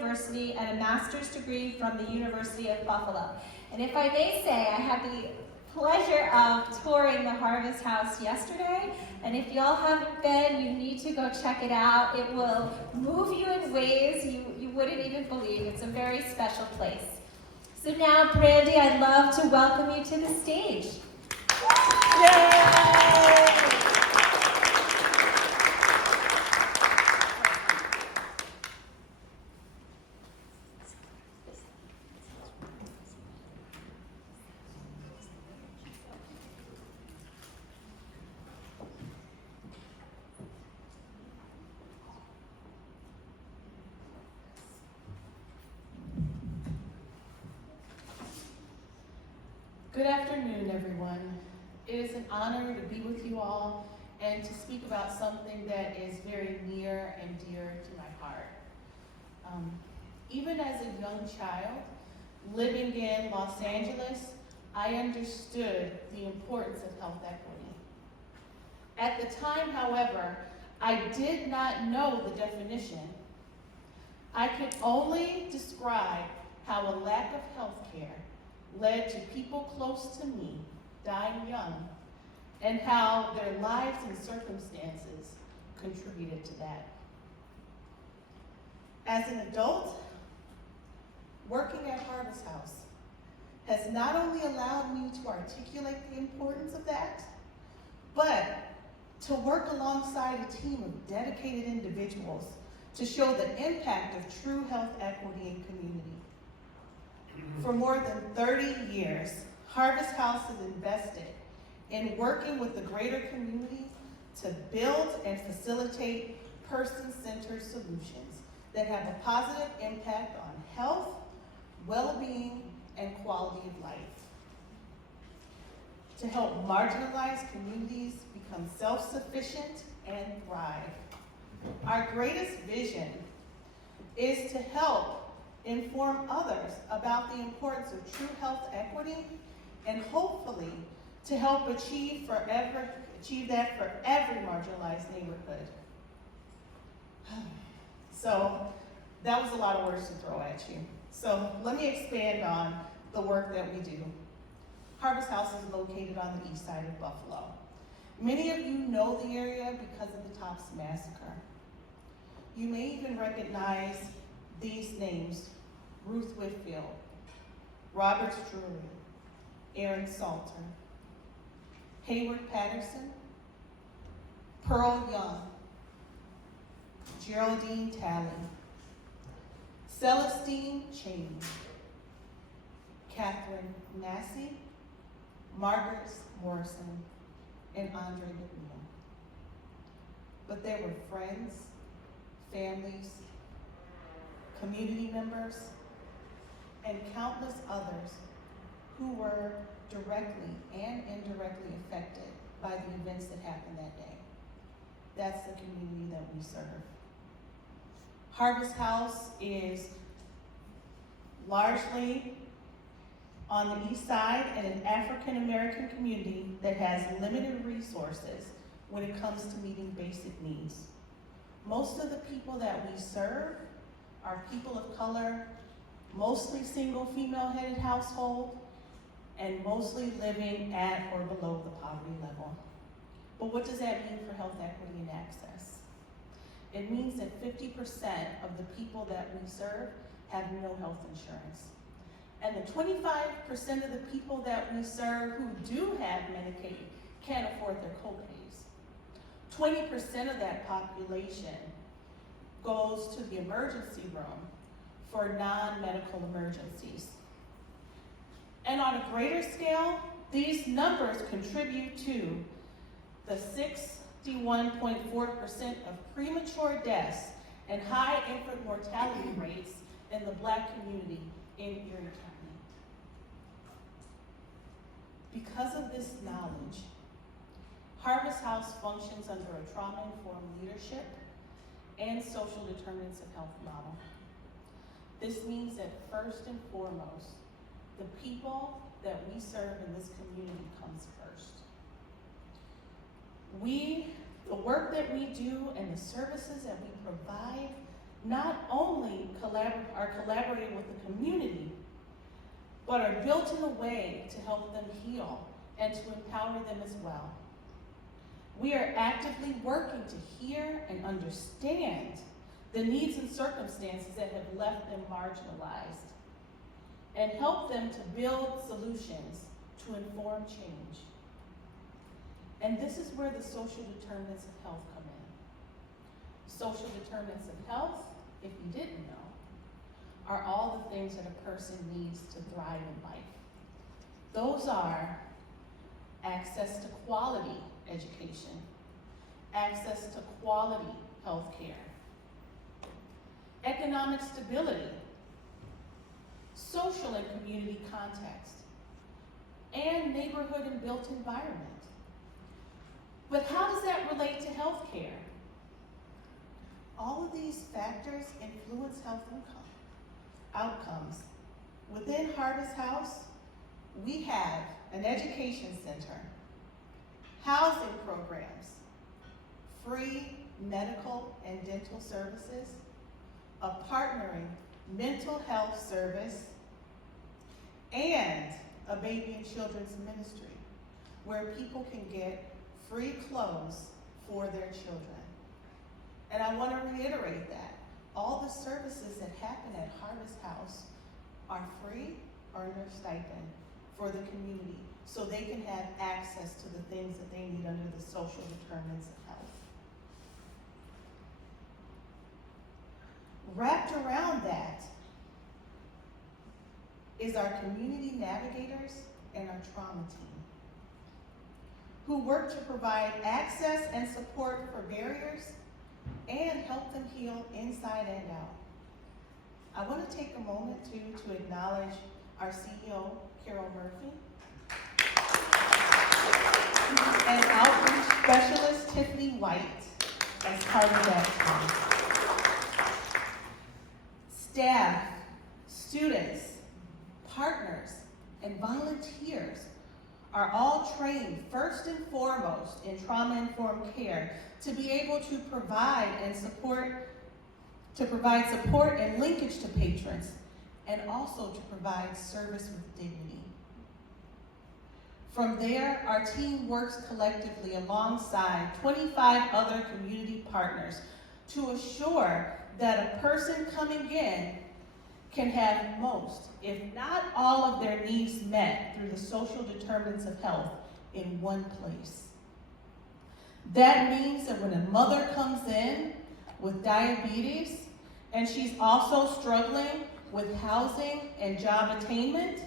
University and a master's degree from the University of Buffalo. And if I may say, I had the pleasure of touring the Harvest House yesterday, and if y'all haven't been, you need to go check it out. It will move you in ways you wouldn't even believe. It's a very special place. So now, Brandy, I'd love to welcome you to the stage. Yay! Good afternoon, everyone. It is an honor to be with you all and to speak about something that is very near and dear to my heart. Even as a young child living in Los Angeles, I understood the importance of health equity. At the time, however, I did not know the definition. I could only describe how a lack of health care led to people close to me dying young, and how their lives and circumstances contributed to that. As an adult, working at Harvest House has not only allowed me to articulate the importance of that, but to work alongside a team of dedicated individuals to show the impact of true health equity in community. For more than 30 years, Harvest House has invested in working with the greater community to build and facilitate person-centered solutions that have a positive impact on health, well-being, and quality of life. To help marginalized communities become self-sufficient and thrive. Our greatest vision is to help inform others about the importance of true health equity, and hopefully to help achieve that for every marginalized neighborhood. So that was a lot of words to throw at you. So let me expand on the work that we do. Harvest House is located on the east side of Buffalo. Many of you know the area because of the Tops Massacre. You may even recognize these names: Ruth Whitfield, Robert Drury, Aaron Salter, Hayward Patterson, Pearl Young, Geraldine Talley, Celestine Cheney, Catherine Massey, Margaret Morrison, and Andre McNeil. But there were friends, families, community members, and countless others who were directly and indirectly affected by the events that happened that day. That's the community that we serve. Harvest House is largely on the east side and an African American community that has limited resources when it comes to meeting basic needs. Most of the people that we serve are people of color, mostly single female-headed household, and mostly living at or below the poverty level. But what does that mean for health equity and access? It means that 50% of the people that we serve have no health insurance. And the 25% of the people that we serve who do have Medicaid can't afford their co-pays. 20% of that population goes to the emergency room for non-medical emergencies. And on a greater scale, these numbers contribute to the 61.4% of premature deaths and high infant mortality rates in the Black community in Erie County. Because of this knowledge, Harvest House functions under a trauma-informed leadership and social determinants of health model. This means that first and foremost, the people that we serve in this community comes first. The work that we do and the services that we provide not only are collaborating with the community, but are built in a way to help them heal and to empower them as well. We are actively working to hear and understand the needs and circumstances that have left them marginalized and help them to build solutions to inform change. And this is where the social determinants of health come in. Social determinants of health, if you didn't know, are all the things that a person needs to thrive in life. Those are access to quality education, access to quality health care, economic stability, social and community context, and neighborhood and built environment. But how does that relate to health care? All of these factors influence health outcomes. Within Harvest House, we have an education center, housing programs, free medical and dental services, a partnering mental health service, and a baby and children's ministry where people can get free clothes for their children. And I want to reiterate that all the services that happen at Harvest House are free or under stipend for the community so they can have access to the things that they need under the social determinants of health. Wrapped around that is our community navigators and our trauma team, who work to provide access and support for barriers and help them heal inside and out. I want to take a moment to acknowledge our CEO, Carol Murphy, and outreach specialist, Tiffany White, as part of that team. Staff, students, partners, and volunteers are all trained first and foremost in trauma-informed care to be able to provide support and linkage to patrons, and also to provide service with dignity. From there, our team works collectively alongside 25 other community partners to assure that a person coming in can have most, if not all, of their needs met through the social determinants of health in one place. That means that when a mother comes in with diabetes and she's also struggling with housing and job attainment,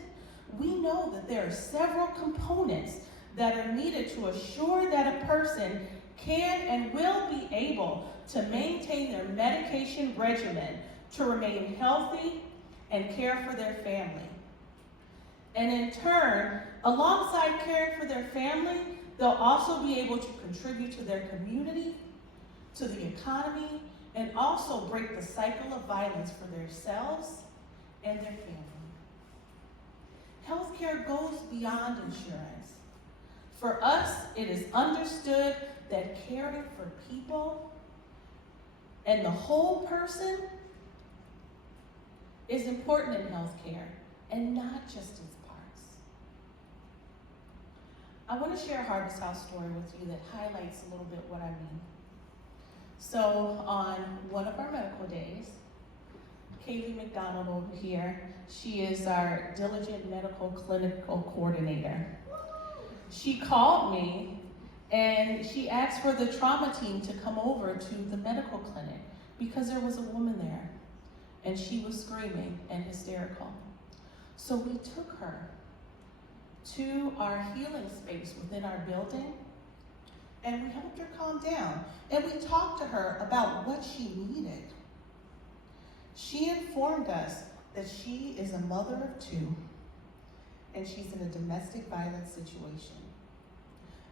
we know that there are several components that are needed to assure that a person can and will be able to maintain their medication regimen to remain healthy and care for their family. And in turn, alongside caring for their family, they'll also be able to contribute to their community, to the economy, and also break the cycle of violence for themselves and their family. Healthcare goes beyond insurance. For us, it is understood that caring for people and the whole person is important in healthcare, and not just its parts. I want to share a Harvest House story with you that highlights a little bit what I mean. So on one of our medical days, Kaylee McDonald over here, she is our diligent medical clinical coordinator. She called me and she asked for the trauma team to come over to the medical clinic because there was a woman there and she was screaming and hysterical. So we took her to our healing space within our building, and we helped her calm down, and we talked to her about what she needed. She informed us that she is a mother of two, and she's in a domestic violence situation.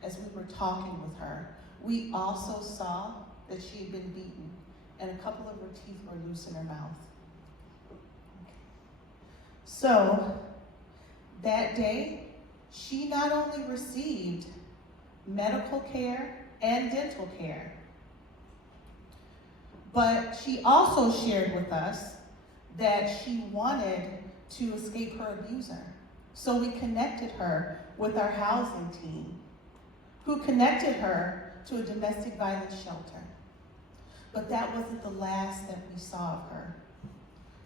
As we were talking with her, we also saw that she had been beaten, and a couple of her teeth were loose in her mouth. So that day, she not only received medical care and dental care, But she also shared with us that she wanted to escape her abuser. So we connected her with our housing team, who connected her to a domestic violence shelter. But that wasn't the last that we saw of her.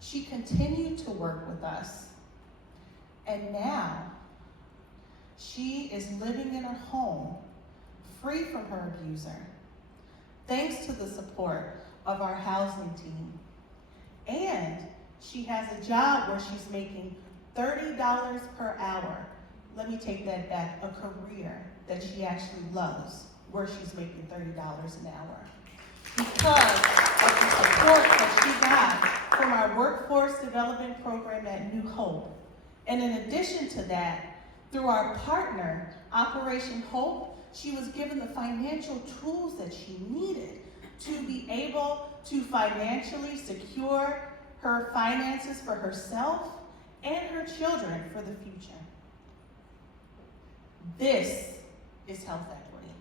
She continued to work with us. And now, she is living in her home, free from her abuser, thanks to the support of our housing team. And she has a job where she's making $30 per hour. Let me take that back, a career that she actually loves, where she's making $30 an hour. Because of the support that she got from our workforce development program at New Hope. And in addition to that, through our partner, Operation Hope, she was given the financial tools that she needed to be able to financially secure her finances for herself and her children for the future. This is health equity.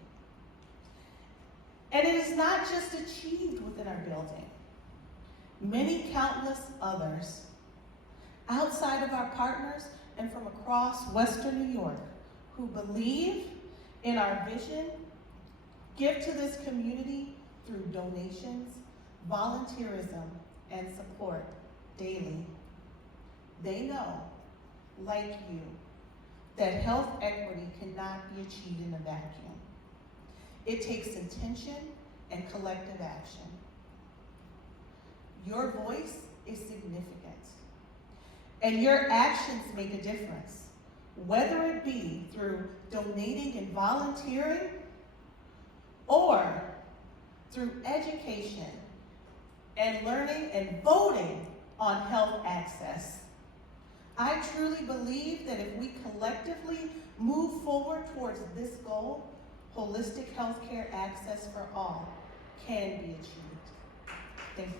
And it is not just achieved within our building. Many countless others outside of our partners and from across Western New York who believe in our vision, give to this community through donations, volunteerism, and support daily. They know, like you, that health equity cannot be achieved in a vacuum. It takes intention and collective action. Your voice is significant, and your actions make a difference, whether it be through donating and volunteering or through education and learning and voting on health access. I truly believe that if we collectively move forward towards this goal, holistic healthcare access for all can be achieved. Thank you.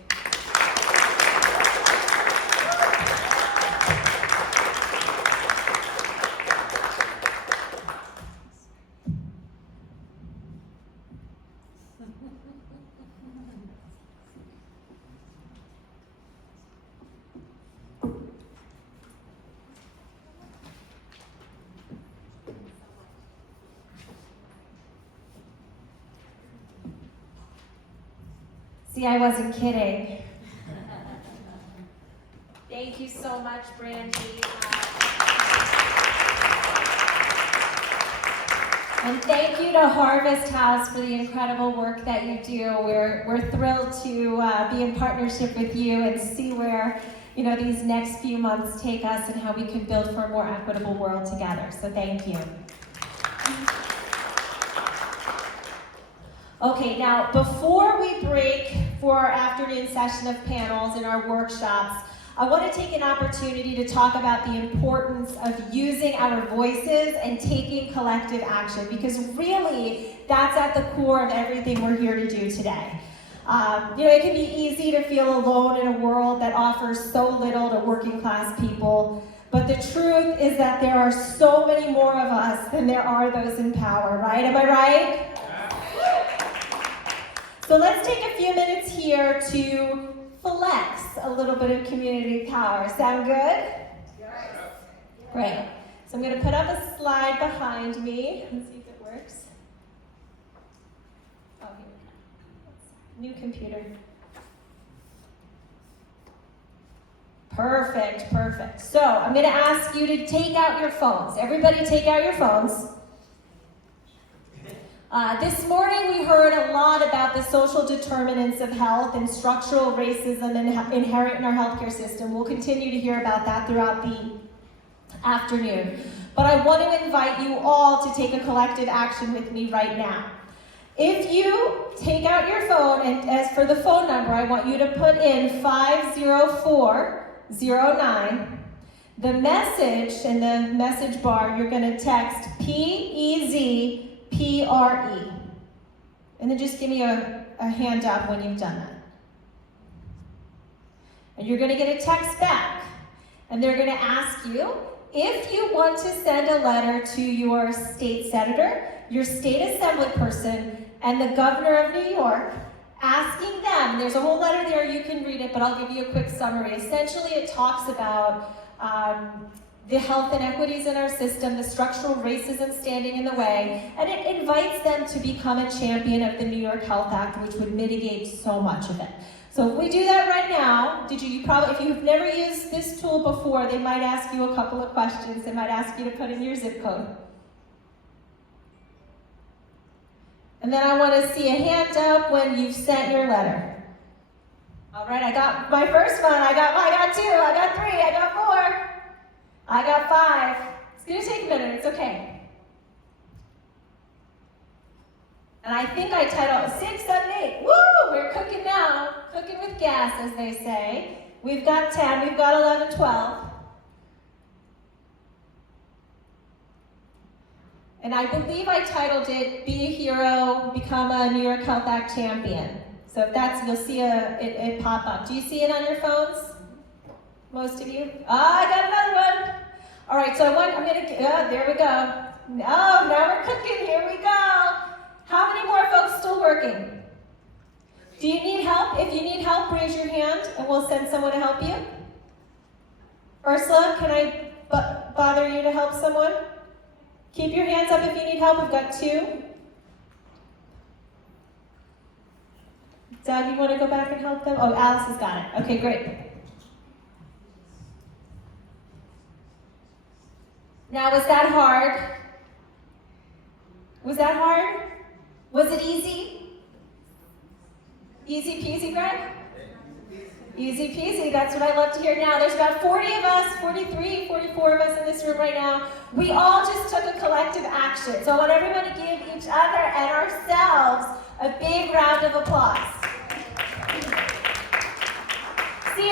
See, I wasn't kidding. Thank you so much, Brandy. And thank you to Harvest House for the incredible work that you do. We're thrilled to be in partnership with you and see where these next few months take us and how we can build for a more equitable world together. So thank you. Okay, now before we break for our afternoon session of panels and our workshops, I want to take an opportunity to talk about the importance of using our voices and taking collective action, because really that's at the core of everything we're here to do today. It can be easy to feel alone in a world that offers so little to working class people, but the truth is that there are so many more of us than there are those in power, right? Am I right? So let's take a few minutes here to flex a little bit of community power. Sound good? Yes. Great. So I'm going to put up a slide behind me. Let's see if it works. Oh, here we go. New computer. Perfect. So I'm going to ask you to take out your phones. Everybody take out your phones. This morning we heard a lot about the social determinants of health and structural racism inherent in our healthcare system. We'll continue to hear about that throughout the afternoon. But I want to invite you all to take a collective action with me right now. If you take out your phone, and as for the phone number, I want you to put in 50409. The message, in the message bar, you're going to text PEZPRE. And then just give me a hand up when you've done that. And you're going to get a text back. And they're going to ask you if you want to send a letter to your state senator, your state assembly person, and the governor of New York, asking them, there's a whole letter there, you can read it, but I'll give you a quick summary. Essentially, it talks about the health inequities in our system, the structural racism standing in the way, and it invites them to become a champion of the New York Health Act, which would mitigate so much of it. So if we do that right now, you probably, if you've never used this tool before, they might ask you a couple of questions. They might ask you to put in your zip code. And then I want to see a hand up when you've sent your letter. All right, I got my first one. I got two. I got three. I got four. I got five. It's going to take a minute. It's okay. And I think I titled 6, 7, 8. Woo! We're cooking now. Cooking with gas, as they say. We've got 10. We've got 11, 12. And I believe I titled it, Be a Hero, Become a New York Health Act Champion. So if that's, you'll see it pop up. Do you see it on your phones? Most of you? I got another one. All right, so there we go. Oh, now we're cooking, here we go. How many more folks still working? Do you need help? If you need help, raise your hand and we'll send someone to help you. Ursula, can I bother you to help someone? Keep your hands up if you need help. We've got 2. Doug, you want to go back and help them? Oh, Alice has got it. Okay, great. Now, was that hard? Was that hard? Was it easy? Easy peasy, Greg? Easy peasy, that's what I love to hear. Now, there's about 40 of us, 43, 44 of us in this room right now. We all just took a collective action. So I want everyone to give each other and ourselves a big round of applause. See,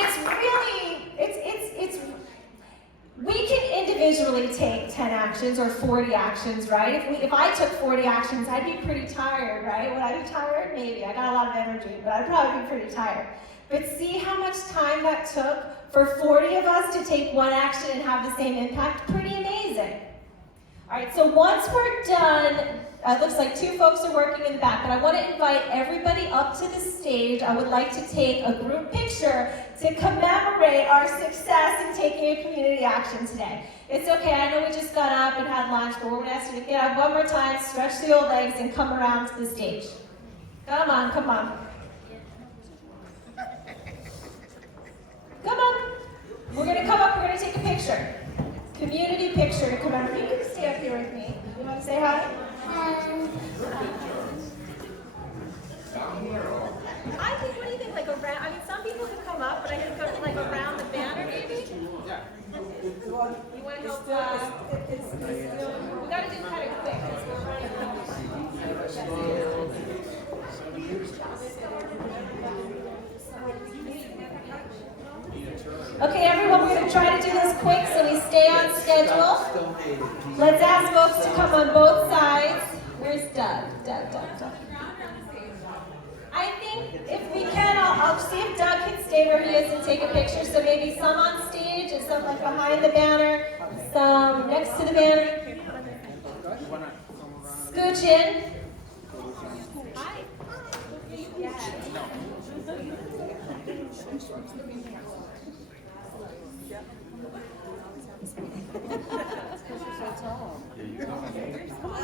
we can individually take 10 actions or 40 actions, right? If I took 40 actions, I'd be pretty tired, right? Would I be tired? Maybe. I got a lot of energy, but I'd probably be pretty tired. But see how much time that took for 40 of us to take one action and have the same impact? Pretty amazing. All right, so once we're done, it looks like 2 folks are working in the back, but I want to invite everybody up to the stage. I would like to take a group picture to commemorate our success in taking a community action today. It's okay, I know we just got up and had lunch, but we're going to ask you to get up one more time, stretch the old legs, and come around to the stage. Come on, come on. Come on. We're going to come up, we're going to take a picture. Community picture to commemorate. You can stay up here with me. You want to say hi? I think, what do you think, like around, I mean, some people can come up, but I think like around the banner, maybe? Yeah. You want to help, we got to do kind of quick, because we're running out. Okay, everyone, we're going to try to do this quick so we stay on schedule. Let's ask folks to come on both sides. Where's Doug? Doug. I think if we can, I'll see if Doug can stay where he is and take a picture. So maybe some on stage and some like behind the banner, some next to the banner. Scooch in. Hi.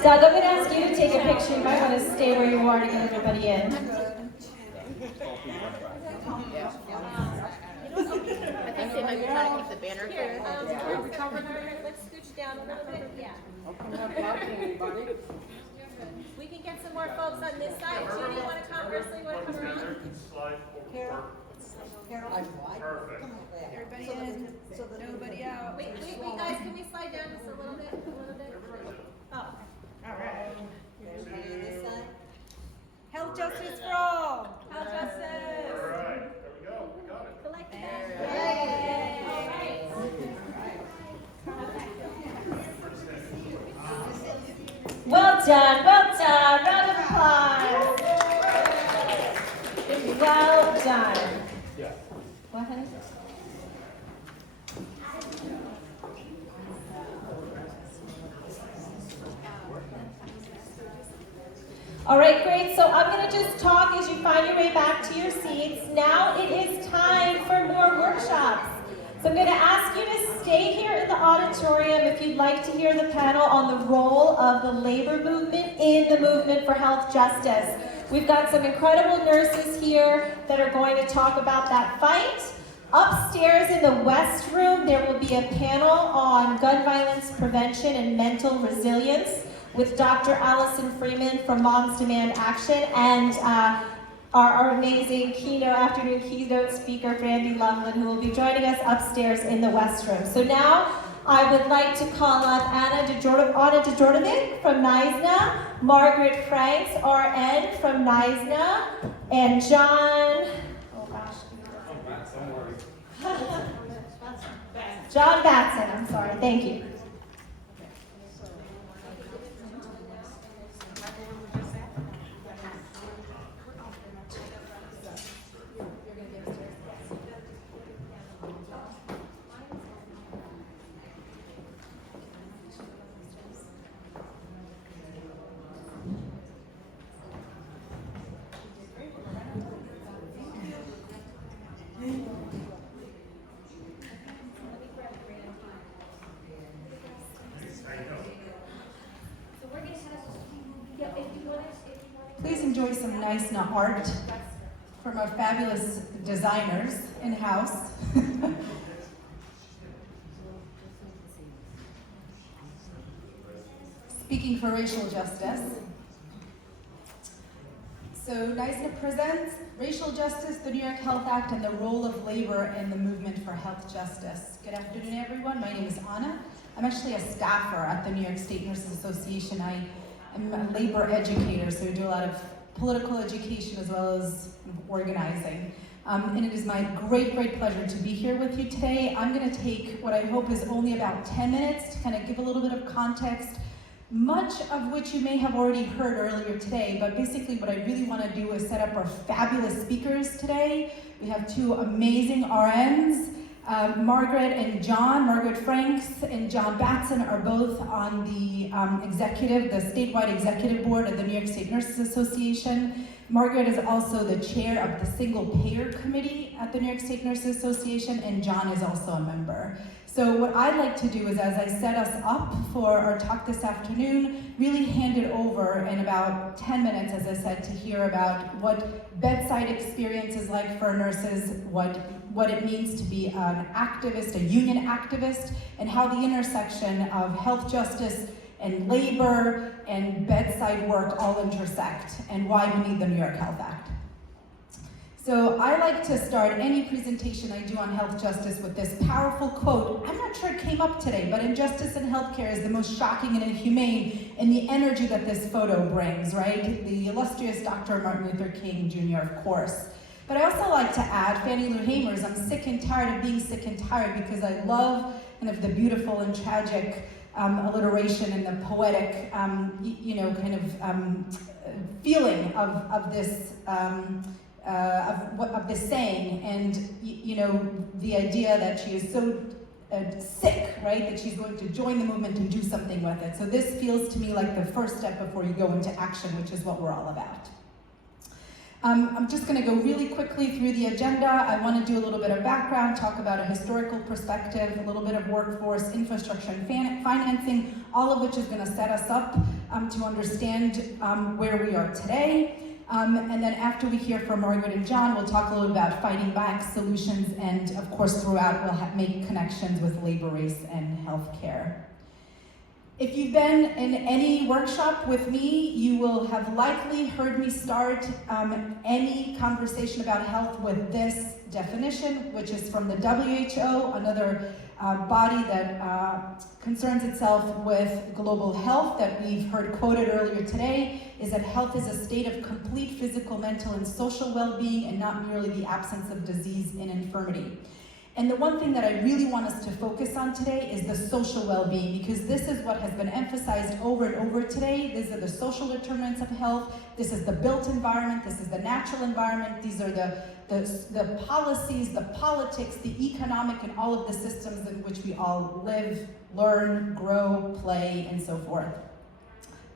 Doug, I'm going to ask you to take a picture. You might want to stay where you are to get everybody in. I think they might be trying to keep the banner here. Let's scooch down a little bit. Yeah. We can get some more folks on this side. Do you want to come? Ursula, you want to come around? Carrie. Perfect. Everybody in, so that nobody out. Wait, guys, can we slide down just a little bit? Oh, All right. Everybody on this side. Health justice for all. health justice. All right, there we go. We got it. Collective There action. we All right. go. Well done, well done. Round of applause. Well done. Yeah. What, honey? All right, great. So I'm going to just talk as you find your way back to your seats. Now it is time for more workshops. So I'm going to ask you to stay here in the auditorium if you'd like to hear the panel on the role of the labor movement in the movement for health justice. We've got some incredible nurses here that are going to talk about that fight. Upstairs in the West Room, there will be a panel on gun violence prevention and mental resilience with Dr. Allison Freeman from Moms Demand Action and our amazing afternoon keynote speaker, Brandy Loveland, who will be joining us upstairs in the West Room. So now I would like to call up Anna Djordjevic from NISNA, Margaret Franks, RN from NISNA, and John Batson, I'm sorry, thank you. Please enjoy some NISNA art from our fabulous designers in-house. Speaking for racial justice. So NISNA presents Racial Justice, the New York Health Act, and the role of labor in the movement for health justice. Good afternoon, everyone. My name is Anna. I'm actually a staffer at the New York State Nurses Association. I'm a labor educator, so I do a lot of political education as well as organizing. And it is my great pleasure to be here with you today. I'm going to take what I hope is only about 10 minutes to kind of give a little bit of context, much of which you may have already heard earlier today, but basically what I really want to do is set up our fabulous speakers today. We have two amazing RNs, Margaret Franks and John Batson are both on the statewide executive board of the New York State Nurses Association. Margaret is also the chair of the Single Payer Committee at the New York State Nurses Association, and John is also a member. So what I'd like to do is, as I set us up for our talk this afternoon, really hand it over in about 10 minutes, as I said, to hear about what bedside experience is like for nurses, what it means to be an activist, a union activist, and how the intersection of health justice and labor and bedside work all intersect, and why we need the New York Health Act. So I like to start any presentation I do on health justice with this powerful quote. I'm not sure it came up today, but injustice in healthcare is the most shocking and inhumane in the energy that this photo brings, right? The illustrious Dr. Martin Luther King Jr., of course. But I also like to add Fannie Lou Hamer's "I'm sick and tired of being sick and tired," because I love kind of the beautiful and tragic alliteration and the poetic, feeling of this of this saying, and the idea that she is so sick, right, that she's going to join the movement and do something with it. So this feels to me like the first step before you go into action, which is what we're all about. I'm just going to go really quickly through the agenda. I want to do a little bit of background, talk about a historical perspective, a little bit of workforce, infrastructure, and financing, all of which is going to set us up to understand where we are today. And then after we hear from Margaret and John, we'll talk a little about fighting back solutions, and of course throughout we'll make connections with labor, race, and healthcare. If you've been in any workshop with me, you will have likely heard me start any conversation about health with this definition, which is from the WHO, another body that concerns itself with global health that we've heard quoted earlier today, is that health is a state of complete physical, mental, and social well-being, and not merely the absence of disease and infirmity. And the one thing that I really want us to focus on today is the social well-being, because this is what has been emphasized over and over today. These are the social determinants of health. This is the built environment. This is the natural environment. These are the policies, the politics, the economic, and all of the systems in which we all live, learn, grow, play, and so forth.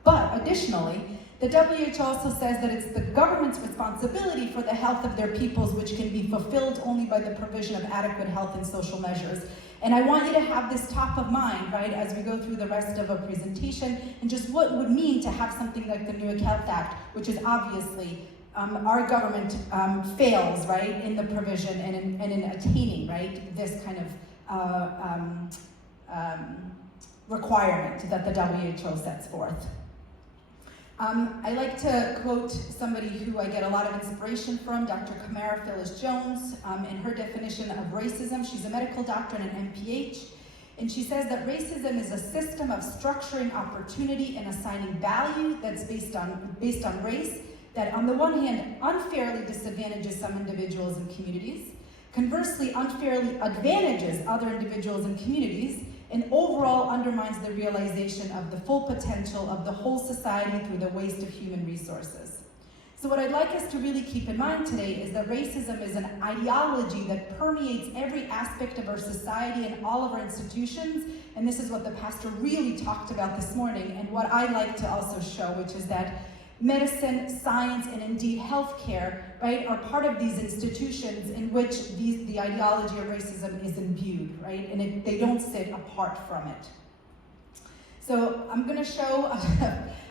But additionally, The WHO also says that it's the government's responsibility for the health of their peoples, which can be fulfilled only by the provision of adequate health and social measures. And I want you to have this top of mind, right, as we go through the rest of our presentation, and just what it would mean to have something like the New Health Act, which is obviously our government fails, right, in the provision and in attaining, right, this kind of requirement that the WHO sets forth. I like to quote somebody who I get a lot of inspiration from, Dr. Kamara Phyllis-Jones, in her definition of racism. She's a medical doctor and an MPH, and she says that racism is a system of structuring opportunity and assigning value that's based on race, that on the one hand unfairly disadvantages some individuals and communities, conversely unfairly advantages other individuals and communities, and overall undermines the realization of the full potential of the whole society through the waste of human resources. So what I'd like us to really keep in mind today is that racism is an ideology that permeates every aspect of our society and all of our institutions, and this is what the pastor really talked about this morning, and what I like to also show, which is that medicine, science, and indeed healthcare, right, are part of these institutions in which the ideology of racism is imbued, right, and they don't sit apart from it. So I'm going to show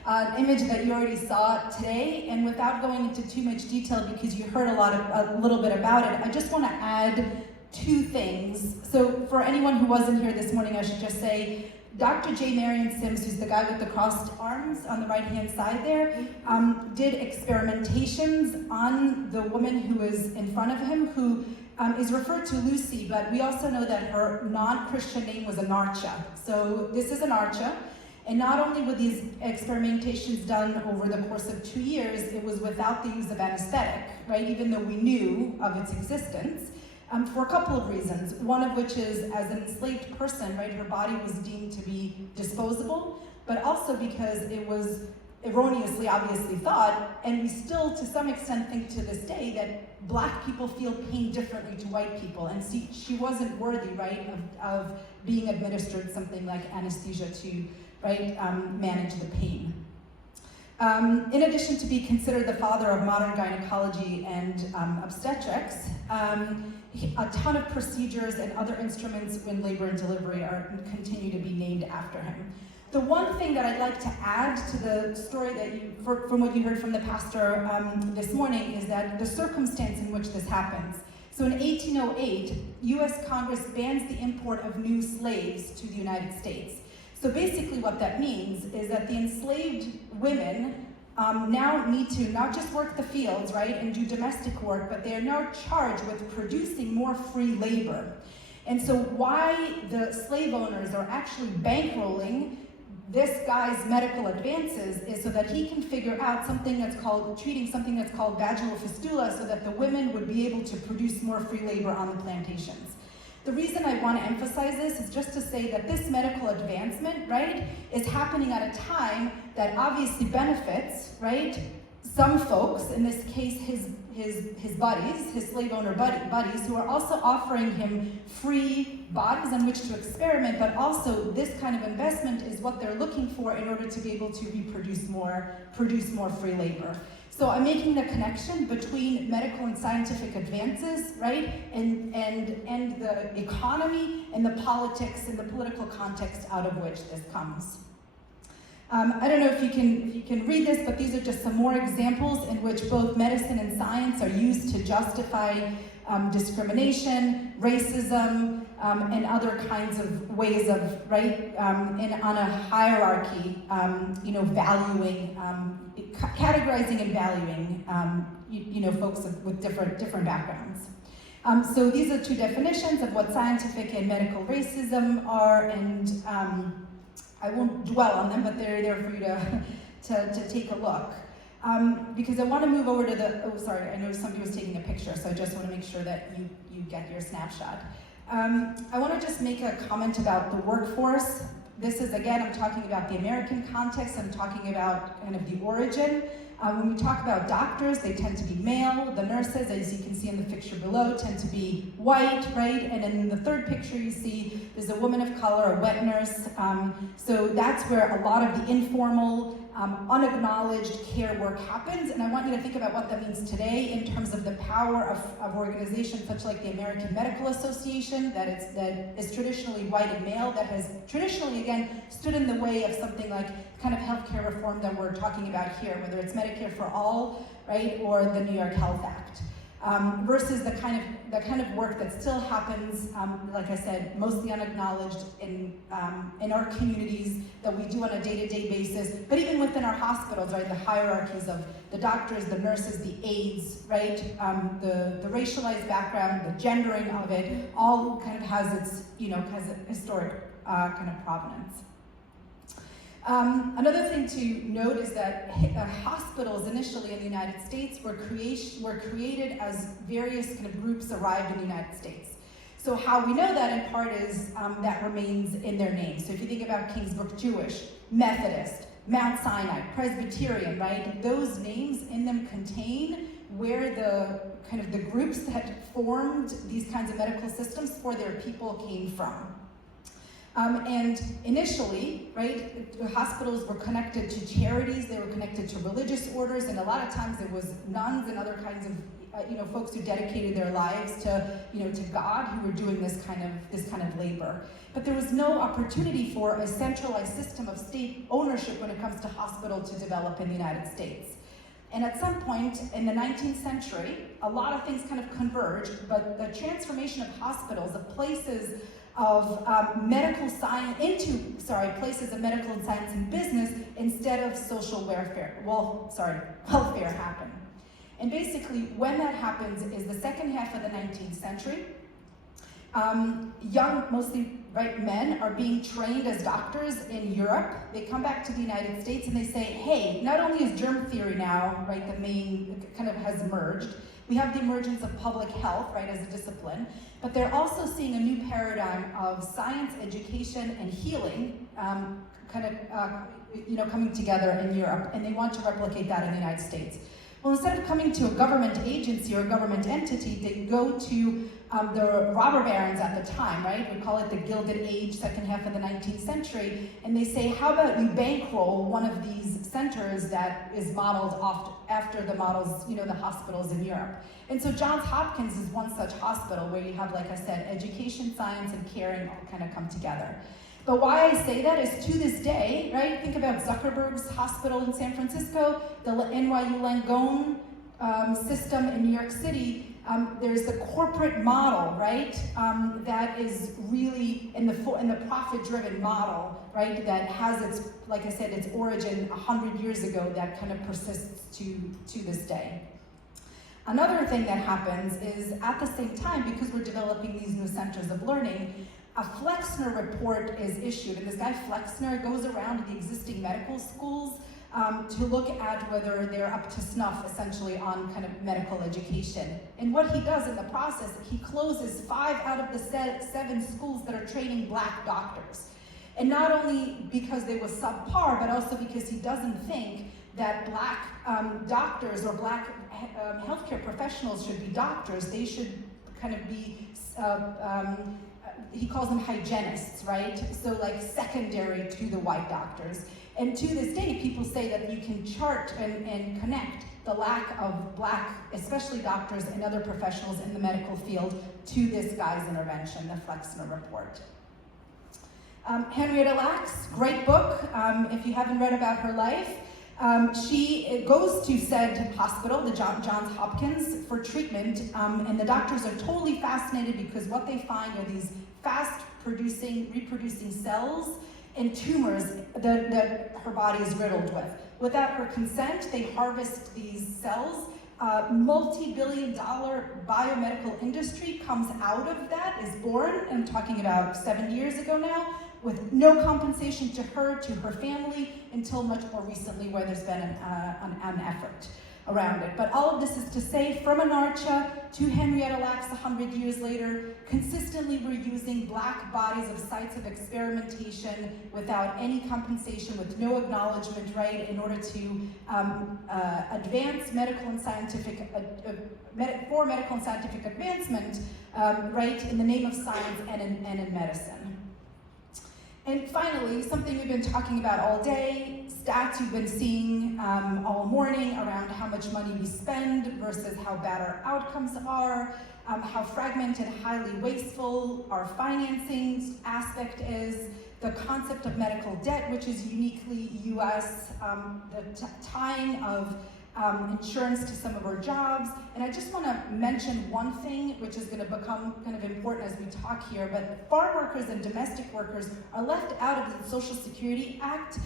an image that you already saw today, and without going into too much detail because you heard a little bit about it, I just want to add two things. So for anyone who wasn't here this morning, I should just say, Dr. J. Marion Sims, who's the guy with the crossed arms on the right-hand side there, did experimentations on the woman who is in front of him, who is referred to Lucy, but we also know that her non-Christian name was Anarcha. So this is Anarcha, and not only were these experimentations done over the course of 2 years, it was without the use of anesthetic, right, even though we knew of its existence. For a couple of reasons, one of which is, as an enslaved person, right, her body was deemed to be disposable, but also because it was erroneously, obviously thought, and we still, to some extent, think to this day that Black people feel pain differently to white people, and see, she wasn't worthy, right, of being administered something like anesthesia to, right, manage the pain. In addition to be considered the father of modern gynecology and obstetrics, a ton of procedures and other instruments in labor and delivery continue to be named after him. The one thing that I'd like to add to the story that from what you heard from the pastor this morning is that the circumstance in which this happens. So in 1808, US Congress bans the import of new slaves to the United States. So basically what that means is that the enslaved women now need to not just work the fields, right, and do domestic work, but they are now charged with producing more free labor. And so why the slave owners are actually bankrolling this guy's medical advances is so that he can figure out treating something that's called vaginal fistula, so that the women would be able to produce more free labor on the plantations. The reason I want to emphasize this is just to say that this medical advancement, right, is happening at a time that obviously benefits, right, some folks, in this case his buddies, his slave owner buddies, who are also offering him free bodies on which to experiment, but also this kind of investment is what they're looking for in order to be able to produce more free labor. So I'm making the connection between medical and scientific advances, right, and the economy and the politics and the political context out of which this comes. I don't know if you can read this, but these are just some more examples in which both medicine and science are used to justify discrimination, racism, and other kinds of ways of, right, on a hierarchy, valuing, categorizing and valuing, folks with different backgrounds. So these are two definitions of what scientific and medical racism are, and I won't dwell on them, but they're there for you to take a look. Because I want to move over to I know somebody was taking a picture, so I just want to make sure that you get your snapshot. I want to just make a comment about the workforce. This is, again, I'm talking about the American context, I'm talking about kind of the origin When we talk about doctors, they tend to be male. The nurses, as you can see in the picture below, tend to be white, right? And in the third picture you see, there's a woman of color, a wet nurse. So that's where a lot of the informal, unacknowledged care work happens. And I want you to think about what that means today in terms of the power of organizations such like the American Medical Association, that is traditionally white and male, that has traditionally, again, stood in the way of something like kind of healthcare reform that we're talking about here, whether it's Medicare for all, right, or the New York Health Act, versus the kind of work that still happens, like I said, mostly unacknowledged in our communities that we do on a day-to-day basis, but even within our hospitals, right, the hierarchies of the doctors, the nurses, the aides, right, the racialized background, the gendering of it, all kind of has its, has a historic kind of provenance. Another thing to note is that hospitals initially in the United States were created as various kind of groups arrived in the United States. So how we know that in part is that remains in their names. So if you think about Kingsbrook Jewish, Methodist, Mount Sinai, Presbyterian, right? Those names in them contain where the kind of the groups that formed these kinds of medical systems for their people came from. And initially, right, hospitals were connected to charities, they were connected to religious orders, and a lot of times it was nuns and other kinds of, folks who dedicated their lives to, to God, who were doing this kind of labor. But there was no opportunity for a centralized system of state ownership when it comes to hospital to develop in the United States. And at some point in the 19th century, a lot of things kind of converged, but the transformation of hospitals, of places of medical science places of medical science and business instead of social welfare happen. And basically when that happens is the second half of the 19th century. Young, mostly men, are being trained as doctors in Europe. They come back to the United States and they say, hey, not only is germ theory now, right, the main kind of has emerged, we have the emergence of public health, right, as a discipline, but they're also seeing a new paradigm of science, education, and healing coming together in Europe, and they want to replicate that in the United States. Well, instead of coming to a government agency or a government entity, they go to the robber barons at the time, right? We call it the Gilded Age, second half of the 19th century, and they say, how about you bankroll one of these centers that is modeled after the models, the hospitals in Europe. And so Johns Hopkins is one such hospital where you have, like I said, education, science, and caring all kind of come together. But why I say that is to this day, right? Think about Zuckerberg's hospital in San Francisco, the NYU Langone system in New York City. There's the corporate model, right? That is really in the profit-driven model, right? That has its, like I said, its origin 100 years ago that kind of persists to this day. Another thing that happens is at the same time, because we're developing these new centers of learning, a Flexner report is issued, and this guy Flexner goes around to the existing medical schools to look at whether they're up to snuff, essentially, on kind of medical education. And what he does in the process, he closes 5 out of the 7 schools that are training Black doctors. And not only because they were subpar, but also because he doesn't think that Black doctors or Black healthcare professionals should be doctors. They should kind of be he calls them hygienists, right? So like secondary to the white doctors. And to this day, people say that you can chart and connect the lack of Black, especially doctors and other professionals in the medical field, to this guy's intervention, the Flexner report. Henrietta Lacks, great book. If you haven't read about her life, she goes to said hospital, the Johns Hopkins, for treatment, and the doctors are totally fascinated because what they find are these reproducing cells and tumors that her body is riddled with. Without her consent, they harvest these cells. Multi-billion-dollar biomedical industry comes out of that, is born, I'm talking about 7 years ago now, with no compensation to her family, until much more recently where there's been an effort. around it. But all of this is to say, from Anarcha to Henrietta Lacks 100 years later, consistently we're using black bodies of sites of experimentation without any compensation, with no acknowledgement, right, in order to advance medical and scientific, for medical and scientific advancement, right, in the name of science and in medicine. And finally, something we've been talking about all day, stats you've been seeing all morning around how much money we spend versus how bad our outcomes are, how fragmented, highly wasteful our financing aspect is, the concept of medical debt, which is uniquely US, the tying of insurance to some of our jobs. And I just want to mention one thing which is going to become kind of important as we talk here, but farm workers and domestic workers are left out of the Social Security Act,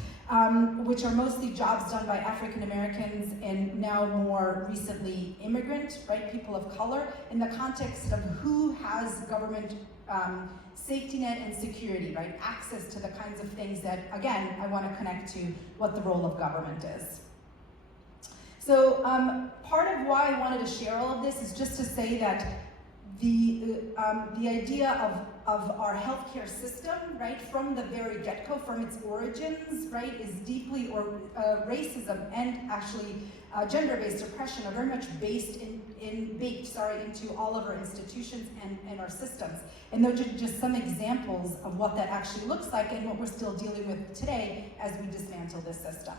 which are mostly jobs done by African Americans and now more recently immigrant, right, people of color, in the context of who has government safety net and security, right, access to the kinds of things that, again, I want to connect to what the role of government is. So part of why I wanted to share all of this is just to say that the idea of our healthcare system, right, from the very get-go, from its origins, right, is deeply, or racism and actually gender-based oppression are very much baked into all of our institutions and our systems. And those are just some examples of what that actually looks like and what we're still dealing with today as we dismantle this system.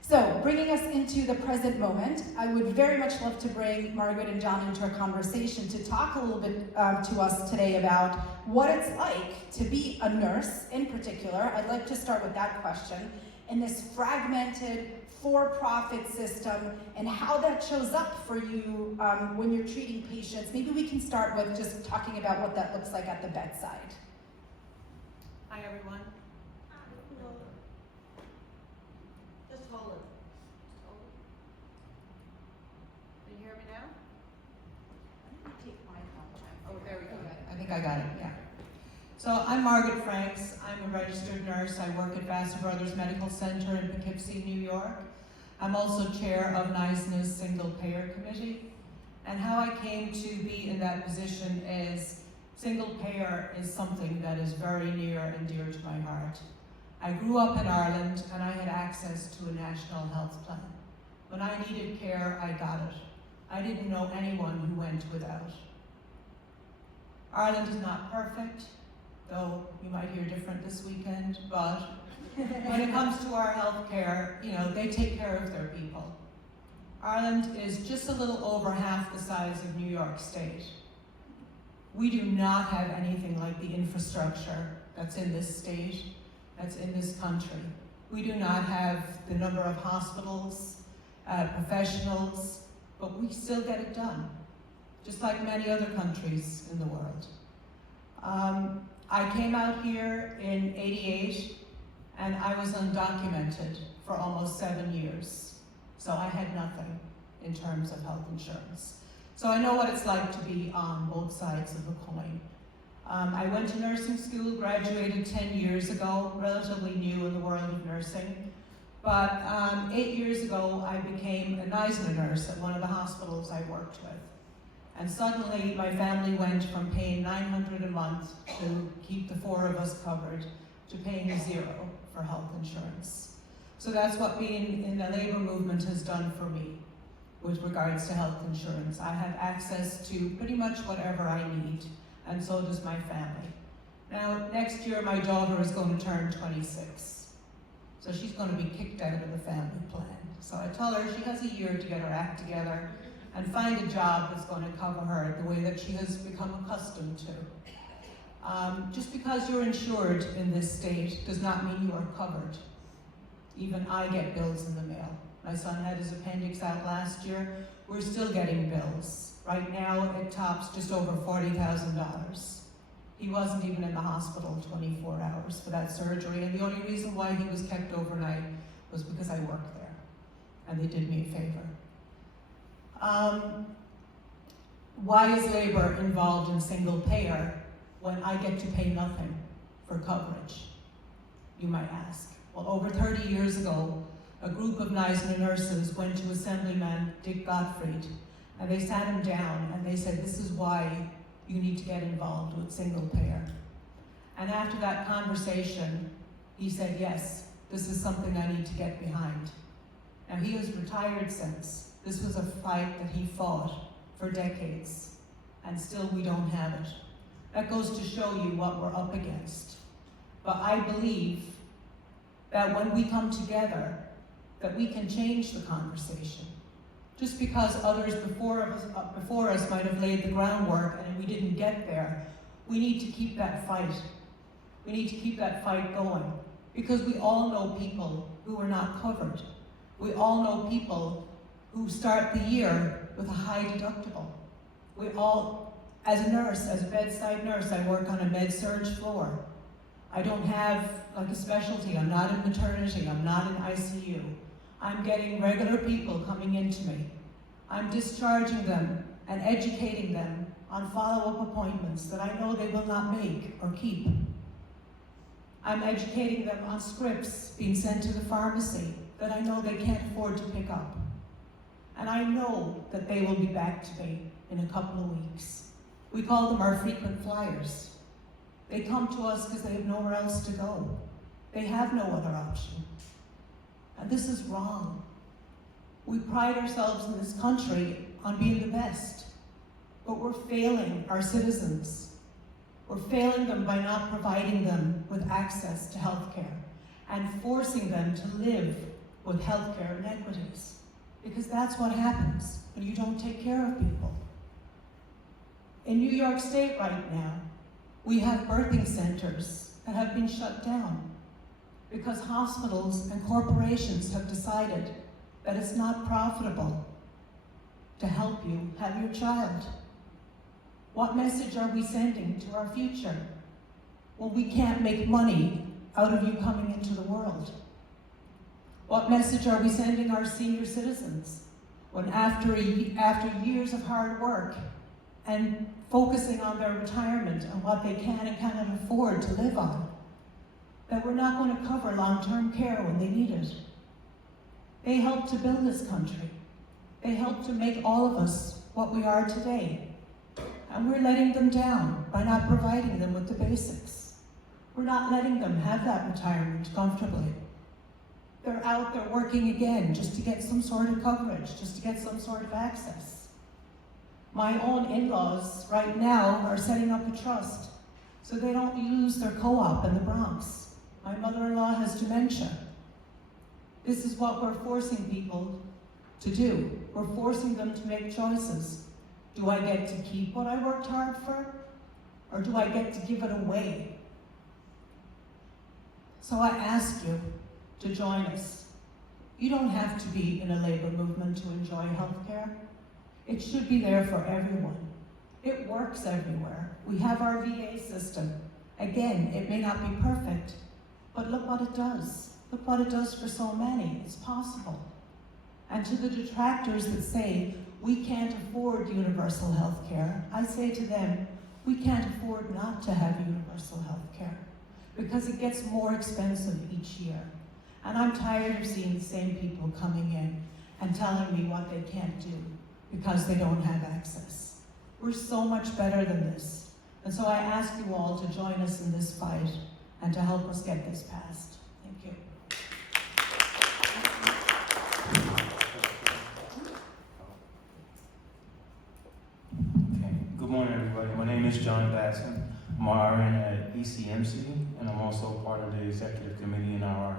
So, bringing us into the present moment, I would very much love to bring Margaret and John into a conversation to talk a little bit to us today about what it's like to be a nurse in particular. I'd like to start with that question, in this fragmented, for-profit system, and how that shows up for you when you're treating patients. Maybe we can start with just talking about what that looks like at the bedside. Hi, everyone. Just hold it. Can you hear me now? Oh, there we go. I think I got it, yeah. So I'm Margaret Franks. I'm a registered nurse. I work at Vassar Brothers Medical Center in Poughkeepsie, New York. I'm also chair of NISNA's Single Payer Committee. And how I came to be in that position is single payer is something that is very near and dear to my heart. I grew up in Ireland and I had access to a national health plan. When I needed care, I got it. I didn't know anyone who went without. Ireland is not perfect, though you might hear different this weekend, but when it comes to our health care, you know, they take care of their people. Ireland is just a little over half the size of New York State. We do not have anything like the infrastructure that's in this state, that's in this country. We do not have the number of hospitals, professionals, but we still get it done, just like many other countries in the world. I came out here in '88 and I was undocumented for almost 7 years. So I had nothing in terms of health insurance. So I know what it's like to be on both sides of the coin. I went to nursing school, graduated 10 years ago, relatively new in the world of nursing. But 8 years ago, I became a NISNA nurse at one of the hospitals I worked with. And suddenly, my family went from paying $900 a month to keep the 4 of us covered to paying $0 for health insurance. So that's what being in the labor movement has done for me with regards to health insurance. I have access to pretty much whatever I need, and so does my family. Now, next year, my daughter is going to turn 26. So she's going to be kicked out of the family plan. So I tell her she has a year to get her act together and find a job that's going to cover her the way that she has become accustomed to. Just because you're insured in this state does not mean you are covered. Even I get bills in the mail. My son had his appendix out last year. We're still getting bills. Right now, it tops just over $40,000. He wasn't even in the hospital 24 hours for that surgery, and the only reason why he was kept overnight was because I worked there, and they did me a favor. Why is labor involved in single payer when I get to pay nothing for coverage, you might ask? Well, over 30 years ago, a group of Neisner nurses went to Assemblyman Dick Gottfried, and they sat him down and they said, this is why you need to get involved with single payer. And after that conversation, he said, yes, this is something I need to get behind. Now he has retired since. This was a fight that he fought for decades, and still we don't have it. That goes to show you what we're up against. But I believe that when we come together, that we can change the conversation. Just because others before us might have laid the groundwork and we didn't get there, we need to keep that fight. We need to keep that fight going, because we all know people who are not covered. We all know people who start the year with a high deductible. We all, as a nurse, as a bedside nurse, I work on a med-surg floor. I don't have like a specialty. I'm not in maternity. I'm not in ICU. I'm getting regular people coming into me. I'm discharging them and educating them on follow-up appointments that I know they will not make or keep. I'm educating them on scripts being sent to the pharmacy that I know they can't afford to pick up. And I know that they will be back to me in a couple of weeks. We call them our frequent flyers. They come to us because they have nowhere else to go. They have no other option. And this is wrong. We pride ourselves in this country on being the best, but we're failing our citizens. We're failing them by not providing them with access to health care and forcing them to live with health care inequities. Because that's what happens when you don't take care of people. In New York State right now, we have birthing centers that have been shut down because hospitals and corporations have decided that it's not profitable to help you have your child. What message are we sending to our future when we can't make money out of you coming into the world? What message are we sending our senior citizens when after years of hard work and focusing on their retirement and what they can and cannot afford to live on, that we're not going to cover long-term care when they need it? They helped to build this country. They helped to make all of us what we are today. And we're letting them down by not providing them with the basics. We're not letting them have that retirement comfortably. They're out there working again just to get some sort of coverage, just to get some sort of access. My own in-laws right now are setting up a trust so they don't lose their co-op in the Bronx. My mother-in-law has dementia. This is what we're forcing people to do. We're forcing them to make choices. Do I get to keep what I worked hard for, or do I get to give it away? So I ask you to join us. You don't have to be in a labor movement to enjoy health care. It should be there for everyone. It works everywhere. We have our VA system. Again, it may not be perfect, but look what it does. Look what it does for so many. It's possible. And to the detractors that say, we can't afford universal health care, I say to them, we can't afford not to have universal health care because it gets more expensive each year. And I'm tired of seeing the same people coming in and telling me what they can't do because they don't have access. We're so much better than this. And so I ask you all to join us in this fight and to help us get this passed. Thank you. Okay. Good morning, everybody. My name is John Batson. I'm an RN at ECMC, and I'm also part of the executive committee in our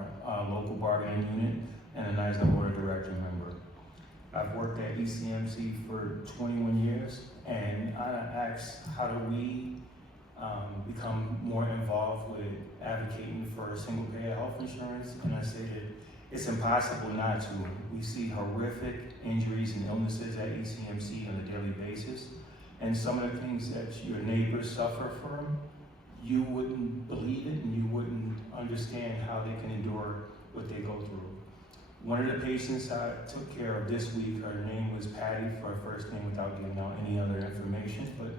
local bargaining unit and a Neisner Board of Director member. I've worked at ECMC for 21 years, and I asked, how do we become more involved with advocating for single-payer health insurance? And I say that it's impossible not to. We see horrific injuries and illnesses at ECMC on a daily basis, and some of the things that your neighbors suffer from, you wouldn't believe it and you wouldn't understand how they can endure what they go through. One of the patients I took care of this week, her name was Patty for her first name without giving out any other information, but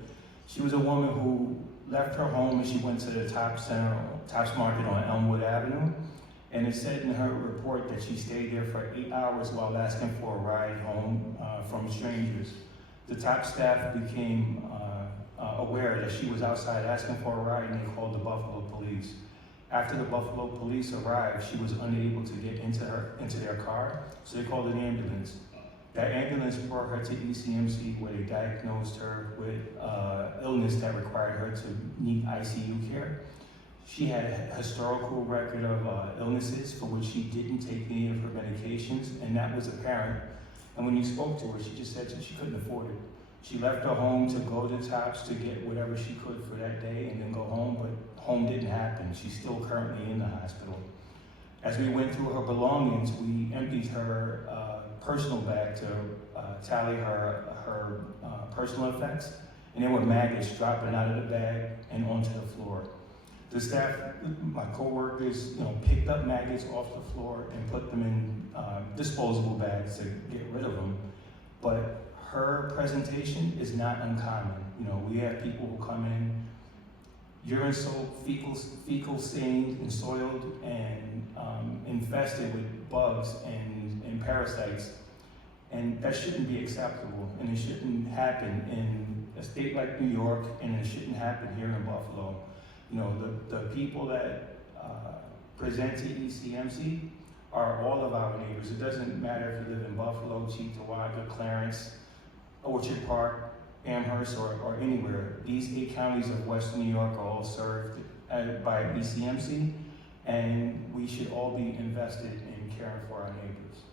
she was a woman who left her home and she went to the Tops Market on Elmwood Avenue, And it said in her report that she stayed there for 8 hours while asking for a ride home from strangers. The top staff became aware that she was outside asking for a ride, and they called the Buffalo police. After the Buffalo police arrived, she was unable to get into their car, so they called an ambulance. That ambulance brought her to ECMC, where they diagnosed her with illness that required her to need ICU care. She had a historical record of illnesses for which she didn't take any of her medications, and that was apparent. And when you spoke to her, she just said that she couldn't afford it. She left her home to go to TOPS to get whatever she could for that day and then go home, but home didn't happen. She's still currently in the hospital. As we went through her belongings, we emptied her personal bag to tally her personal effects, and there were maggots dropping out of the bag and onto the floor. The staff, my coworkers, picked up maggots off the floor and put them in disposable bags to get rid of them. But her presentation is not uncommon. We have people who come in urine soaked, fecal stained and soiled and infested with bugs and parasites. And that shouldn't be acceptable, and it shouldn't happen in a state like New York, and it shouldn't happen here in Buffalo. The people that present to ECMC are all of our neighbors. It doesn't matter if you live in Buffalo, Cheektowaga, Clarence, Orchard Park, Amherst, or anywhere. These 8 counties of Western New York are all served by ECMC, and we should all be invested in caring for our neighbors.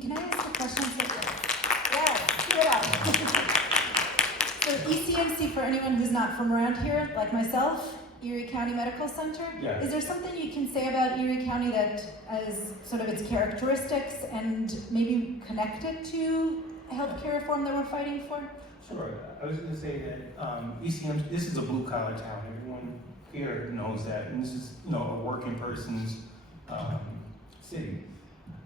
Can I ask a question? Yeah, keep it up. So ECMC, for anyone who's not from around here, like myself, Erie County Medical Center. Yeah. Is there something you can say about Erie County that is sort of its characteristics and maybe connected to healthcare reform that we're fighting for? Sure. I was going to say that ECMC, this is a blue collar town. Everyone here knows that, and this is a working person's city.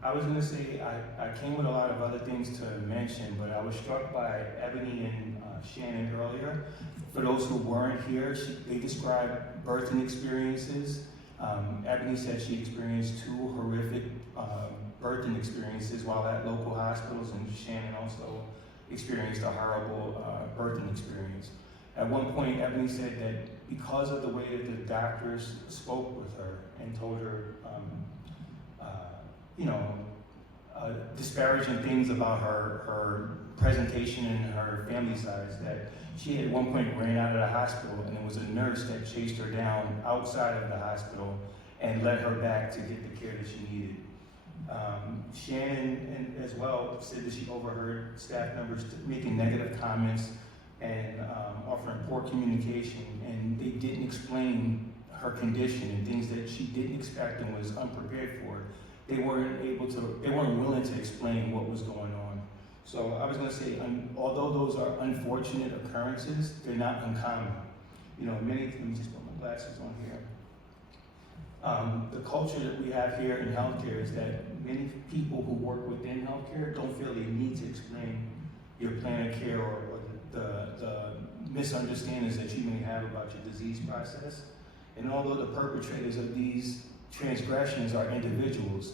I was going to say I came with a lot of other things to mention, but I was struck by Ebony and Shannon earlier. For those who weren't here, they described birthing experiences. Ebony said she experienced 2 horrific birthing experiences while at local hospitals, and Shannon also experienced a horrible birthing experience. At one point, Ebony said that because of the way that the doctors spoke with her and told her disparaging things about her presentation and her family size, that she at one point ran out of the hospital, and it was a nurse that chased her down outside of the hospital and led her back to get the care that she needed. Shannon as well said that she overheard staff members making negative comments and offering poor communication, and they didn't explain her condition and things that she didn't expect and was unprepared for. They weren't willing to explain what was going on. So I was going to say, although those are unfortunate occurrences, they're not uncommon. Let me just put my glasses on here. The culture that we have here in healthcare is that many people who work within healthcare don't feel they need to explain your plan of care or the misunderstandings that you may have about your disease process. And although the perpetrators of these transgressions are individuals,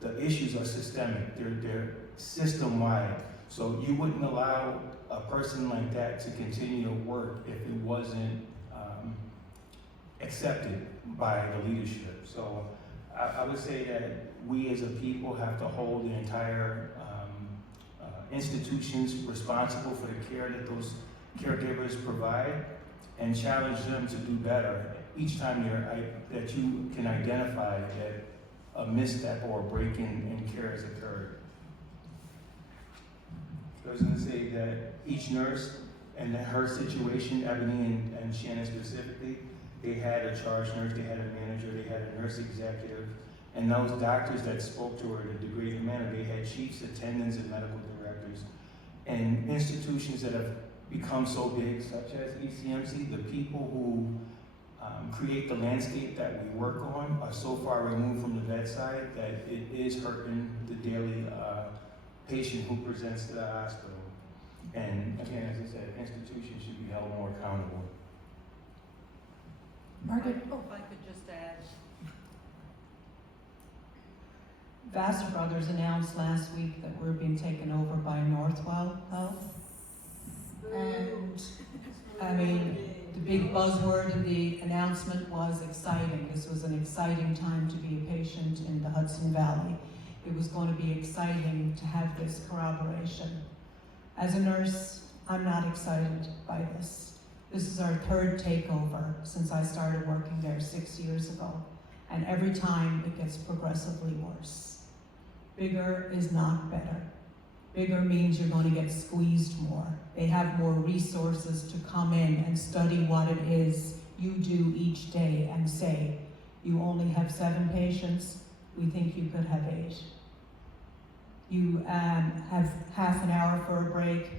the issues are systemic. They're system-wide. So you wouldn't allow a person like that to continue to work if it wasn't accepted by the leadership. So I would say that we as a people have to hold the entire institutions responsible for the care that those caregivers provide and challenge them to do better each time that you can identify that a misstep or a break in care has occurred. I was going to say that each nurse and her situation, Ebony and Shannon specifically, they had a charge nurse, they had a manager, they had a nurse executive, and those doctors that spoke to her in a degrading manner, they had chiefs, attendants, and medical directors. And institutions that have become so big, such as ECMC, the people who create the landscape that we work on are so far removed from the bedside that it is hurting the daily patient who presents to the hospital. And again, as I said, institutions should be held more accountable. Margaret? If I could just add. Vassar Brothers announced last week that we're being taken over by Northwell Health. And, I mean, the big buzzword in the announcement was exciting. This was an exciting time to be a patient in the Hudson Valley. It was going to be exciting to have this corroboration. As a nurse, I'm not excited by this. This is our third takeover since I started working there 6 years ago. And every time it gets progressively worse. Bigger is not better. Bigger means you're going to get squeezed more. They have more resources to come in and study what it is you do each day and say, you only have 7 patients, we think you could have 8. You have half an hour for a break,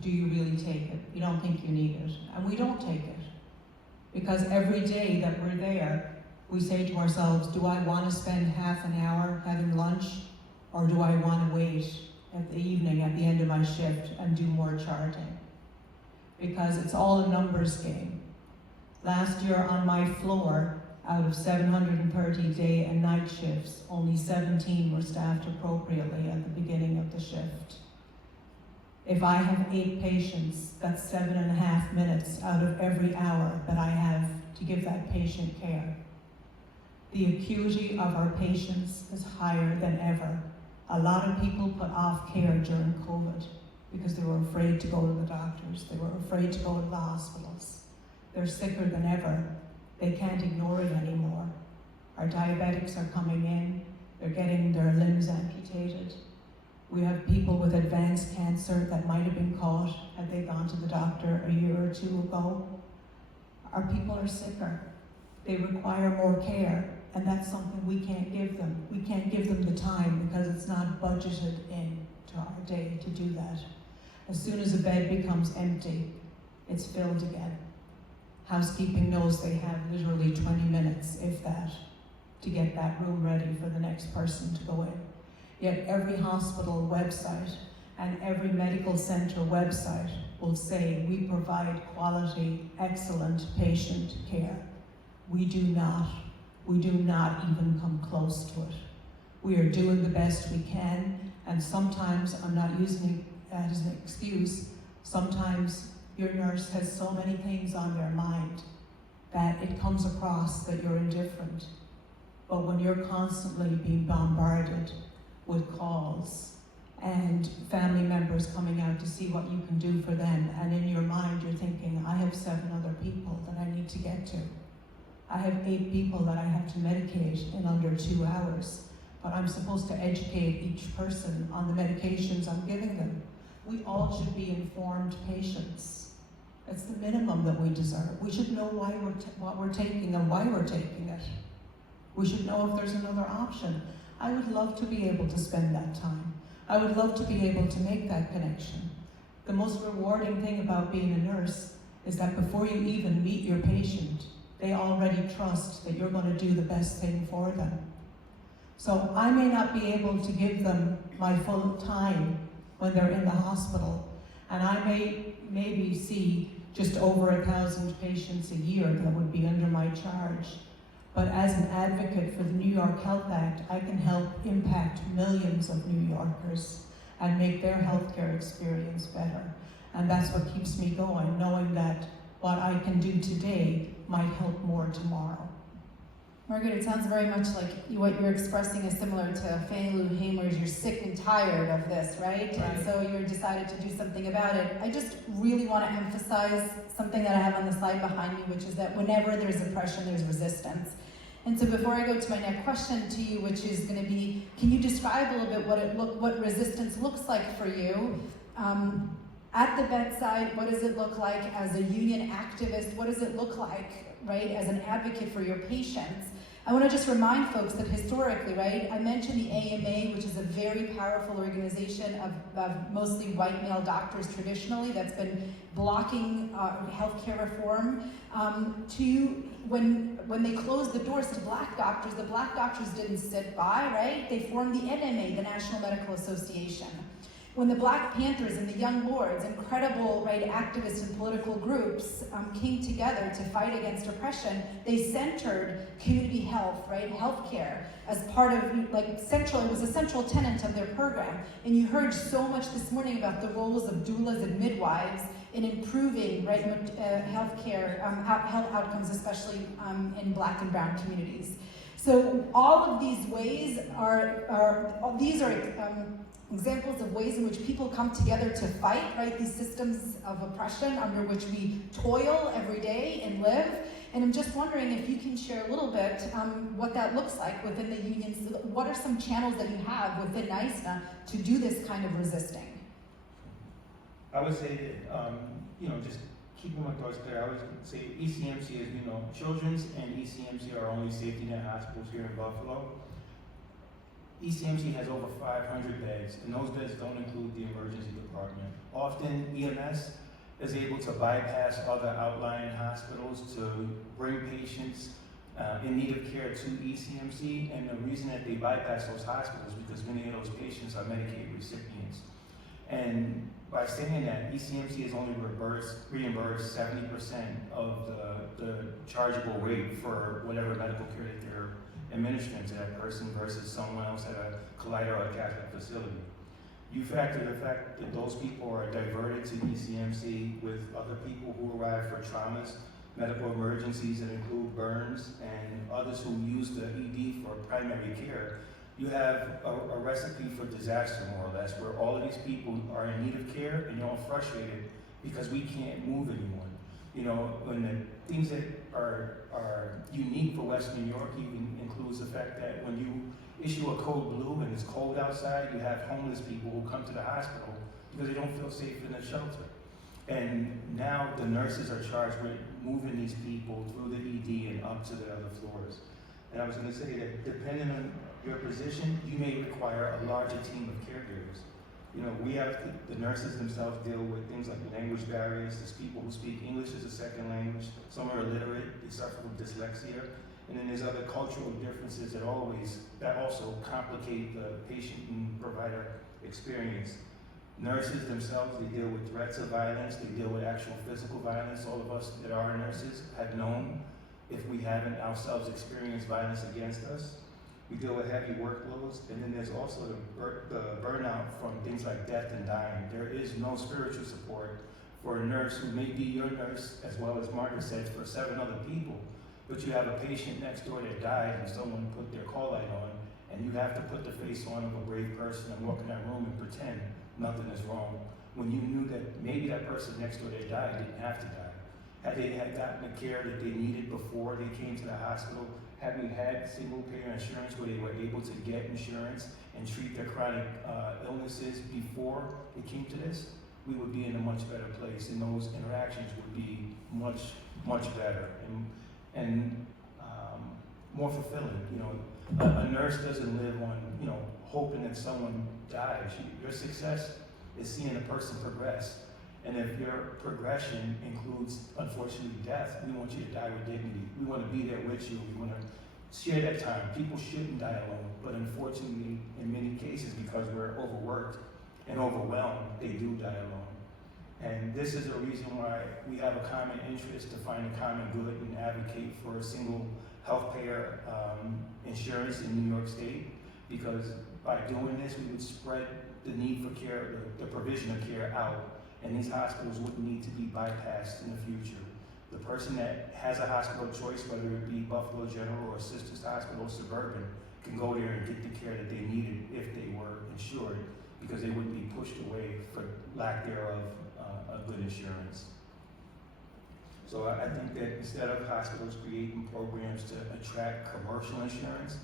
do you really take it? You don't think you need it, and we don't take it. Because every day that we're there, we say to ourselves, do I want to spend half an hour having lunch, or do I want to wait at the evening at the end of my shift and do more charting? Because it's all a numbers game. Last year on my floor, out of 730 day and night shifts, only 17 were staffed appropriately at the beginning of the shift. If I have 8 patients, that's 7.5 minutes out of every hour that I have to give that patient care. The acuity of our patients is higher than ever. A lot of people put off care during COVID because they were afraid to go to the doctors. They were afraid to go to the hospitals. They're sicker than ever. They can't ignore it anymore. Our diabetics are coming in. They're getting their limbs amputated. We have people with advanced cancer that might have been caught had they gone to the doctor a year or 2 ago. Our people are sicker. They require more care. And that's something we can't give them. We can't give them the time because it's not budgeted into our day to do that. As soon as a bed becomes empty, it's filled again. Housekeeping knows they have literally 20 minutes, if that, to get that room ready for the next person to go in. Yet every hospital website and every medical center website will say we provide quality, excellent patient care. We do not. We do not even come close to it. We are doing the best we can, and sometimes, I'm not using it as an excuse, sometimes your nurse has so many things on their mind that it comes across that you're indifferent. But when you're constantly being bombarded with calls and family members coming out to see what you can do for them, and in your mind you're thinking, I have 7 other people that I need to get to. I have 8 people that I have to medicate in under 2 hours, but I'm supposed to educate each person on the medications I'm giving them. We all should be informed patients. It's the minimum that we deserve. We should know what we're taking and why we're taking it. We should know if there's another option. I would love to be able to spend that time. I would love to be able to make that connection. The most rewarding thing about being a nurse is that before you even meet your patient, they already trust that you're going to do the best thing for them. So I may not be able to give them my full time when they're in the hospital, and I may maybe see just over 1,000 patients a year that would be under my charge. But as an advocate for the New York Health Act, I can help impact millions of New Yorkers and make their healthcare experience better. And that's what keeps me going, knowing that what I can do today might help more tomorrow. Margaret, it sounds very much like what you're expressing is similar to Fannie Lou Hamer's "you're sick and tired of this," right? And so you decided to do something about it. I just really want to emphasize something that I have on the slide behind me, which is that whenever there's oppression, there's resistance. And so before I go to my next question to you, which is going to be, can you describe a little bit what resistance looks like for you? At the bedside, what does it look like as a union activist? What does it look like, right, as an advocate for your patients? I want to just remind folks that historically, right, I mentioned the AMA, which is a very powerful organization of mostly white male doctors traditionally that's been blocking healthcare reform. When they closed the doors to black doctors, the black doctors didn't sit by, right? They formed the NMA, the National Medical Association. When the Black Panthers and the Young Lords, incredible activists and political groups came together to fight against oppression, they centered community health, healthcare, as part of it was a central tenet of their program. And you heard so much this morning about the roles of doulas and midwives in improving healthcare, health outcomes, especially in Black and brown communities. So all of these ways are examples of ways in which people come together to fight, these systems of oppression under which we toil every day and live. And I'm just wondering if you can share a little bit what that looks like within the unions. What are some channels that you have within NISNA to do this kind of resisting? I would say that, just keeping my thoughts clear, I would say ECMC is, children's and ECMC are only safety net hospitals here in Buffalo. ECMC has over 500 beds, and those beds don't include the emergency department. Often, EMS is able to bypass other outlying hospitals to bring patients in need of care to ECMC, and the reason that they bypass those hospitals is because many of those patients are Medicaid recipients. And by saying that, ECMC is only reimbursed 70% of the chargeable rate for whatever medical care that they're administering to that person versus someone else at a Collider or a Catholic facility. You factor the fact that those people are diverted to ECMC with other people who arrive for traumas, medical emergencies that include burns, and others who use the ED for primary care. You have a recipe for disaster, more or less, where all of these people are in need of care and you're all frustrated because we can't move anyone. When the things that are unique for West New York even includes the fact that when you issue a code blue and it's cold outside, you have homeless people who come to the hospital because they don't feel safe in the shelter. And now the nurses are charged with moving these people through the ED and up to the other floors. And I was going to say that depending on your position, you may require a larger team of caregivers. We have the nurses themselves deal with things like language barriers. There's people who speak English as a second language. Some are illiterate, they suffer with dyslexia. And then there's other cultural differences that also complicate the patient and provider experience. Nurses themselves, they deal with threats of violence, they deal with actual physical violence. All of us that are nurses have known, if we haven't ourselves experienced violence against us. We deal with heavy workloads, and then there's also the burnout from things like death and dying. There is no spiritual support for a nurse who may be your nurse, as well as Margaret said, for 7 other people. But you have a patient next door that died and someone put their call light on, and you have to put the face on of a brave person and walk in that room and pretend nothing is wrong, when you knew that maybe that person next door that died didn't have to die. Had they gotten the care that they needed before they came to the hospital, had we had single-payer insurance where they were able to get insurance and treat their chronic illnesses before they came to this, we would be in a much better place, and those interactions would be much, much better and more fulfilling. A nurse doesn't live on, hoping that someone dies. Your success is seeing a person progress. And if your progression includes, unfortunately, death, we want you to die with dignity. We want to be there with you. We want to share that time. People shouldn't die alone, but unfortunately, in many cases, because we're overworked and overwhelmed, they do die alone. And this is a reason why we have a common interest to find a common good and advocate for a single health payer insurance in New York State, because by doing this, we would spread the need for care, the provision of care out, and these hospitals wouldn't need to be bypassed in the future. The person that has a hospital choice, whether it be Buffalo General or Sisters Hospital or Suburban, can go there and get the care that they needed if they were insured, because they wouldn't be pushed away for lack thereof of good insurance. So I think that instead of hospitals creating programs to attract commercial insurance,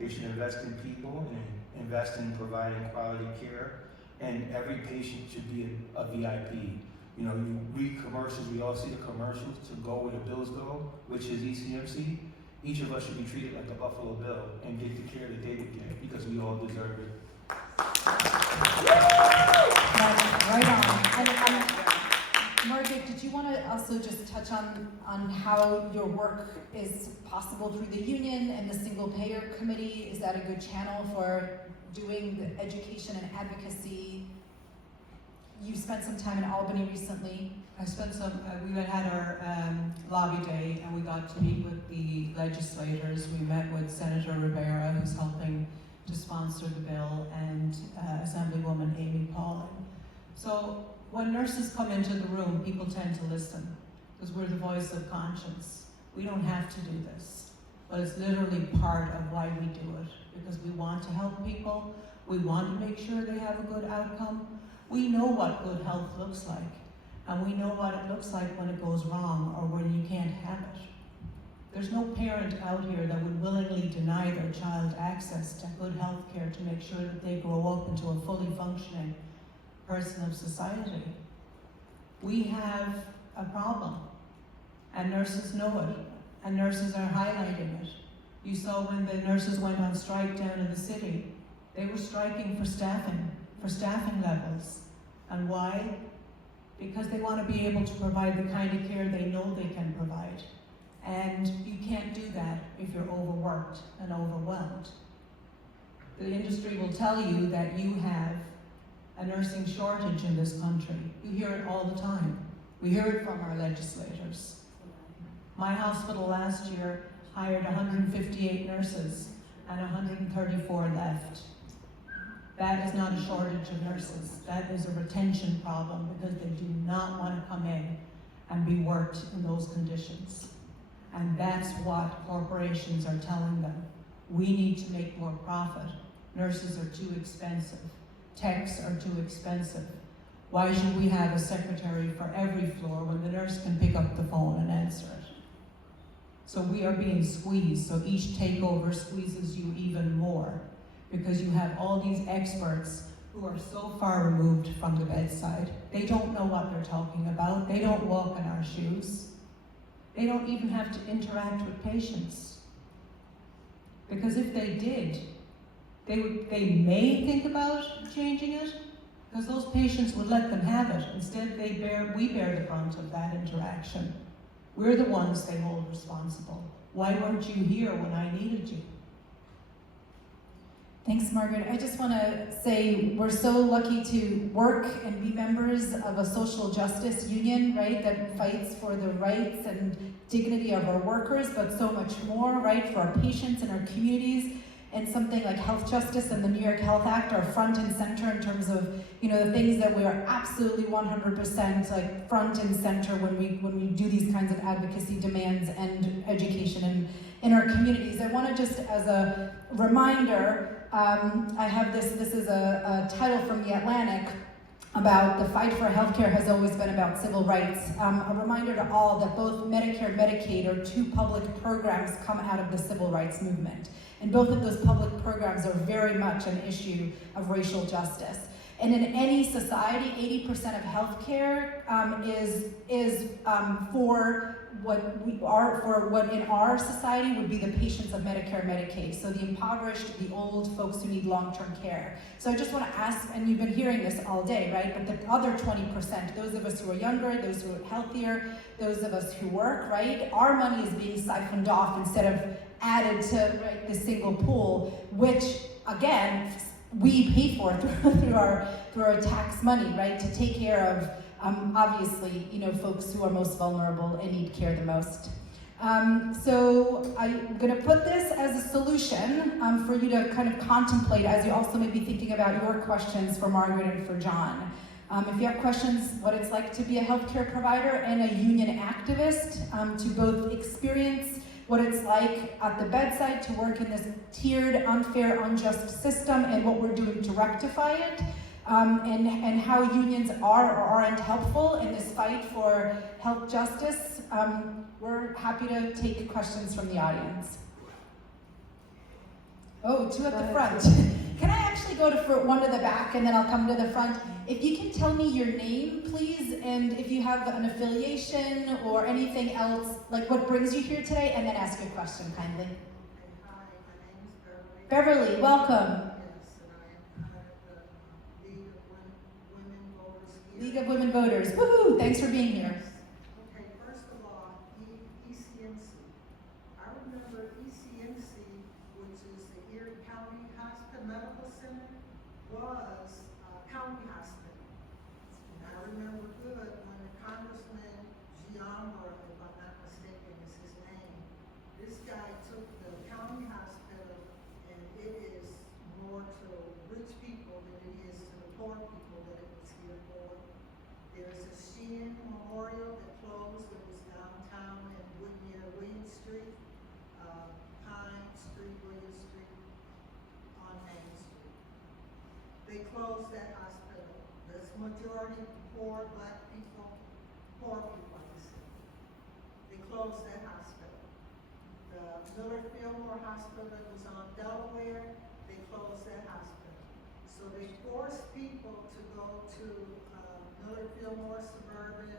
they should invest in people and invest in providing quality care. And every patient should be a VIP. You read commercials, we all see the commercials to go where the bills go, which is ECMC. Each of us should be treated like a Buffalo Bill and get the care that they would get, because we all deserve it. Right on. And Margaret, did you want to also just touch on how your work is possible through the union and the single payer committee? Is that a good channel for doing the education and advocacy you spent some time in Albany recently. I spent some, we had our lobby day and we got to meet with the legislators. We met with Senator Rivera, who's helping to sponsor the bill, and Assemblywoman Amy Pauling. So when nurses come into the room, people tend to listen because we're the voice of conscience. We don't have to do this, but it's literally part of why we do it, because we want to help people. We want to make sure they have a good outcome. We know what good health looks like, and we know what it looks like when it goes wrong or when you can't have it. There's no parent out here that would willingly deny their child access to good health care to make sure that they grow up into a fully functioning person of society. We have a problem, and nurses know it, and nurses are highlighting it. You saw when the nurses went on strike down in the city, they were striking for staffing levels. And why? Because they want to be able to provide the kind of care they know they can provide. And you can't do that if you're overworked and overwhelmed. The industry will tell you that you have a nursing shortage in this country. You hear it all the time. We hear it from our legislators. My hospital last year hired 158 nurses and 134 left. That is not a shortage of nurses. That is a retention problem because they do not want to come in and be worked in those conditions. And that's what corporations are telling them. We need to make more profit. Nurses are too expensive. Techs are too expensive. Why should we have a secretary for every floor when the nurse can pick up the phone and answer it? So we are being squeezed, so each takeover squeezes you even more because you have all these experts who are so far removed from the bedside. They don't know what they're talking about. They don't walk in our shoes. They don't even have to interact with patients. Because if they did, they may think about changing it, because those patients would let them have it. Instead, we bear the brunt of that interaction. We're the ones they hold responsible. Why weren't you here when I needed you? Thanks, Margaret. I just want to say we're so lucky to work and be members of a social justice union, right, that fights for the rights and dignity of our workers, but so much more, right, for our patients and our communities. And something like health justice and the New York Health Act are front and center in terms of, the things that we are absolutely 100% like front and center when we do these kinds of advocacy demands and education in our communities. I want to just, as a reminder, I have this is a title from The Atlantic about the fight for healthcare has always been about civil rights. A reminder to all that both Medicare and Medicaid are two public programs come out of the civil rights movement. And both of those public programs are very much an issue of racial justice. And in any society, 80% of healthcare is for what in our society would be the patients of Medicare and Medicaid. So the impoverished, the old, folks who need long-term care. So I just want to ask, and you've been hearing this all day, right? But the other 20%, those of us who are younger, those who are healthier, those of us who work, right? Our money is being siphoned off instead of added to the single pool, which again we pay for through our tax money, right? To take care of obviously folks who are most vulnerable and need care the most. So I'm going to put this as a solution for you to kind of contemplate as you also may be thinking about your questions for Margaret and for John. If you have questions, what it's like to be a healthcare provider and a union activist, to both experience what it's like at the bedside to work in this tiered, unfair, unjust system and what we're doing to rectify it, and how unions are or aren't helpful in this fight for health justice. We're happy to take questions from the audience. Oh, two at the front. Can I actually go to one to the back and then I'll come to the front? If you can tell me your name, please, and if you have an affiliation or anything else, like what brings you here today, and then ask your question kindly. Hi, my name is Beverly, welcome. Yes, and I am part of the League of Women Voters here. League of Women Voters. Woohoo! Thanks for being here. Okay, first of all, ECMC. I remember ECMC, which is the Erie County Hospital Medical Center, was a county hospital. closed that hospital. There's majority poor black people, poor people in the city. They closed that hospital. The Miller Fillmore Hospital that was on Delaware, they closed that hospital. So they forced people to go to Miller Fillmore Suburban,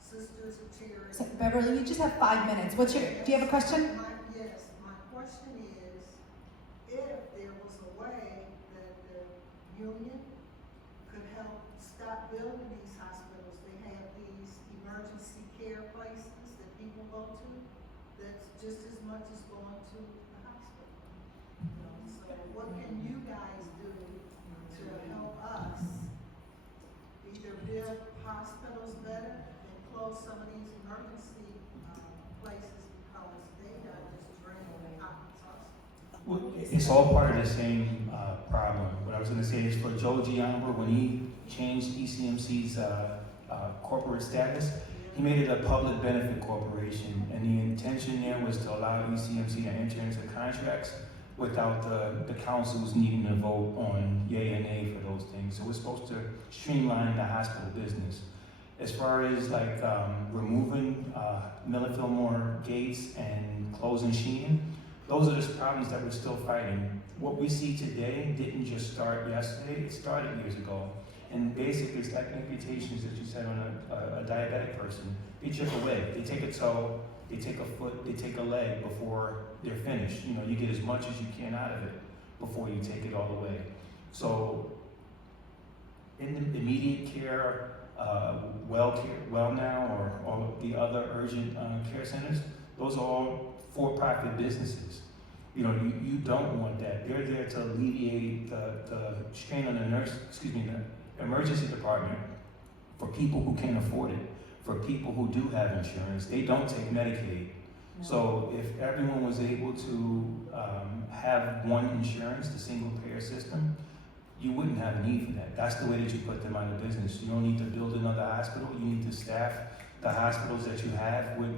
Sisters of Charity. So, Beverly, you just have 5 minutes. Do you have a question? Yes, my question is, if there was a way that the union could help stop building these hospitals, they have these emergency care places that people go to, that's just as much as going to the hospital. You know, so what can you guys do to help us either build hospitals better and close some of these emergency places because they are just draining the pockets also? Well, it's all part of the same problem. What I was going to say is for Joe Giamber, when he changed ECMC's corporate status, he made it a public benefit corporation, and the intention there was to allow ECMC to enter into contracts without the councils needing to vote on yay and nay for those things. So we're supposed to streamline the hospital business. As far as like removing Miller Fillmore gates and closing Sheehan, those are the problems that we're still fighting. What we see today didn't just start yesterday, it started years ago. And basically it's like amputations that you said on a diabetic person. They chip away, they take a toe, they take a foot, they take a leg before they're finished. You know, you get as much as you can out of it before you take it all the way. So in the immediate care, Well Now, or all of the other urgent care centers, those are all for-profit businesses. You know, you don't want that. They're there to alleviate the strain on the emergency department for people who can't afford it, for people who do have insurance. They don't take Medicaid. So if everyone was able to have one insurance, the single payer system, you wouldn't have a need for that. That's the way that you put them out of business. You don't need to build another hospital. You need to staff the hospitals that you have with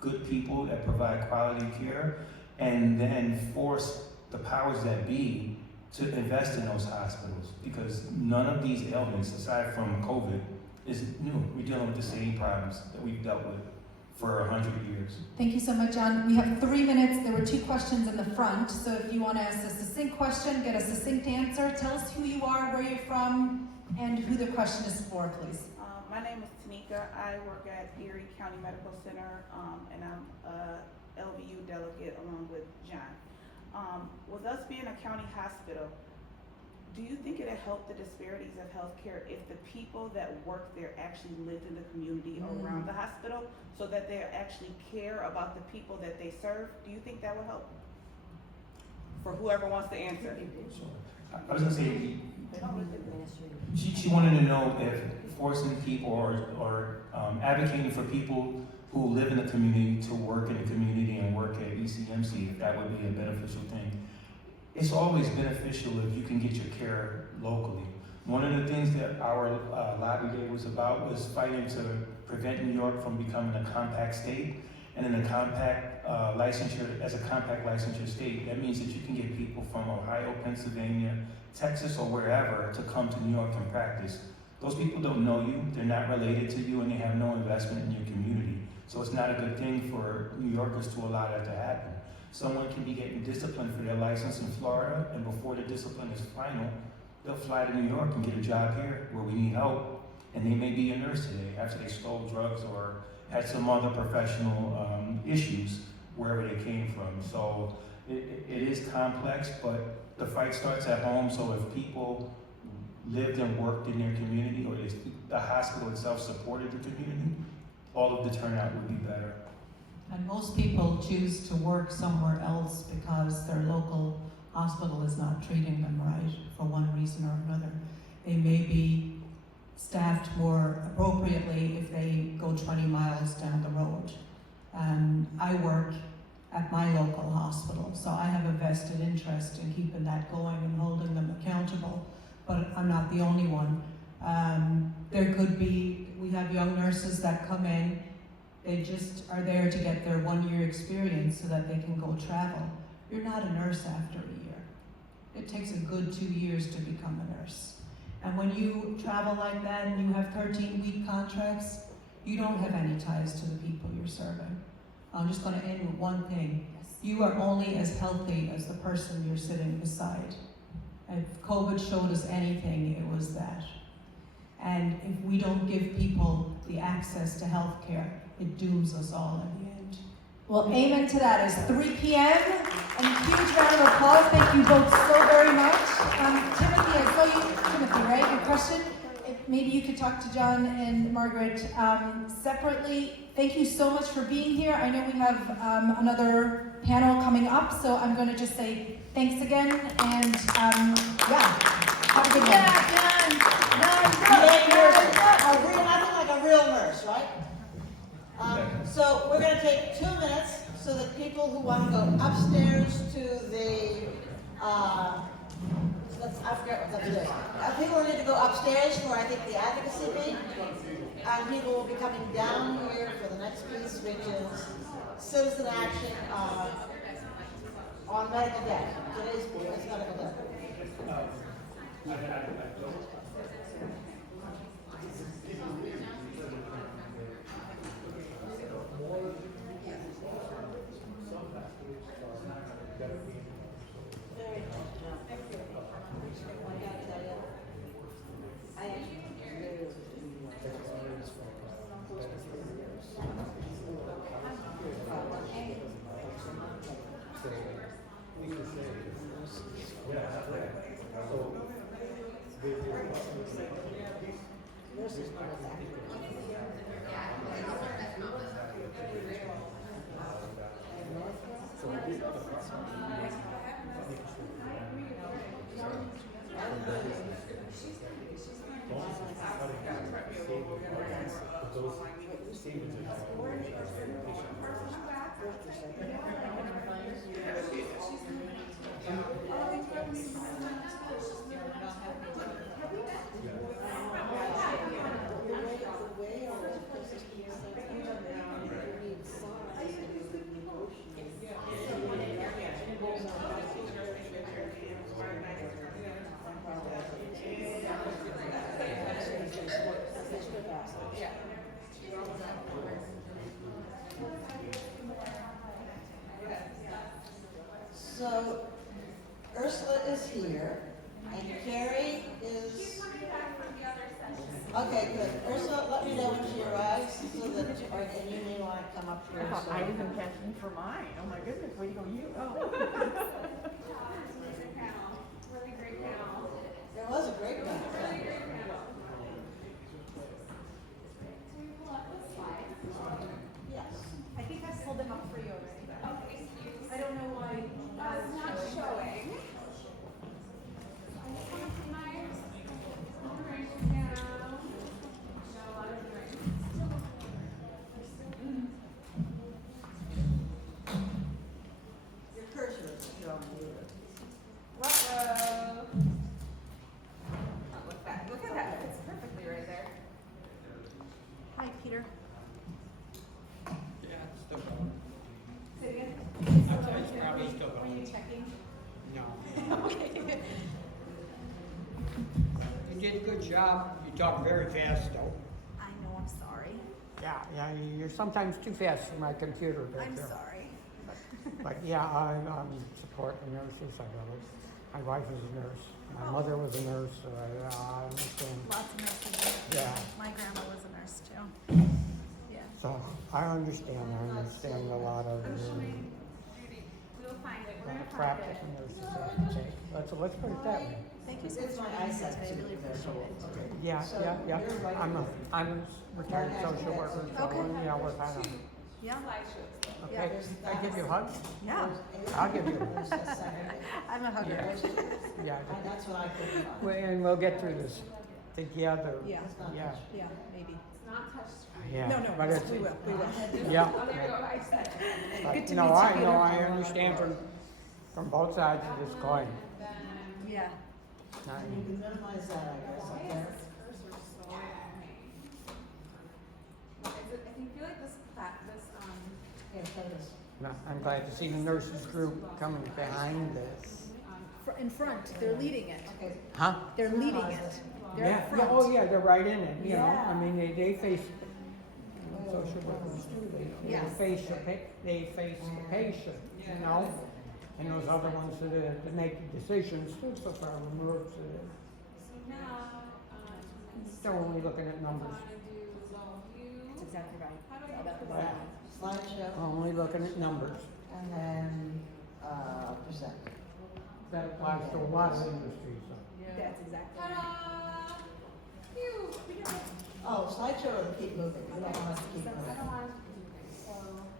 good people that provide quality care, and then force the powers that be to invest in those hospitals, because none of these ailments, aside from COVID, is new. We're dealing with the same problems that we've dealt with for 100 years. Thank you so much, John. We have 3 minutes. There were 2 questions in the front, so if you want to ask a succinct question, get a succinct answer, tell us who you are, where you're from, and who the question is for, please. My name is Tanika. I work at Erie County Medical Center, and I'm a LVU delegate along with John. With us being a county hospital, do you think it'll help the disparities of healthcare if the people that work there actually lived in the community around the hospital, so that they actually care about the people that they serve? Do you think that would help? For whoever wants to answer. Sure. I was gonna say, she wanted to know if forcing people or advocating for people who live in the community to work in the community and work at ECMC, if that would be a beneficial thing. It's always beneficial if you can get your care locally. One of the things that our lobby day was about was fighting to prevent New York from becoming a compact state. And in a compact licensure state, that means that you can get people from Ohio, Pennsylvania, Texas, or wherever to come to New York and practice. Those people don't know you, they're not related to you, and they have no investment in your community. So it's not a good thing for New Yorkers to allow that to happen. Someone can be getting disciplined for their license in Florida, and before the discipline is final, they'll fly to New York and get a job here where we need help. And they may be a nurse today after they stole drugs or had some other professional issues wherever they came from. So it is complex, but the fight starts at home. So if people lived and worked in their community, or the hospital itself supported the community, all of the turnout would be better. And most people choose to work somewhere else because their local hospital is not treating them right for one reason or another. They may be staffed more appropriately if they go 20 miles down the road. I work at my local hospital, so I have a vested interest in keeping that going and holding them accountable, but I'm not the only one. There could be, we have young nurses that come in, they just are there to get their 1 year experience so that they can go travel. You're not a nurse after a year. It takes a good 2 years to become a nurse. And when you travel like that and you have 13-week contracts, you don't have any ties to the people you're serving. I'm just gonna end with one thing. You are only as healthy as the person you're sitting beside. If COVID showed us anything, it was that. And if we don't give people the access to health care, it dooms us all in the end. Well, amen to that. It's 3 p.m. and a huge round of applause. Thank you both so very much. Timothy, I saw you, Timothy, right? Your question? Maybe you could talk to John and Margaret separately. Thank you so much for being here. I know we have another panel coming up, so I'm going to just say thanks again, and yeah, have a good one. Nothing like a real nurse, right? So we're going to take 2 minutes so that people who want to go upstairs to the, I forget what's upstairs. People need to go upstairs for, I think, the advocacy meeting. And people will be coming down here for the next piece, which is citizen action on medical debt. Today's medical debt. So Ursula is here, and Carrie is. Okay, good. Ursula, let me know when she arrives, so that, and you may want to come up here. So. I didn't catch me for mine. Oh my goodness, where you go? You? Oh. Really great panel. There was a great one. Really great panel. Can we pull up the slides? Yes. I think I pulled them up for you already. Oh, thank you. I don't know why. It's not showing. I just want to put my information down. Got a lot of information. Your cursor is showing you. Uh-oh. Oh, look at that. It's perfectly right there. Hi, Peter. Yeah, it's still going. Say it again. It's probably still Are going. you checking? No. Okay. You did a good job. You talk very fast though. I know, I'm sorry. Yeah, you're sometimes too fast for my computer back I'm there. sorry. But yeah, I support the nurses. I really. My wife is a nurse. My mother was a nurse, so I understand. Lots of nurses. Yeah. My grandma was a nurse too. Yeah. So I understand. I understand a lot of We'll find it. We're lot gonna of find practice it. the nurses have to take. Let's put it that way. Thank you so It's much my for being here eyesight today. I too. really appreciate it. Okay. Yeah, So yeah. you're right. I'm a retired social worker, so Okay. yeah, we're kind of. Yeah. Okay, I give you a hug? Yeah. I'll give you I'm a hugger. Yeah. And that's what I couldn't find. And we'll get through this together. Yeah. Yeah, Yeah, maybe. Not touch screen. yeah. No, But it's, we will. yeah. Oh, there you go. I said it. But Good to no, meet you, I Peter. know, I understand from both sides of this coin. Yeah. Not- You can minimize that, I guess, up there. I feel like this Here, try this. no, I'm glad to see the nurses group coming behind this. in front, they're leading it. Okay. Huh? They're leading it. They're Yeah, in front. oh yeah, they're right in it, you know, Yeah. I mean, they face, social workers too, they Yes. face they face the patient, you know? And those other ones that make the decisions, too, so far removed, So now, they're only looking at I numbers. want to do resolve view. That's exactly right. How do I It's get about the to Right. Slideshow, Only looking at numbers. and then, present. That applies to a lot of industries, so. That's exactly right. Ta-da! Phew, we got it. Oh, slideshow or keep moving, we don't want us to keep I moving. don't want to, so,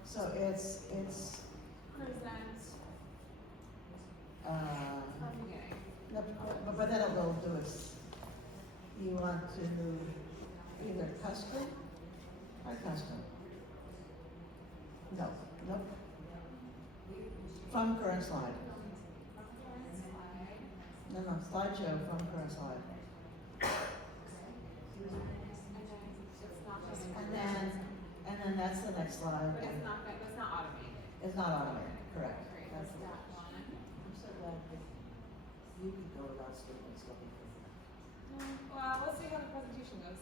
So it's, present uh, from beginning. no, but then it will do is, you want to move either custom or custom? No, nope. From current slide. No, slideshow from current slide. And then that's the next slide. But it's not automated. It's not automated, correct. Great, That's that's that one. I'm so glad that you could go without statements looking for. Well, let's see how the presentation goes.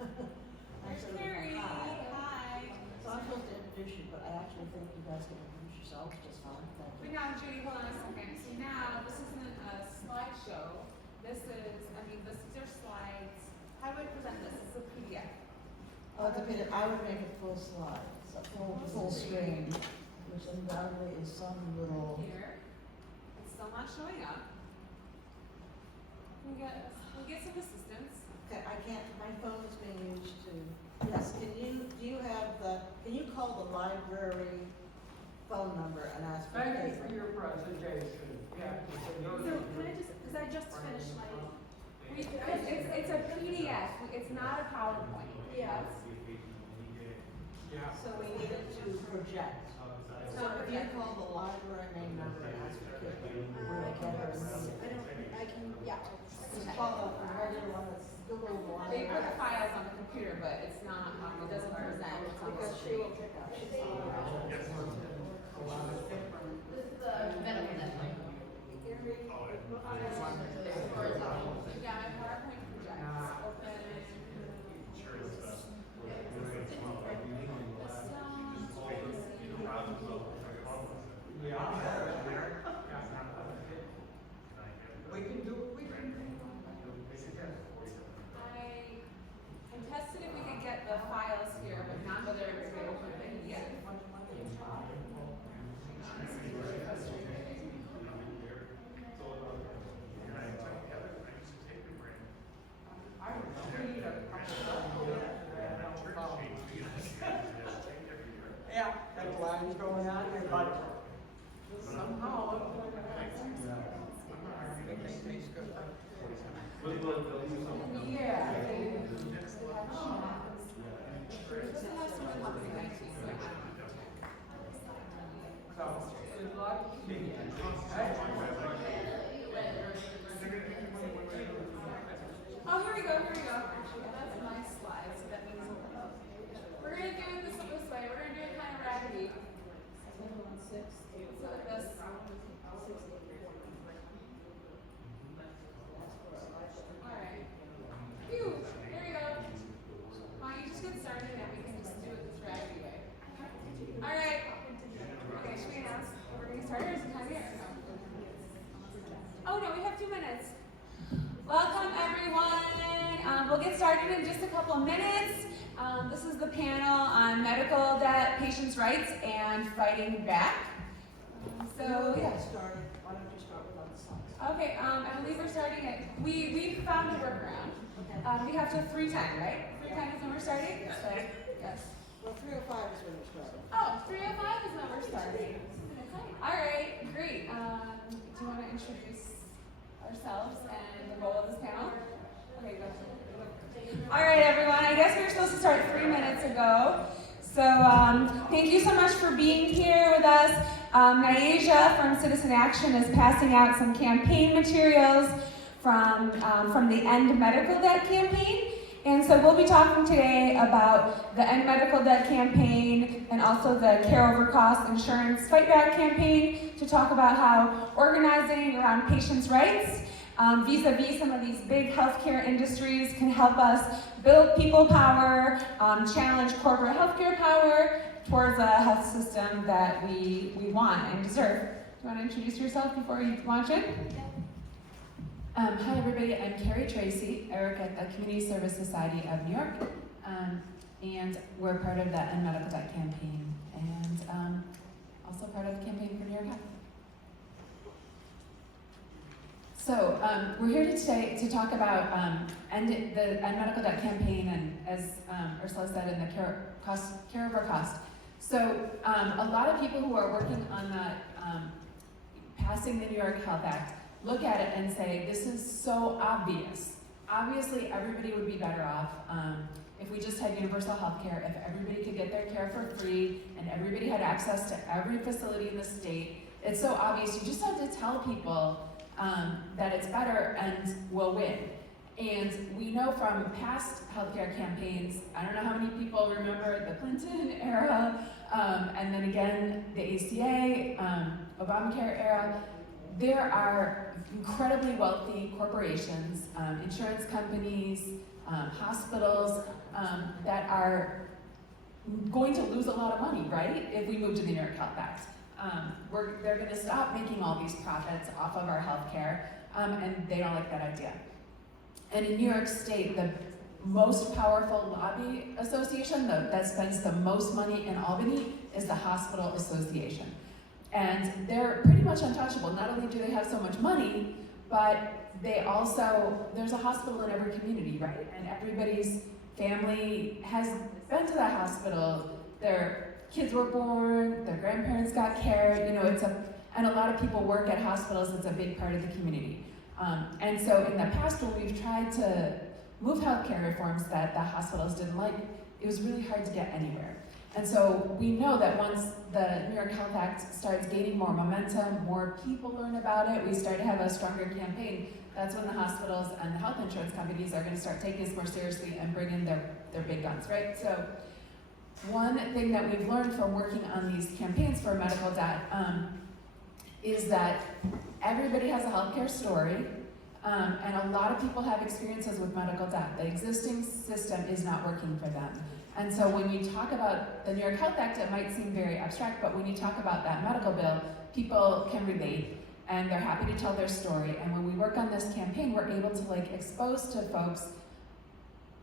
There's so Carrie. hi. Hi. So I'm supposed to introduce you, but I actually think you guys can introduce yourselves just fine. Thank But you. now, Judy, hold on a second. So now, this isn't a slideshow. These are slides. How do I present this? This is a PDF. Oh, it's okay, I would make it full slide, so full screen, which undoubtedly is some little. Here. It's still not showing up. We get some assistance. Okay, I can't, my phone is being used to, yes, can you call the library phone number and ask for Thank you Kate? for your presentation. Yeah. So can I just, because I just finished my, it's a PDF, it's not a PowerPoint. Yes. Yeah. So we needed to project. So if you call the library main number and ask for Kate, we'll get her. Just call the regular one that's Google the library. They put the files on the computer, but it's not, it doesn't present. It's on the Because she screen. will pick up. This is the medical network. Yeah, my PowerPoint projects. Open. I tested if we could get the files here, but not whether it's going to open it yet. Yeah, that line's going on here, but somehow. Yeah. Oh, here we go. Actually, that's my slide, so that means we're gonna do it this way. We're gonna do it kind of raggedy. So like this. Alright. Phew, there we go. Why don't you just get started and we can just do it this raggedy way. Alright. Okay, should we announce we're gonna get started or is it time here? Oh no, we have 2 minutes. Welcome everyone. We'll get started in just a couple of minutes. This is the panel on medical debt, patients' rights, and fighting back. So Yeah, started, why don't you start with on the slides? okay, I believe we're starting at, we found a workaround. We have to 3:10, right? 3:10 is when we're starting? So, yes. Well, 3:05 is when we're starting. Oh, 3:05 is when we're starting. All right, great. Do you want to introduce ourselves and the role of this panel? Okay, go. All right, everyone. I guess we were supposed to start 3 minutes ago. So thank you so much for being here with us. Nyasia from Citizen Action is passing out some campaign materials from the End Medical Debt campaign. And so we'll be talking today about the End Medical Debt campaign and also the Care Over Cost Insurance Fight Back campaign to talk about how organizing around patients' rights vis-a-vis some of these big healthcare industries can help us build people power, challenge corporate healthcare power towards a health system that we want and deserve. Do you want to introduce yourself before you launch in? Hi everybody, I'm Carrie Tracy. I work at the Community Service Society of New York, and we're part of the End Medical Debt campaign, and also part of the campaign for New York Health. So we're here today to talk about the End Medical Debt campaign, and as Ursula said, in the Care Over Cost. So a lot of people who are working on the passing the New York Health Act look at it and say, this is so obvious. Obviously, everybody would be better off if we just had universal health care, if everybody could get their care for free, and everybody had access to every facility in the state. It's so obvious. You just have to tell people that it's better and we'll win. And we know from past healthcare campaigns, I don't know how many people remember the Clinton era, and then again, the ACA, Obamacare era. There are incredibly wealthy corporations, insurance companies, hospitals that are going to lose a lot of money, right? If we move to the New York Health Act. They're going to stop making all these profits off of our healthcare, and they don't like that idea. And in New York State, the most powerful lobby association that spends the most money in Albany is the Hospital Association. And they're pretty much untouchable. Not only do they have so much money, but they also, there's a hospital in every community, right? And everybody's family has been to that hospital. Their kids were born, their grandparents got care, and a lot of people work at hospitals. It's a big part of the community. And so in the past, when we've tried to move healthcare reforms that the hospitals didn't like, it was really hard to get anywhere. And so we know that once the New York Health Act starts gaining more momentum, more people learn about it, we start to have a stronger campaign, that's when the hospitals and the health insurance companies are going to start taking this more seriously and bring in their big guns, right? So one thing that we've learned from working on these campaigns for medical debt is that everybody has a healthcare story, and a lot of people have experiences with medical debt. The existing system is not working for them. And so when you talk about the New York Health Act, it might seem very abstract, but when you talk about that medical bill, people can relate, and they're happy to tell their story. And when we work on this campaign, we're able to expose to folks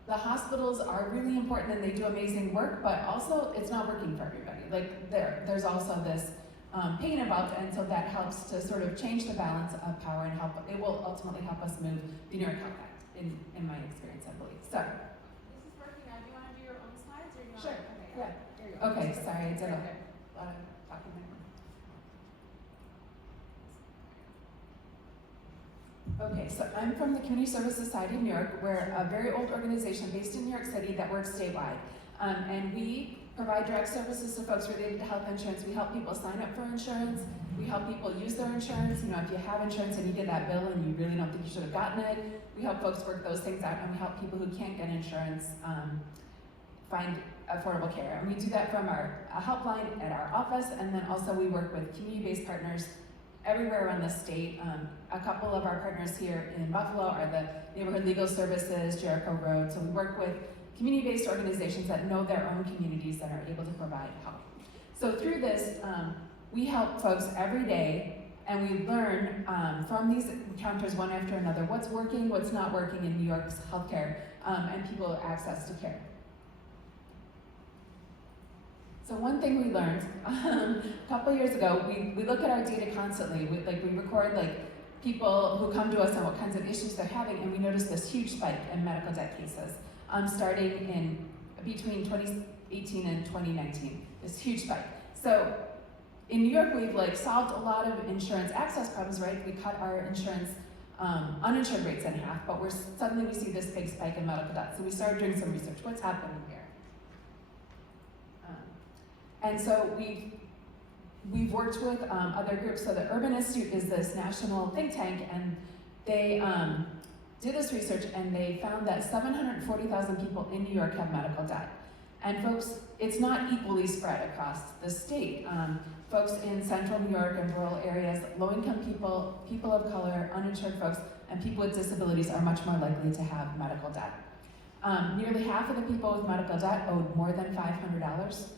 the hospitals are really important and they do amazing work, but also it's not working for everybody. There's also this pain involved, and so that helps to sort of change the balance of power and help. It will ultimately help us move the New York Health Act, in my experience, I believe. So. This is working now. Do you want to do your own slides or you want? Sure. Okay, Yeah. there you go. Okay, sorry, I did a lot of talking there. Okay, so I'm from the Community Service Society of New York. We're a very old organization based in New York City that works statewide. And we provide direct services to folks related to health insurance. We help people sign up for insurance. We help people use their insurance. If you have insurance and you get that bill and you really don't think you should have gotten it, we help folks work those things out, and we help people who can't get insurance find affordable care. And we do that from our helpline at our office, and then also we work with community-based partners everywhere around the state. A couple of our partners here in Buffalo are the Neighborhood Legal Services, Jericho Road. So we work with community-based organizations that know their own communities that are able to provide help. So through this, we help folks every day, and we learn from these encounters one after another what's working, what's not working in New York's healthcare, and people access to care. So one thing we learned a couple years ago, we look at our data constantly. We record people who come to us and what kinds of issues they're having, and we noticed this huge spike in medical debt cases, starting in between 2018 and 2019. This huge spike. So in New York, we've solved a lot of insurance access problems, right? We cut our insurance uninsured rates in half, but suddenly we see this big spike in medical debt. So we started doing some research. What's happening here? And so we've worked with other groups. So the Urban Institute is this national think tank, and they did this research and they found that 740,000 people in New York have medical debt. And folks, it's not equally spread across the state. Folks in central New York and rural areas, low-income people, people of color, uninsured folks, and people with disabilities are much more likely to have medical debt. Nearly half of the people with medical debt owed more than $500.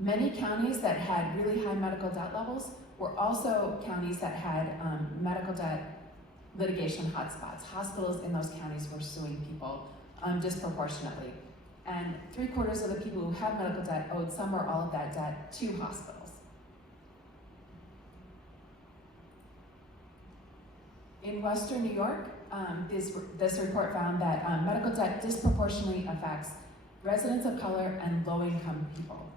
Many counties that had really high medical debt levels were also counties that had medical debt litigation hotspots. Hospitals in those counties were suing people disproportionately. And 3/4 of the people who have medical debt owed some or all of that debt to hospitals. In Western New York, this report found that medical debt disproportionately affects residents of color and low-income people.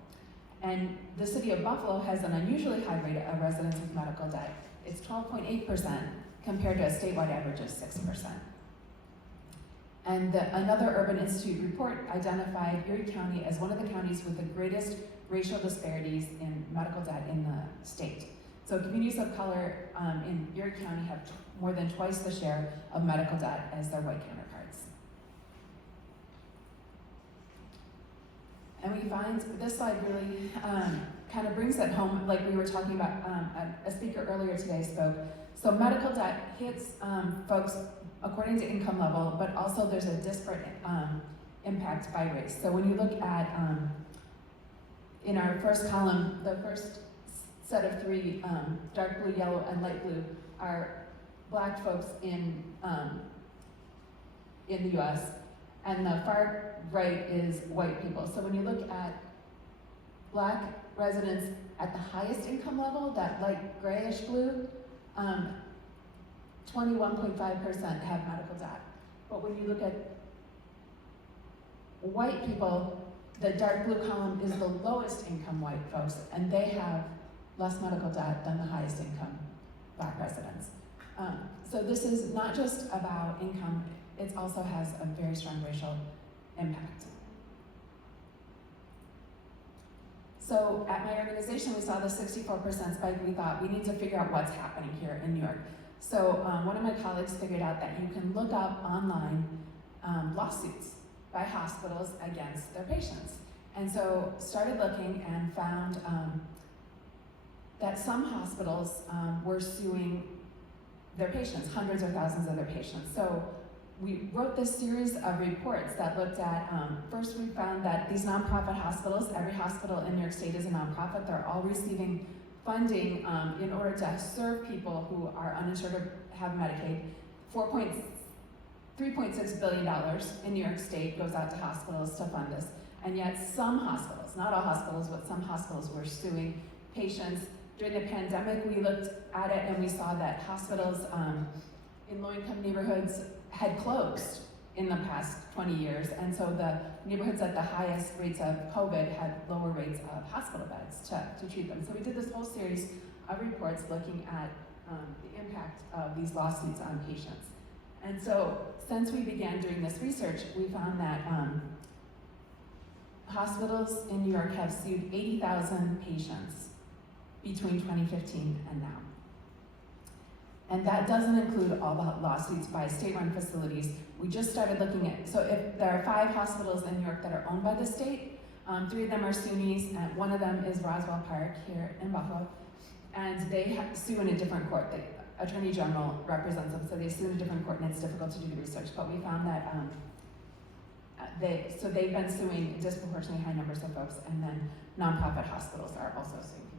And the city of Buffalo has an unusually high rate of residents with medical debt. It's 12.8% compared to a statewide average of 6%. And another Urban Institute report identified Erie County as one of the counties with the greatest racial disparities in medical debt in the state. So communities of color in Erie County have more than twice the share of medical debt as their white counterparts. And we find this slide really kind of brings it home, like we were talking about, a speaker earlier today spoke. So medical debt hits folks according to income level, but also there's a disparate impact by race. So when you look at, in our first column, the first set of three, dark blue, yellow, and light blue, are Black folks in the US, and the far right is white people. So when you look at Black residents at the highest income level, that light grayish blue, 21.5% have medical debt. But when you look at white people, the dark blue column is the lowest income white folks, and they have less medical debt than the highest income Black residents. So this is not just about income, it also has a very strong racial impact. So at my organization, we saw the 64% spike. We thought we need to figure out what's happening here in New York. So one of my colleagues figured out that you can look up online lawsuits by hospitals against their patients. And so started looking and found that some hospitals were suing their patients, hundreds or thousands of their patients. So we wrote this series of reports that looked at, first we found that these nonprofit hospitals, every hospital in New York State is a nonprofit, they're all receiving funding in order to serve people who are uninsured or have Medicaid. $3.6 billion in New York State goes out to hospitals to fund this. And yet some hospitals, not all hospitals, but some hospitals were suing patients. During the pandemic, we looked at it and we saw that hospitals in low-income neighborhoods had closed in the past 20 years. And so the neighborhoods at the highest rates of COVID had lower rates of hospital beds to treat them. So we did this whole series of reports looking at the impact of these lawsuits on patients. And so since we began doing this research, we found that hospitals in New York have sued 80,000 patients between 2015 and now. And that doesn't include all the lawsuits by state-run facilities. We just started looking at, so if there are 5 hospitals in New York that are owned by the state, 3 of them are SUNYs, and one of them is Roswell Park here in Buffalo, and they sue in a different court. The Attorney General represents them, so they sue in a different court, and it's difficult to do the research. But we found that they've been suing disproportionately high numbers of folks, and then nonprofit hospitals are also suing people.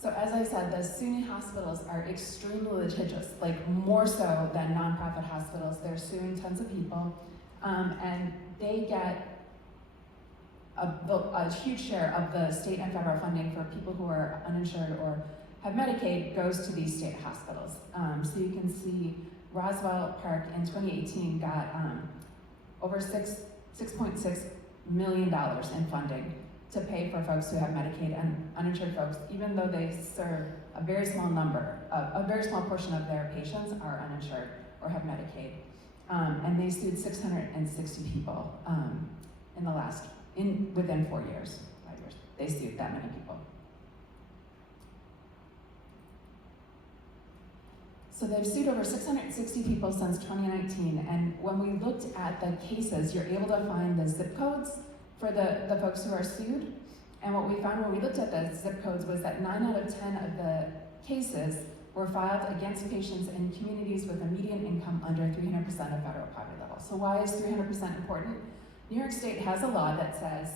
So as I said, the SUNY hospitals are extremely litigious, like more so than nonprofit hospitals. They're suing tons of people, and they get a huge share of the state and federal funding for people who are uninsured or have Medicaid goes to these state hospitals. So you can see Roswell Park in 2018 got over $6.6 million in funding to pay for folks who have Medicaid, and uninsured folks, even though they serve a very small number, a very small portion of their patients are uninsured or have Medicaid. And they sued 660 people within 4 years, 5 years. They sued that many people. So they've sued over 660 people since 2019, and when we looked at the cases, you're able to find the zip codes for the folks who are sued. And what we found when we looked at the zip codes was that 9 out of 10 of the cases were filed against patients in communities with a median income under 300% of federal poverty level. So why is 300% important? New York State has a law that says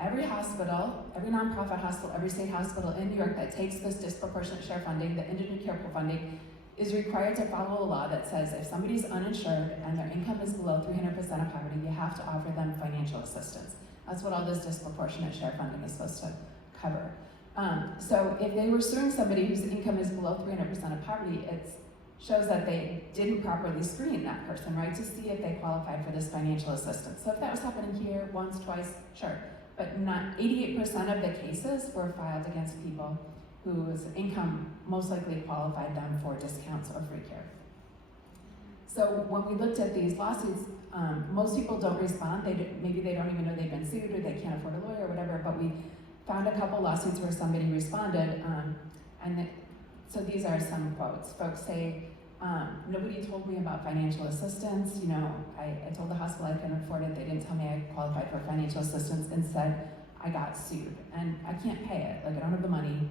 every hospital, every nonprofit hospital, every state hospital in New York that takes this disproportionate share funding, the indigent care pool funding, is required to follow a law that says if somebody's uninsured and their income is below 300% of poverty, you have to offer them financial assistance. That's what all this disproportionate share funding is supposed to cover. So if they were suing somebody whose income is below 300% of poverty, it shows that they didn't properly screen that person, right, to see if they qualified for this financial assistance. So if that was happening here once, twice, sure. But not 88% of the cases were filed against people whose income most likely qualified them for discounts or free care. So when we looked at these lawsuits, most people don't respond. Maybe they don't even know they've been sued or they can't afford a lawyer or whatever, but we found a couple lawsuits where somebody responded, so these are some quotes. Folks say, nobody told me about financial assistance. You know, I told the hospital I couldn't afford it. They didn't tell me I qualified for financial assistance. Instead, I got sued and I can't pay it. Like, I don't have the money.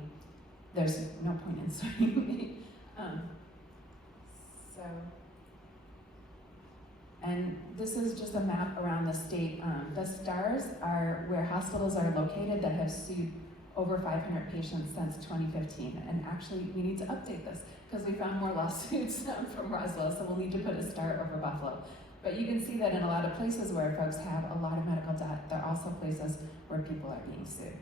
There's no point in suing me. And this is just a map around the state. The stars are where hospitals are located that have sued over 500 patients since 2015. And actually, we need to update this because we found more lawsuits from Roswell, so we'll need to put a star over Buffalo. But you can see that in a lot of places where folks have a lot of medical debt, there are also places where people are being sued.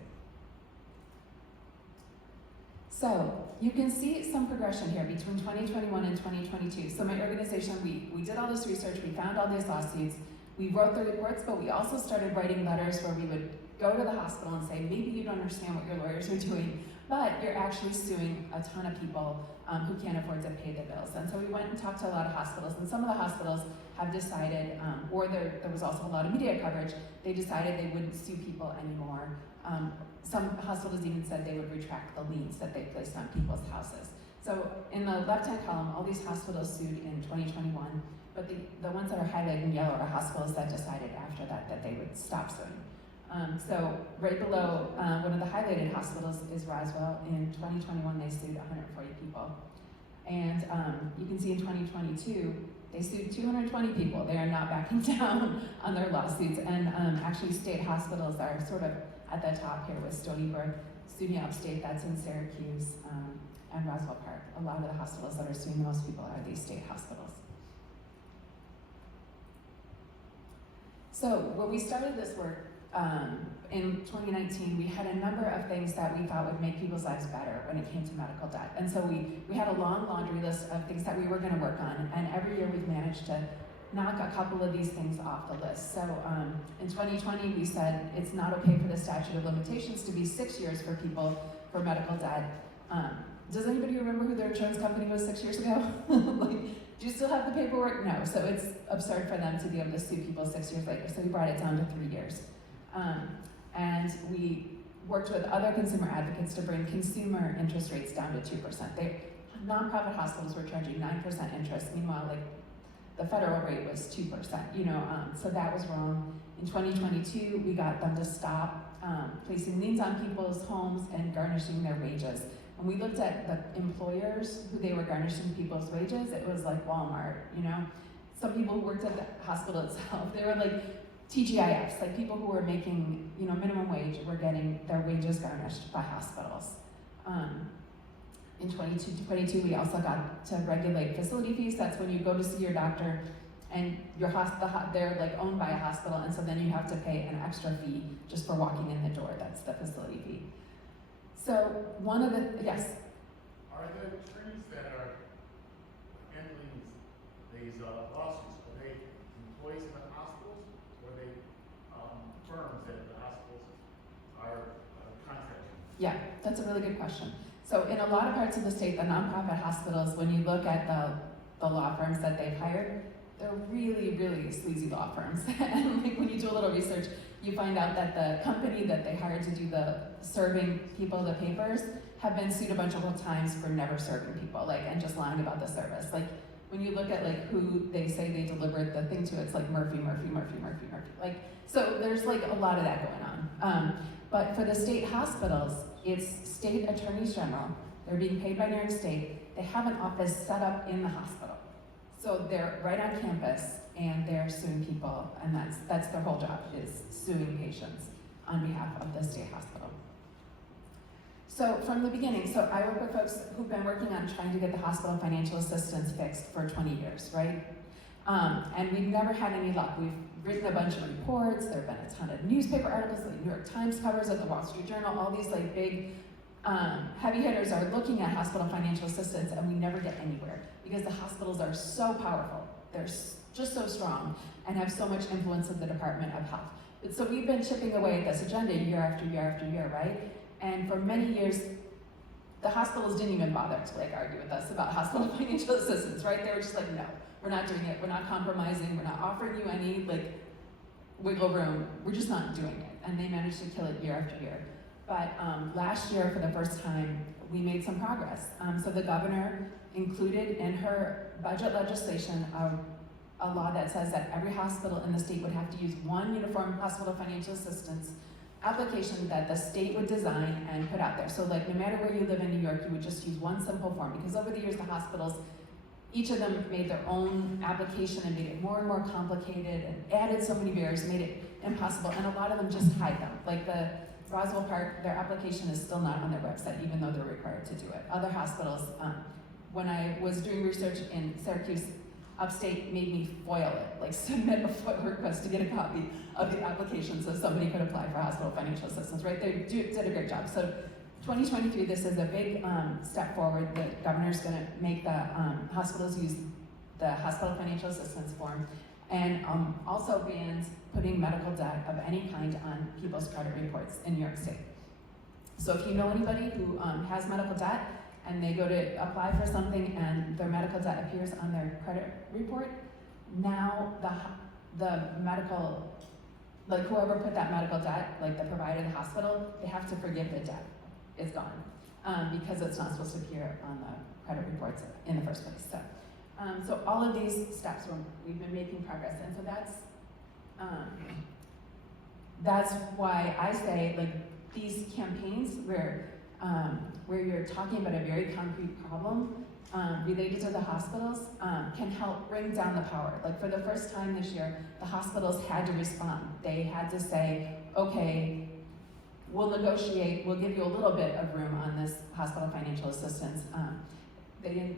So you can see some progression here between 2021 and 2022. So my organization, we did all this research, we found all these lawsuits, we wrote the reports, but we also started writing letters where we would go to the hospital and say, maybe you don't understand what your lawyers are doing, but you're actually suing a ton of people who can't afford to pay the bills. And so we went and talked to a lot of hospitals, and some of the hospitals have decided, or there was also a lot of media coverage, they decided they wouldn't sue people anymore. Some hospitals even said they would retract the liens that they placed on people's houses. So in the left-hand column, all these hospitals sued in 2021, but the ones that are highlighted in yellow are hospitals that decided after that they would stop suing. So right below one of the highlighted hospitals is Roswell. In 2021, they sued 140 people. And you can see in 2022, they sued 220 people. They are not backing down on their lawsuits. And actually, state hospitals are sort of at the top here with Stony Brook, SUNY Upstate, that's in Syracuse, and Roswell Park. A lot of the hospitals that are suing the most people are these state hospitals. So when we started this work in 2019, we had a number of things that we thought would make people's lives better when it came to medical debt. And so we had a long laundry list of things that we were gonna work on, and every year we've managed to knock a couple of these things off the list. So in 2020, we said it's not okay for the statute of limitations to be 6 years for people for medical debt. Does anybody remember who their insurance company was 6 years ago? Like, do you still have the paperwork? No, so it's absurd for them to be able to sue people 6 years later. So we brought it down to 3 years. And we worked with other consumer advocates to bring consumer interest rates down to 2%. Nonprofit hospitals were charging 9% interest. Meanwhile, like, the federal rate was 2%, so that was wrong. In 2022, we got them to stop placing liens on people's homes and garnishing their wages. When we looked at the employers who they were garnishing people's wages, it was like Walmart, Some people who worked at the hospital itself, they were like TGIFs, like people who were making, minimum wage were getting their wages garnished by hospitals. In 2022, we also got to regulate facility fees. That's when you go to see your doctor and they're like owned by a hospital, and so then you have to pay an extra fee just for walking in the door. That's the facility fee. So yes? Are the attorneys that are handling these lawsuits, are they employees in the hospitals, or are they firms that the hospitals are contracting? Yeah, that's a really good question. So in a lot of parts of the state, the nonprofit hospitals, when you look at the law firms that they've hired, They're really, really sleazy law firms. And like when you do a little research, you find out that the company that they hired to do the serving people the papers have been sued a bunch of times for never serving people, like, and just lying about the service. Like, when you look at like who they say they delivered the thing to, it's like Murphy. Like, so there's like a lot of that going on. But for the state hospitals, it's state attorneys general. They're being paid by New York State. They have an office set up in the hospital. So they're right on campus and they're suing people, and that's their whole job, is suing patients on behalf of the state hospital. So from the beginning, so I work with folks who've been working on trying to get the hospital financial assistance fixed for 20 years, right? And we've never had any luck. We've written a bunch of reports, there have been a ton of newspaper articles, like New York Times covers it, the Wall Street Journal, all these like big heavy hitters are looking at hospital financial assistance, and we never get anywhere because the hospitals are so powerful. They're just so strong and have so much influence in the Department of Health. So we've been chipping away at this agenda year after year after year, right? And for many years, the hospitals didn't even bother to like argue with us about hospital financial assistance, right? They were just like, no, we're not doing it. We're not compromising. We're not offering you any like wiggle room. We're just not doing it. And they managed to kill it year after year. But last year, for the first time, we made some progress. So the governor included in her budget legislation a law that says that every hospital in the state would have to use one uniform hospital financial assistance application that the state would design and put out there. So like no matter where you live in New York, you would just use one simple form, because over the years the hospitals, each of them made their own application and made it more and more complicated and added so many barriers, made it impossible, and a lot of them just hide them. Like the Roswell Park, their application is still not on their website, even though they're required to do it. Other hospitals, when I was doing research in Syracuse, upstate made me foil it, like submit a FOIL request to get a copy of the application so somebody could apply for hospital financial assistance, right? They did a great job. So 2023, this is a big step forward. The governor's gonna make the hospitals use the hospital financial assistance form, and also bans putting medical debt of any kind on people's credit reports in New York State. So if you know anybody who has medical debt, and they go to apply for something and their medical debt appears on their credit report, now the medical, like whoever put that medical debt, like the provider, the hospital, they have to forgive the debt. It's gone, because it's not supposed to appear on the credit reports in the first place. So, so all of these steps, we've been making progress, and so that's why I say like these campaigns where you're talking about a very concrete problem related to the hospitals can help bring down the power. Like for the first time this year, the hospitals had to respond. They had to say, okay, we'll negotiate, we'll give you a little bit of room on this hospital financial assistance. They didn't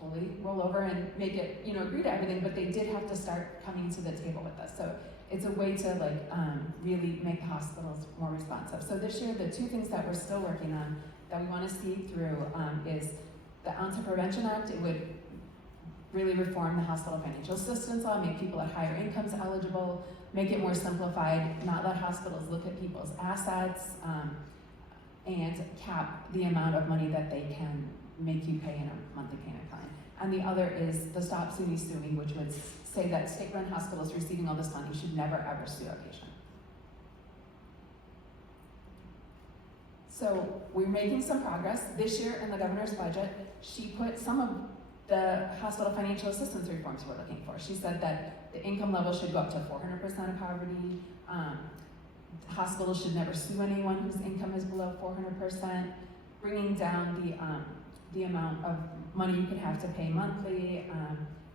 totally roll over and make it, agree to everything, but they did have to start coming to the table with us. So it's a way to like really make the hospitals more responsive. So this year, the two things that we're still working on that we want to see through is the Onset Prevention Act. It would really reform the hospital financial assistance law, make people at higher incomes eligible, make it more simplified, not let hospitals look at people's assets, and cap the amount of money that they can make you pay in a monthly payment plan. And the other is the Stop SUNY Suing, which would say that state-run hospitals receiving all this funding should never ever sue a patient. So we're making some progress. This year in the governor's budget, she put some of the hospital financial assistance reforms we're looking for. She said that the income level should go up to 400% of poverty. Hospitals should never sue anyone whose income is below 400%, bringing down the amount of money you can have to pay monthly,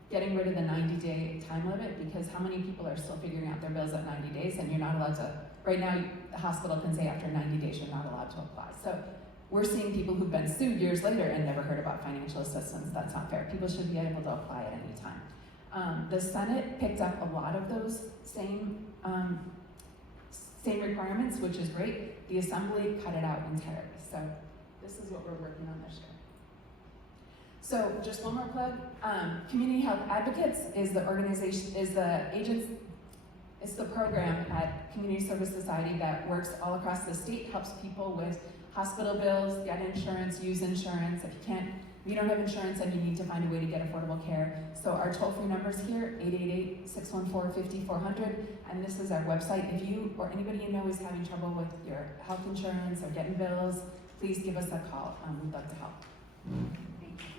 getting rid of the 90-day time limit, because how many people are still figuring out their bills at 90 days and you're not allowed to, right now the hospital can say after 90 days you're not allowed to apply. So we're seeing people who've been sued years later and never heard about financial assistance. That's not fair. People should be able to apply at any time. The Senate picked up a lot of those same requirements, which is great. The Assembly cut it out entirely. So this is what we're working on this year. So just one more plug. Community Health Advocates is the organization, it's the program at Community Service Society that works all across the state, helps people with hospital bills, get insurance, use insurance. If you don't have insurance, then you need to find a way to get affordable care. So our toll-free numbers here, 888-614-5400, and this is our website. If you or anybody you know is having trouble with your health insurance or getting bills, please give us a call. We'd love to help. Thank you.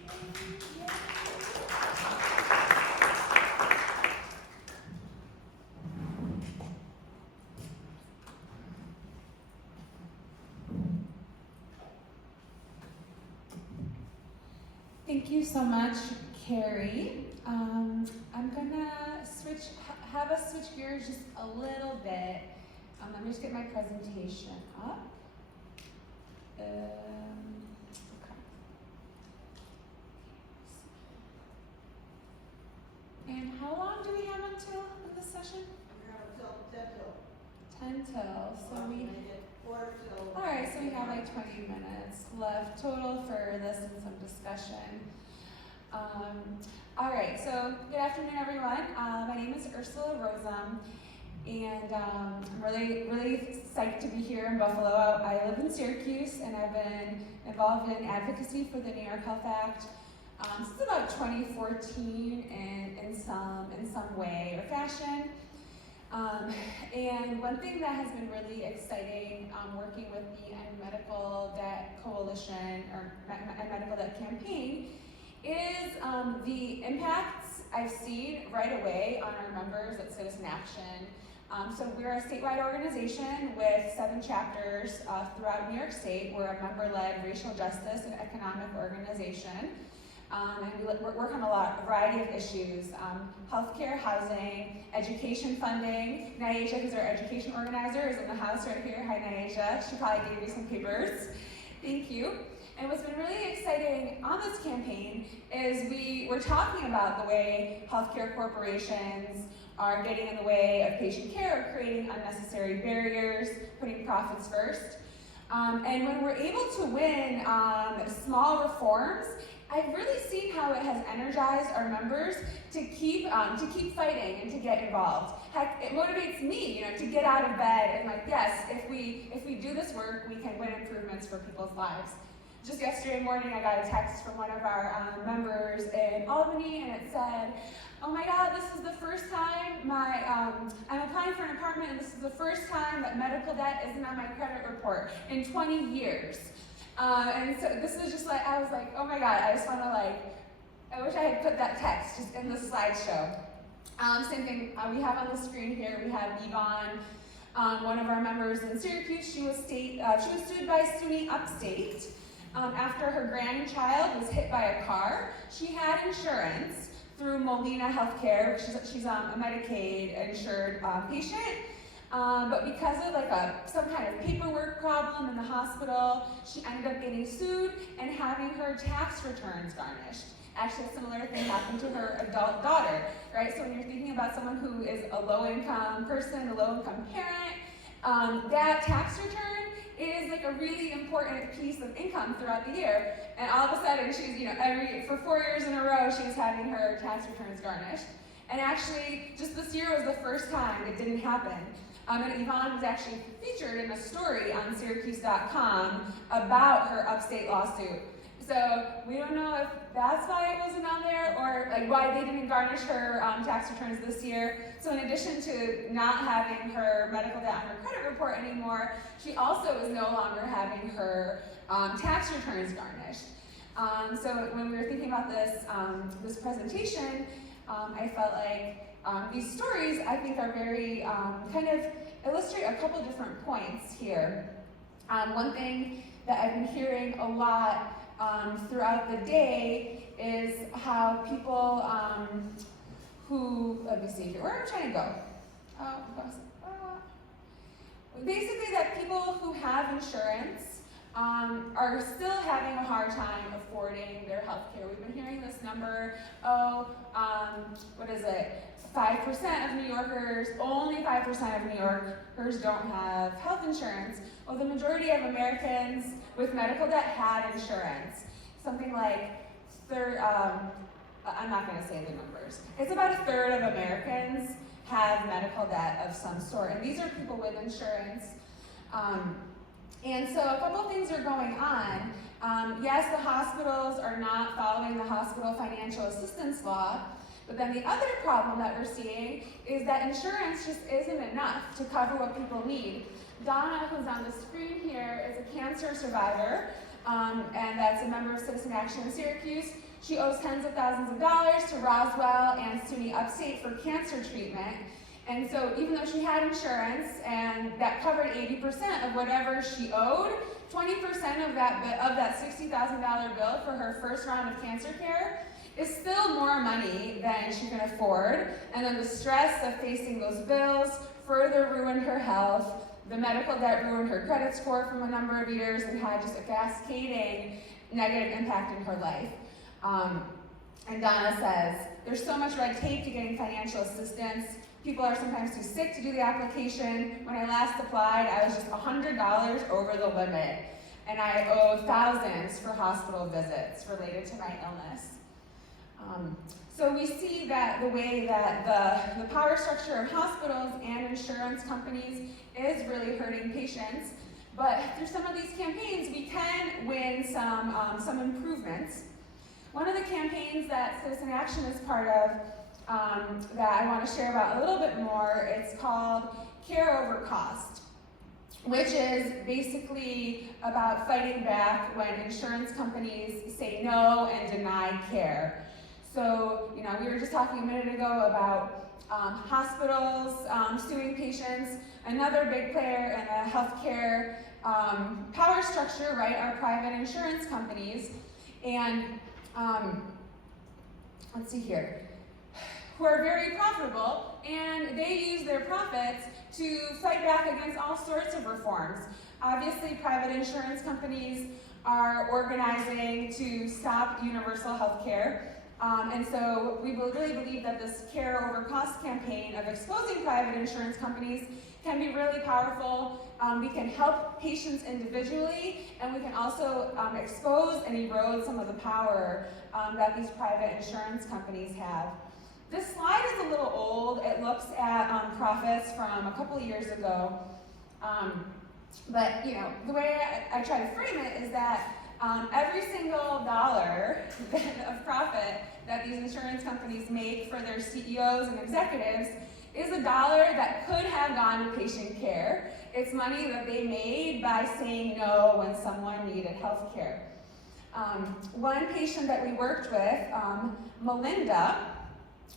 Thank you so much, Carrie. I'm gonna have us switch gears just a little bit. Let me just get my presentation up. Okay. And how long do we have until in this session? We have until 10 till. 10 till, so we, Make it 4 till. all right, so we have like 20 minutes left total for this and some discussion. All right, so good afternoon, everyone. My name is Ursula Rozum, and I'm really psyched to be here in Buffalo. I live in Syracuse, and I've been involved in advocacy for the New York Health Act since about 2014, and in some way or fashion. And one thing that has been really exciting working with the End Medical Debt Coalition or End Medical Debt Campaign is the impacts I've seen right away on our members at Citizen Action. So we're a statewide organization with 7 chapters throughout New York State. We're a member-led racial justice and economic organization. And we work on a variety of issues, healthcare, housing, education funding. Nyasha, who's our education organizer, is in the house right here. Hi, Nyasha. She probably gave you some papers. Thank you. And what's been really exciting on this campaign is we're talking about the way healthcare corporations are getting in the way of patient care, or creating unnecessary barriers, putting profits first. And when we're able to win small reforms, I've really seen how it has energized our members to keep fighting and to get involved. Heck, it motivates me, to get out of bed and like, yes, if we do this work, we can win improvements for people's lives. Just yesterday morning, I got a text from one of our members in Albany, and it said, "Oh my God, this is the first time I'm applying for an apartment, and this is the first time that medical debt isn't on my credit report in 20 years." And so this was just like, I was like, oh my God, I just want to I wish I had put that text just in the slideshow. Same thing we have on the screen here, we have Yvonne, one of our members in Syracuse. She was sued by SUNY Upstate after her grandchild was hit by a car. She had insurance through Molina Healthcare. She's a Medicaid insured patient. But because of some kind of paperwork problem in the hospital, she ended up getting sued and having her tax returns garnished. Actually, a similar thing happened to her adult daughter, right? So when you're thinking about someone who is a low-income person, a low-income parent, that tax return is a really important piece of income throughout the year. And all of a sudden, she's, for 4 years in a row, she was having her tax returns garnished. And actually, just this year was the first time it didn't happen. And Yvonne was actually featured in a story on Syracuse.com about her upstate lawsuit. So we don't know if that's why it wasn't on there, or why they didn't garnish her tax returns this year. So in addition to not having her medical debt on her credit report anymore, she also is no longer having her tax returns garnished. So when we were thinking about this presentation, I felt like these stories, I think, are very kind of illustrate a couple different points here. One thing that I've been hearing a lot throughout the day is how people let me see here, where am I trying to go? Basically that people who have insurance are still having a hard time affording their health care. We've been hearing this number, 5% of New Yorkers, only 5% of New Yorkers don't have health insurance. Well, the majority of Americans with medical debt had insurance. Something like I'm not going to say the numbers. It's about a third of Americans have medical debt of some sort, and these are people with insurance. And so a couple things are going on. Yes, the hospitals are not following the hospital financial assistance law, but then the other problem that we're seeing is that insurance just isn't enough to cover what people need. Donna, who's on the screen here, is a cancer survivor, and that's a member of Citizen Action in Syracuse. She owes tens of thousands of dollars to Roswell and SUNY Upstate for cancer treatment. And so even though she had insurance and that covered 80% of whatever she owed, 20% of that $60,000 bill for her first round of cancer care is still more money than she can afford. And then the stress of facing those bills further ruined her health. The medical debt ruined her credit score from a number of years and had just a cascading negative impact in her life. And Donna says, there's so much red tape to getting financial assistance. People are sometimes too sick to do the application. When I last applied, I was just $100 over the limit. And I owe thousands for hospital visits related to my illness. So we see that the way that the power structure of hospitals and insurance companies is really hurting patients. But through some of these campaigns, we can win some improvements. One of the campaigns that Citizen Action is part of that I want to share about a little bit more, it's called Care Over Cost, which is basically about fighting back when insurance companies say no and deny care. So, we were just talking a minute ago about hospitals suing patients. Another big player in the healthcare power structure, right, are private insurance companies. And let's see here, who are very profitable, and they use their profits to fight back against all sorts of reforms. Obviously, private insurance companies are organizing to stop universal health care. And so we really believe that this Care Over Cost campaign of exposing private insurance companies can be really powerful. We can help patients individually, and we can also expose and erode some of the power that these private insurance companies have. This slide is a little old. It looks at profits from a couple years ago. But the way I try to frame it is that every single dollar of profit that these insurance companies make for their CEOs and executives is a dollar that could have gone to patient care. It's money that they made by saying no when someone needed health care. One patient that we worked with, Melinda,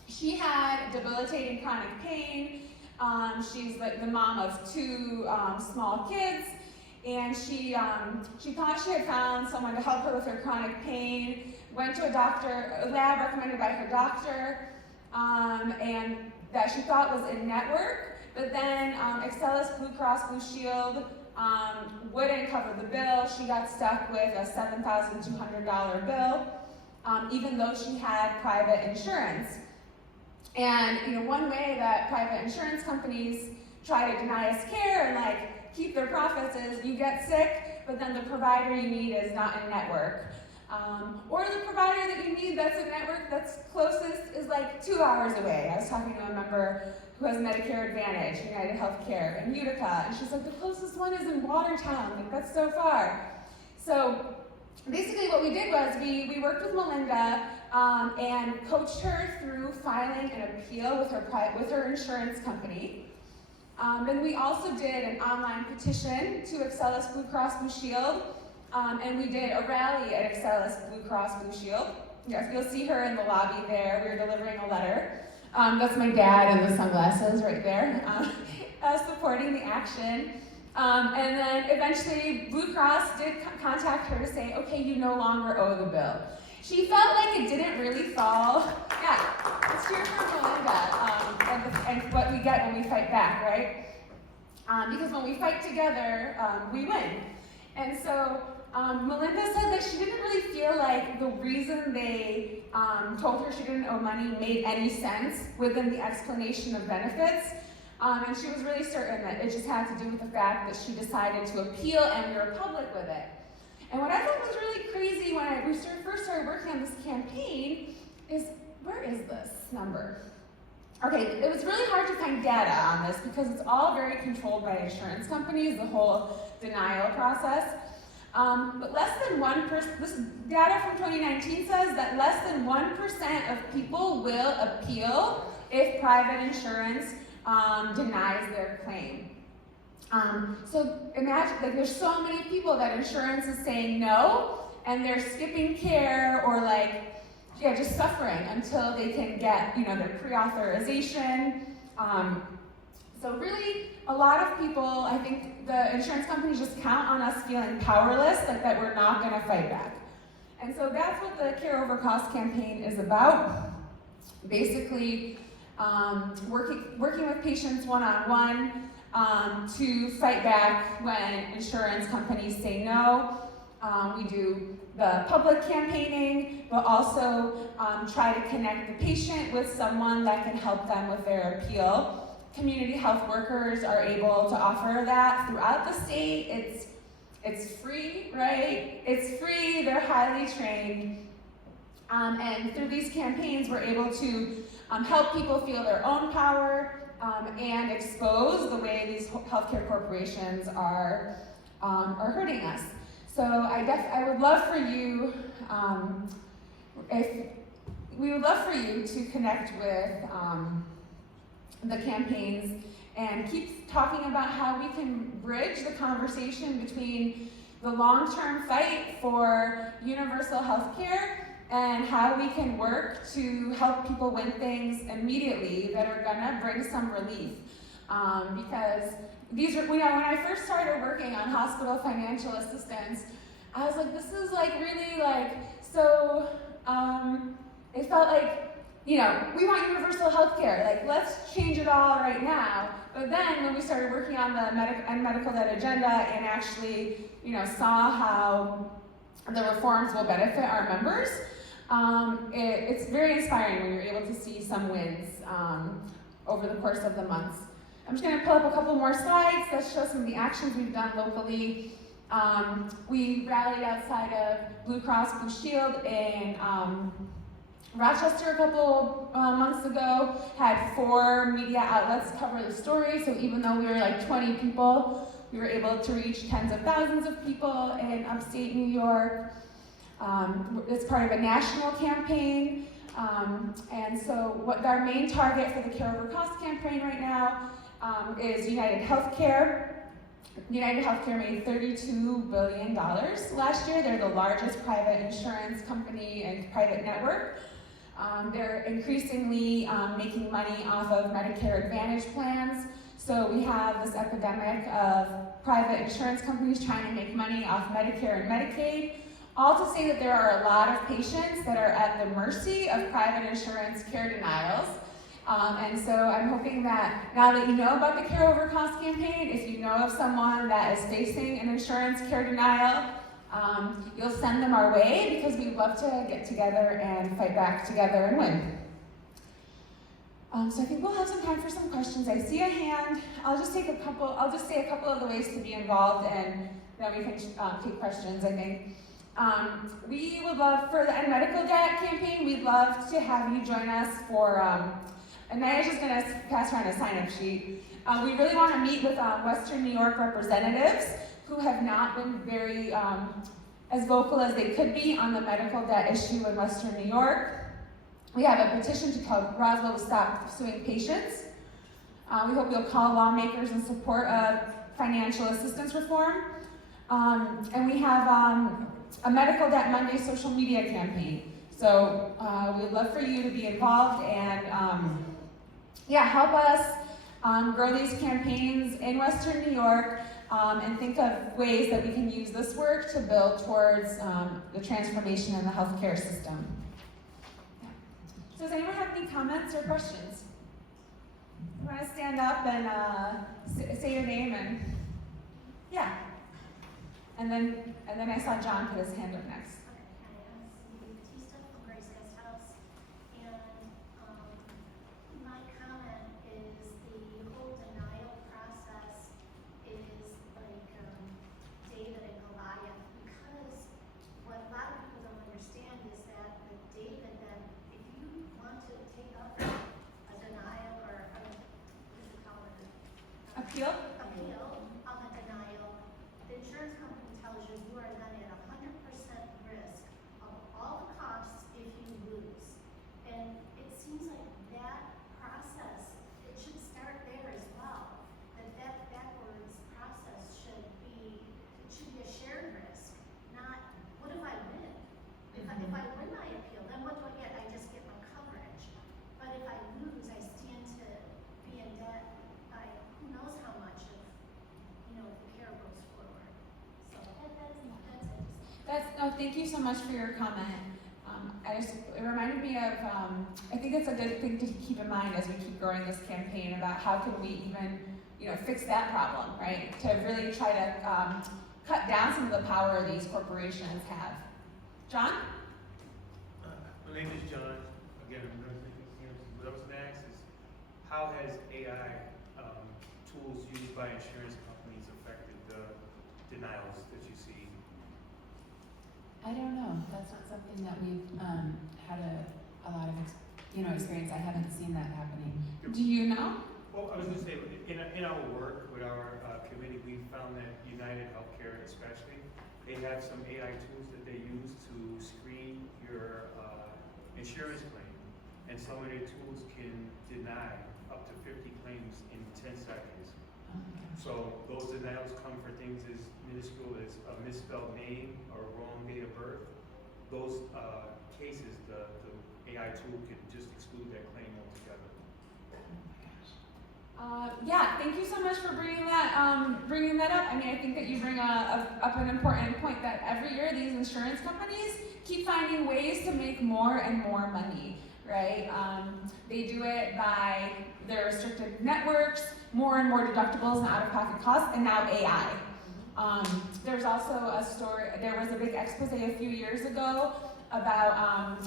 she had debilitating chronic pain. She's the mom of two small kids. And she thought she had found someone to help her with her chronic pain, went to a lab recommended by her doctor, and that she thought was in network, but then Excelis Blue Cross Blue Shield wouldn't cover the bill. She got stuck with a $7,200 bill, even though she had private insurance. And one way that private insurance companies try to deny us care and keep their profits is you get sick, but then the provider you need is not in network. Or the provider that you need that's in network that's closest is 2 hours away. I was talking to a member who has Medicare Advantage, United Healthcare in Utica, and she's like, the closest one is in Watertown, that's so far. So basically what we did was we worked with Melinda and coached her through filing an appeal with her insurance company. And we also did an online petition to Excelis Blue Cross Blue Shield, and we did a rally at Excelis Blue Cross Blue Shield. Yes, you'll see her in the lobby there. We were delivering a letter. That's my dad in the sunglasses right there, supporting the action. And then eventually Blue Cross did contact her to say, okay, you no longer owe the bill. She felt like it didn't really fall. Yeah, let's hear from Melinda and what we get when we fight back, right? Because when we fight together, we win. And so Melinda said that she didn't really feel like the reason they told her she didn't owe money made any sense within the explanation of benefits. And she was really certain that it just had to do with the fact that she decided to appeal and we were public with it. And what I thought was really crazy when we first started working on this campaign is, where is this number? Okay, it was really hard to find data on this because it's all very controlled by insurance companies, the whole denial process. But less than 1%, this data from 2019 says that less than 1% of people will appeal if private insurance denies their claim. So imagine, like, there's so many people that insurance is saying no, and they're skipping care or just suffering until they can get, their pre-authorization. So really, a lot of people, I think the insurance companies just count on us feeling powerless, like that we're not gonna fight back. And so that's what the Care Over Cost campaign is about. Basically, working with patients one-on-one to fight back when insurance companies say no. We do the public campaigning, but also try to connect the patient with someone that can help them with their appeal. Community health workers are able to offer that throughout the state. It's free, right? It's free, they're highly trained. And through these campaigns, we're able to help people feel their own power and expose the way these healthcare corporations are hurting us. So I would love for you, we would love for you to connect with the campaigns and keep talking about how we can bridge the conversation between the long-term fight for universal health care and how we can work to help people win things immediately that are gonna bring some relief. Because these are, when I first started working on hospital financial assistance, I was like, this is really so, it felt like, we want universal health care, let's change it all right now. But then when we started working on the medical debt agenda and actually, saw how the reforms will benefit our members, it's very inspiring when you're able to see some wins over the course of the months. I'm just gonna pull up a couple more slides that show some of the actions we've done locally. We rallied outside of Blue Cross Blue Shield in Rochester a couple months ago, had 4 media outlets cover the story, so even though we were 20 people, we were able to reach tens of thousands of people in upstate New York. It's part of a national campaign, and so what our main target for the Care Over Cost campaign right now is United Healthcare. United Healthcare made $32 billion last year. They're the largest private insurance company and private network. They're increasingly making money off of Medicare Advantage plans. So we have this epidemic of private insurance companies trying to make money off Medicare and Medicaid. All to say that there are a lot of patients that are at the mercy of private insurance care denials. And so I'm hoping that now that you know about the Care Over Cost campaign, if you know of someone that is facing an insurance care denial, you'll send them our way because we'd love to get together and fight back together and win. So I think we'll have some time for some questions. I see a hand. I'll just say a couple of the ways to be involved, and then we can take questions, I think. We would love, for the End Medical Debt campaign, we'd love to have you join us for, and I'm just gonna pass around a sign-up sheet. We really wanna meet with Western New York representatives who have not been very as vocal as they could be on the medical debt issue in Western New York. We have a petition to call Roswell to stop suing patients. We hope you'll call lawmakers in support of financial assistance reform. And we have a Medical Debt Monday social media campaign. So we'd love for you to be involved and help us grow these campaigns in Western New York and think of ways that we can use this work to build towards the transformation in the healthcare system. Yeah. So does anyone have any comments or questions? You want to stand up and say your name and yeah. And then I saw John put his hand up next. David, that if you want to take up a denial Thank you so much for your comment. It reminded me of, I think it's a good thing to keep in mind as we keep growing this campaign about how can we even, fix that problem, right? To really try to cut down some of the power these corporations have. John? My name is John. Again, I'm representing CMC. What I was going to ask is, how has AI tools used by insurance companies affected the denials that you see? I don't know. That's not something that we've had a lot of experience. I haven't seen that happening. Do you know? Well, I was going to say, in our work with our committee, we found that United Healthcare especially, they have some AI tools that they use to screen your insurance claim. And some of their tools can deny up to 50 claims in 10 seconds. So those denials come for things as minuscule as a misspelled name or a wrong date of birth. Those cases, the AI tool can just exclude that claim altogether. Yeah, thank you so much for bringing that up. I mean, I think that you bring up an important point that every year these insurance companies keep finding ways to make more and more money, right? They do it by their restricted networks, more and more deductibles and out-of-pocket costs, and now AI. There's also a story, there was a big expose a few years ago about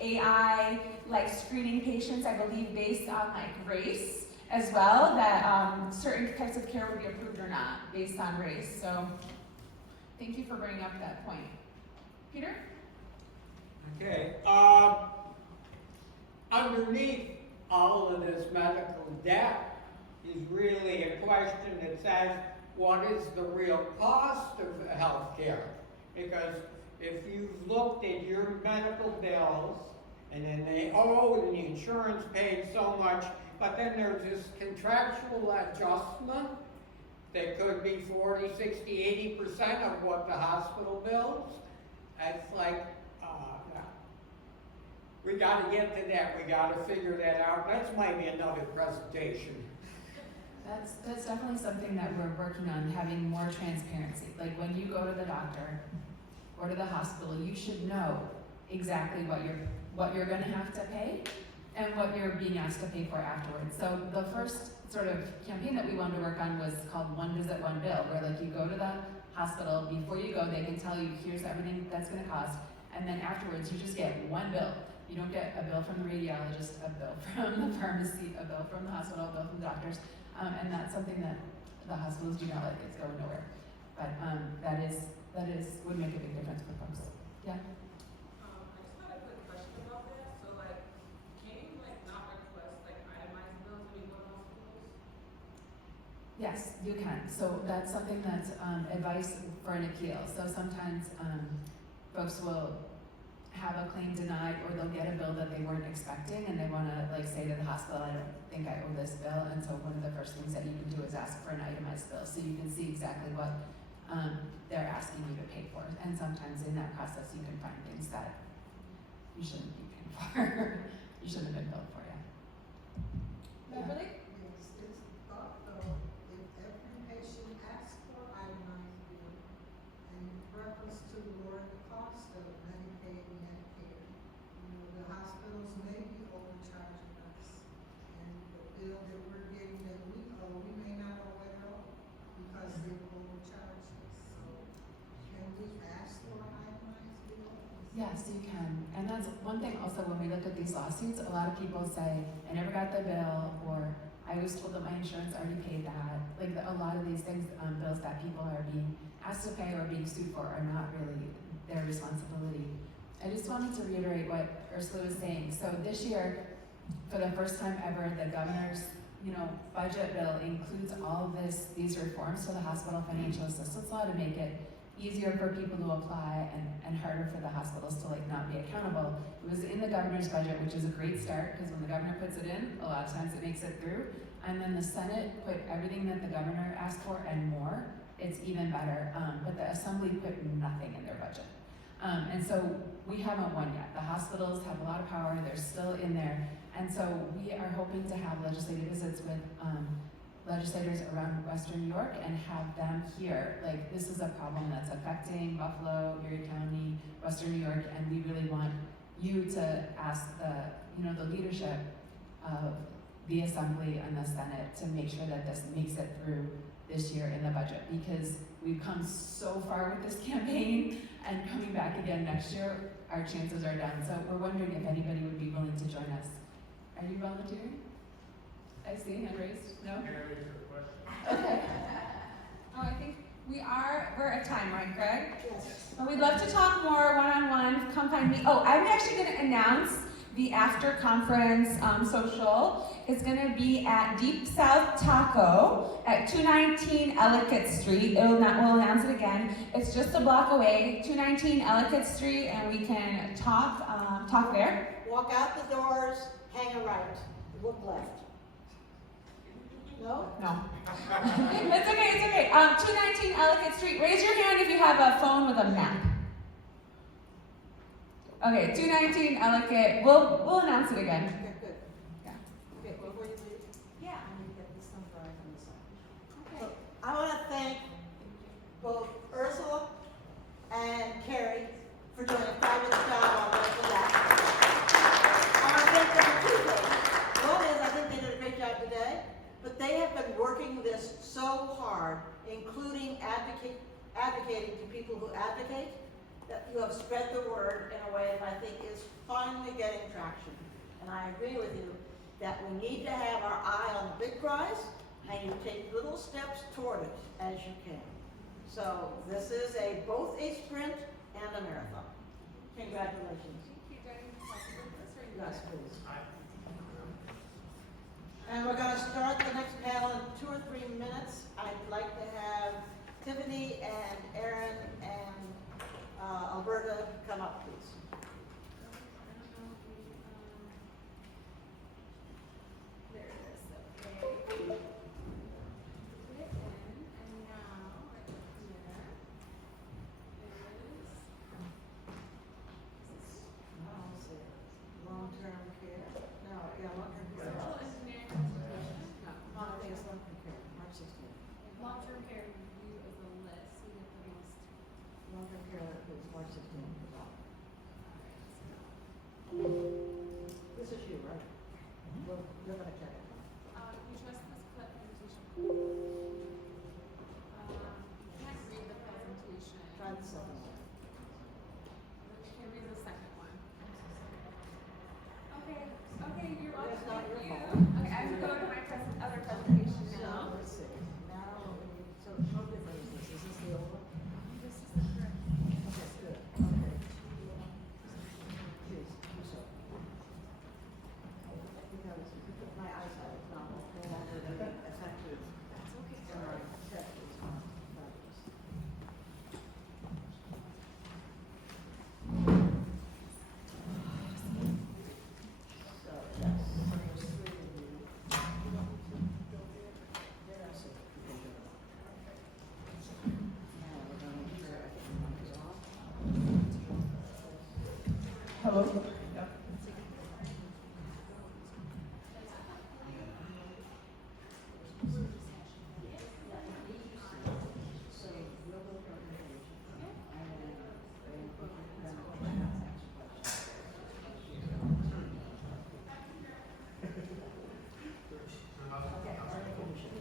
AI screening patients, I believe based on race as well, that certain types of care would be approved or not based on race. So thank you for bringing up that point. Peter? Okay, underneath all of this medical debt is really a question that says, what is the real cost of health care? Because if you've looked at your medical bills, and then and the insurance paid so much, but then there's this contractual adjustment that could be 40, 60, 80% of what the hospital bills. It's like, we got to get to that. We got to figure that out. That's maybe another presentation. That's definitely something that we're working on, having more transparency. Like when you go to the doctor or to the hospital, you should know exactly what you're going to have to pay and what you're being asked to pay for afterwards. So the first sort of campaign that we wanted to work on was called One Visit, One Bill, where you go to the hospital, before you go, they can tell you, here's everything that's going to cost, and then afterwards you just get one bill. You don't get a bill from the radiologist, a bill from the pharmacy, a bill from the hospital, a bill from the doctors, and that's something that the hospitals do not like. It's going nowhere, but that would make a big difference for folks. Yeah. I just had a quick question about that. So, can you not request itemized bills when you go to hospitals? Yes, you can. So that's something that's advice for an appeal. So sometimes folks will have a claim denied, or they'll get a bill that they weren't expecting, and they want to say to the hospital, I don't think I owe this bill. And so one of the first things that you can do is ask for an itemized bill, so you can see exactly what they're asking you to pay for. And sometimes in that process, you can find things that you shouldn't be paying for, you shouldn't have been billed for. Yeah. Beverly? Yes, it's thought though, if every patient asks for itemized bill in reference to lower the cost of Medicaid and Medicare, the hospitals may be overcharging us. And the bill that we're getting that we owe, we may not owe at all because they've overcharged us. So can we ask for itemized bill? Yes, you can. And that's one thing also when we look at these lawsuits, a lot of people say, I never got the bill, or I was told that my insurance already paid that. A lot of these things, bills that people are being asked to pay or being sued for are not really their responsibility. I just wanted to reiterate what Ursula was saying. So this year, for the first time ever, the governor's budget bill includes all of these reforms to the hospital financial assistance law to make it easier for people to apply and harder for the hospitals to not be accountable. It was in the governor's budget, which is a great start, because when the governor puts it in, a lot of times it makes it through. And then the Senate put everything that the governor asked for and more. It's even better. But the Assembly put nothing in their budget. And so we haven't won yet. The hospitals have a lot of power. They're still in there. And so we are hoping to have legislative visits with legislators around Western New York and have them here. Like, this is a problem that's affecting Buffalo, Erie County, Western New York, and we really want you to ask the leadership of the Assembly and the Senate to make sure that this makes it through this year in the budget, because we've come so far with this campaign, and coming back again next year, our chances are done. So we're wondering if anybody would be willing to join us. Are you volunteering? I see a hand raised. No? Okay. Oh, I think we're at time, right, Greg? Yes. Well, we'd love to talk more one-on-one. Come find me. Oh, I'm actually going to announce the after-conference social. It's going to be at Deep South Taco at 219 Ellicott Street. We'll announce it again. It's just a block away, 219 Ellicott Street, and we can talk there. Walk out the doors, hang a right, look left. No? No. It's okay. 219 Ellicott Street. Raise your hand if you have a phone with a map. Okay, 219 Ellicott. We'll announce it again. Okay, good. Yeah. Okay, before you leave, Yeah. I need to get this number right on the side. So, I want to thank both Ursula and Carrie for doing a fabulous job on this and that. I want to thank them for two things. One is, I think they did a great job today, but they have been working this so hard, including advocating to people who advocate, that you have spread the word in a way that I think is finally getting traction. And I agree with you that we need to have our eye on the big prize, and you take little steps toward it as you can. So this is both a sprint and a marathon. Congratulations. Yes, please. And we're going to start the next panel in 2 or 3 minutes. I'd like to have Tiffany and Aaron and Alberta come up, please. There it is. Okay. Put it in, and now right here is Long-term care. No, yeah, long-term care. social engineering presentation. No. I think it's long-term care, March 16th. Long-term care review is a list. We get the most. Long-term care is March 16th. This is you, right? Well, you're going to check it. You trust this clip presentation? Can't read the presentation. Try the second one. Can't read the second one. Okay, you're welcome. That's not your Thank you. fault. Okay, I have to go to my other presentation So, now. let's see. Now, so how different is this? Is this the old one? This is the correct. Okay, good. Okay. Please, do so. Because my eyesight is not no longer effective. That's okay. And our tech is not fabulous. So, yes, there's 3 of you. There, I see. Now, we're going to make sure everyone is off. Hello? So, we'll go for information. And then, we'll ask questions. Okay, our information.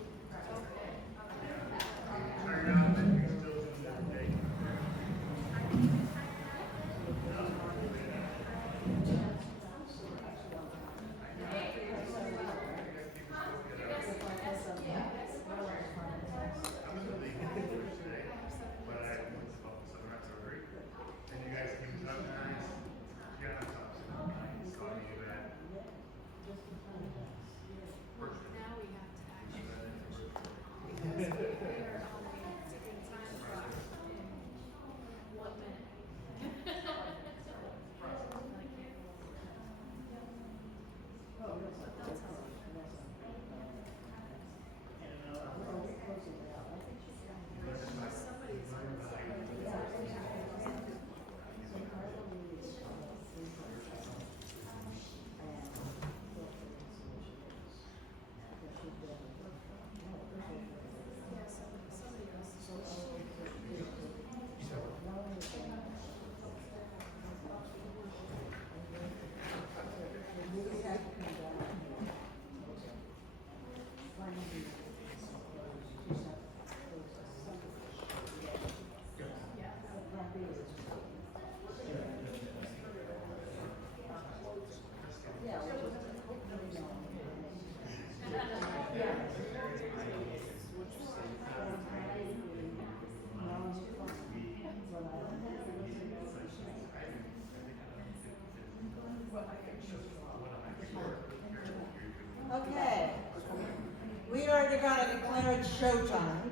showtime,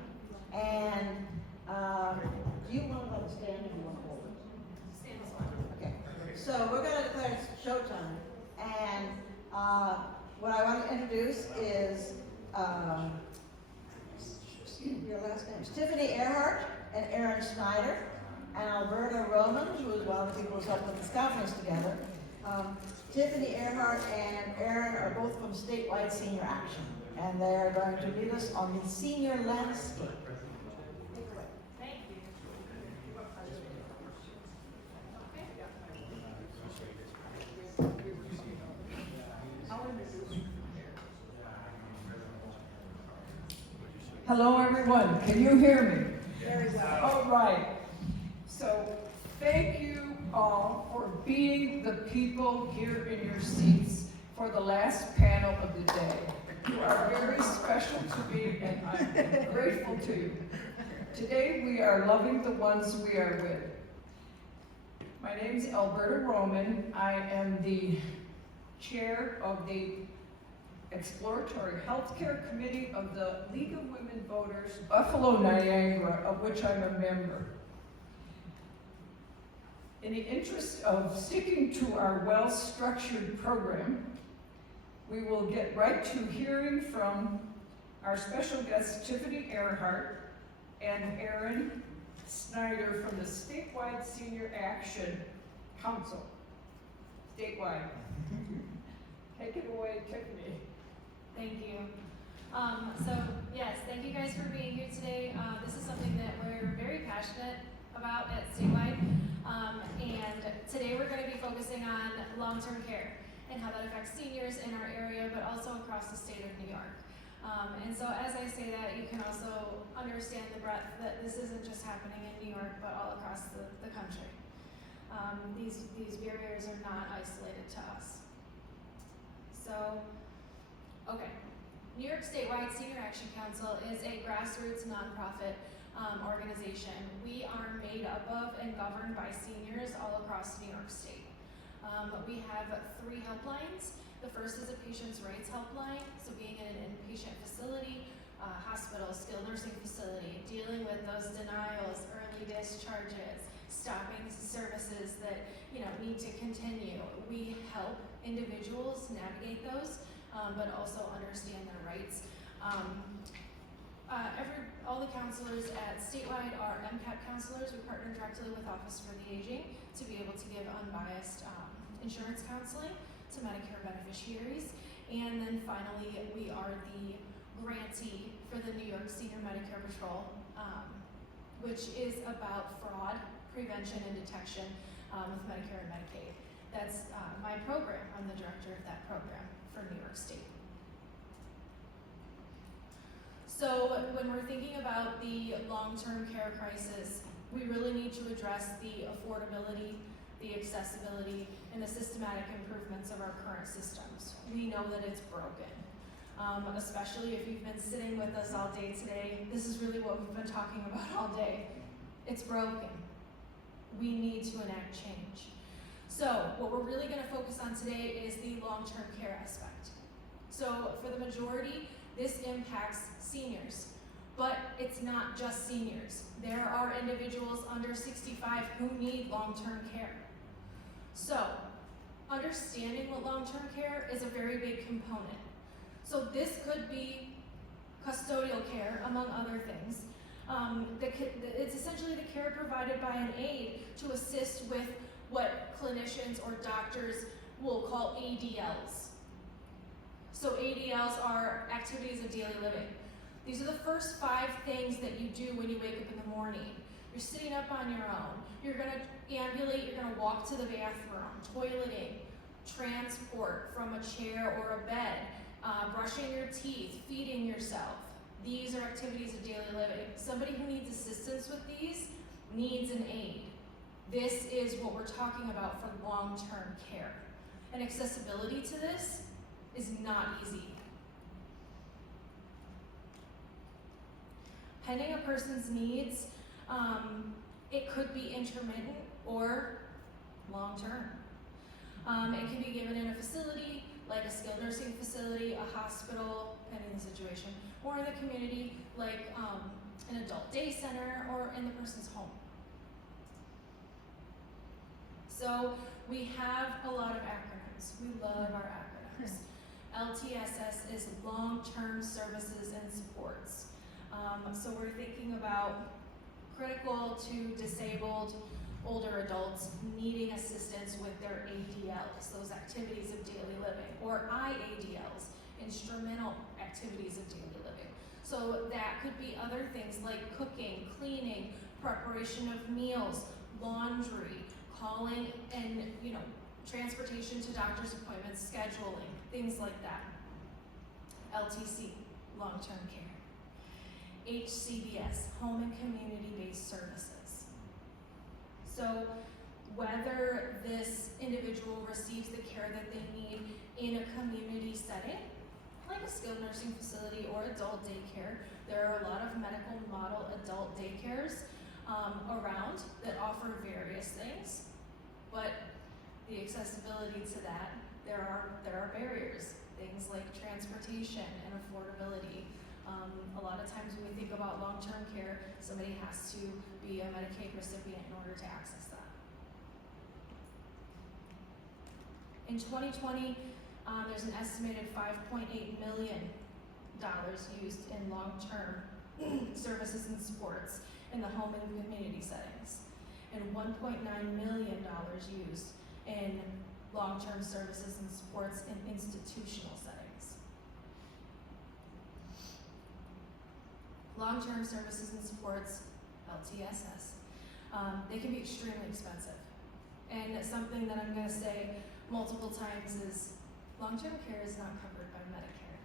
and, do you want to let us stand or do you want to hold it? Stand as well. Okay, so we're gonna declare it's showtime, and, what I want to introduce is, your last names, Tiffany Earhart and Aaron Snyder, and Alberta Roman, who is one of the people who's helping this conference together. Tiffany Earhart and Aaron are both from Statewide Senior Action, and they're going to lead us on the senior landscape. Thank you. Hello, everyone. Can you hear me? Very well. All right. So, thank you all for being the people here in your seats for the last panel of the day. You are very special to me, and I'm grateful to you. Today, we are loving the ones we are with. My name is Alberta Roman. I am the chair of the Exploratory Healthcare Committee of the League of Women Voters, Buffalo, Niagara, of which I'm a member. In the interest of sticking to our well-structured program, we will get right to hearing from our special guests, Tiffany Earhart and Aaron Snyder from the Statewide Senior Action Council. Statewide. Take it away, Tiffany. Thank you. Yes, thank you guys for being here today. This is something that we're very passionate about at Statewide. And today we're going to be focusing on long-term care and how that affects seniors in our area, but also across the state of New York. And so as I say that, you can also understand the breadth that this isn't just happening in New York, but all across the country. These barriers are not isolated to us. So, okay. New York Statewide Senior Action Council is a grassroots nonprofit organization. We are made up of and governed by seniors all across New York State. We have 3 helplines. The first is a patient's rights helpline, so being in an inpatient facility, hospital, skilled nursing facility, dealing with those denials, early discharges, stopping services that need to continue. We help individuals navigate those, but also understand their rights. All the counselors at Statewide are MCAP counselors. We partner directly with Office for the Aging to be able to give unbiased insurance counseling to Medicare beneficiaries. And then finally, we are the grantee for the New York Senior Medicare Patrol, which is about fraud prevention and detection with Medicare and Medicaid. That's my program. I'm the director of that program for New York State. So when we're thinking about the long-term care crisis, we really need to address the affordability, the accessibility, and the systematic improvements of our current systems. We know that it's broken. Especially if you've been sitting with us all day today, this is really what we've been talking about all day. It's broken. We need to enact change. So what we're really going to focus on today is the long-term care aspect. So for the majority, this impacts seniors, but it's not just seniors. There are individuals under 65 who need long-term care. So understanding what long-term care is a very big component. So this could be custodial care, among other things. It's essentially the care provided by an aide to assist with what clinicians or doctors will call ADLs. So ADLs are activities of daily living. These are the first 5 things that you do when you wake up in the morning. You're sitting up on your own. You're gonna ambulate, you're gonna walk to the bathroom, toileting, transport from a chair or a bed, brushing your teeth, feeding yourself. These are activities of daily living. Somebody who needs assistance with these needs an aid. This is what we're talking about for long-term care. And accessibility to this is not easy. Pending a person's needs, it could be intermittent or long-term. It can be given in a facility, like a skilled nursing facility, a hospital, depending on the situation, or in the community, like an adult day center or in the person's home. So we have a lot of acronyms. We love our acronyms. LTSS is long-term services and supports. So we're thinking about critical to disabled older adults needing assistance with their ADLs, those activities of daily living, or IADLs, instrumental activities of daily living. So that could be other things like cooking, cleaning, preparation of meals, laundry, calling and, transportation to doctor's appointments, scheduling, things like that. LTC, long-term care. HCBS, home and community-based services. So whether this individual receives the care that they need in a community setting, like a skilled nursing facility or adult daycare, there are a lot of medical model adult daycares around that offer various things, but the accessibility to that, there are barriers, things like transportation and affordability. A lot of times when we think about long-term care, somebody has to be a Medicaid recipient in order to access that. In 2020, there's an estimated $5.8 million used in long-term services and supports in the home and community settings, and $1.9 million used in long-term services and supports in institutional settings. Long-term services and supports, LTSS, they can be extremely expensive. And something that I'm going to say multiple times is long-term care is not covered by Medicare.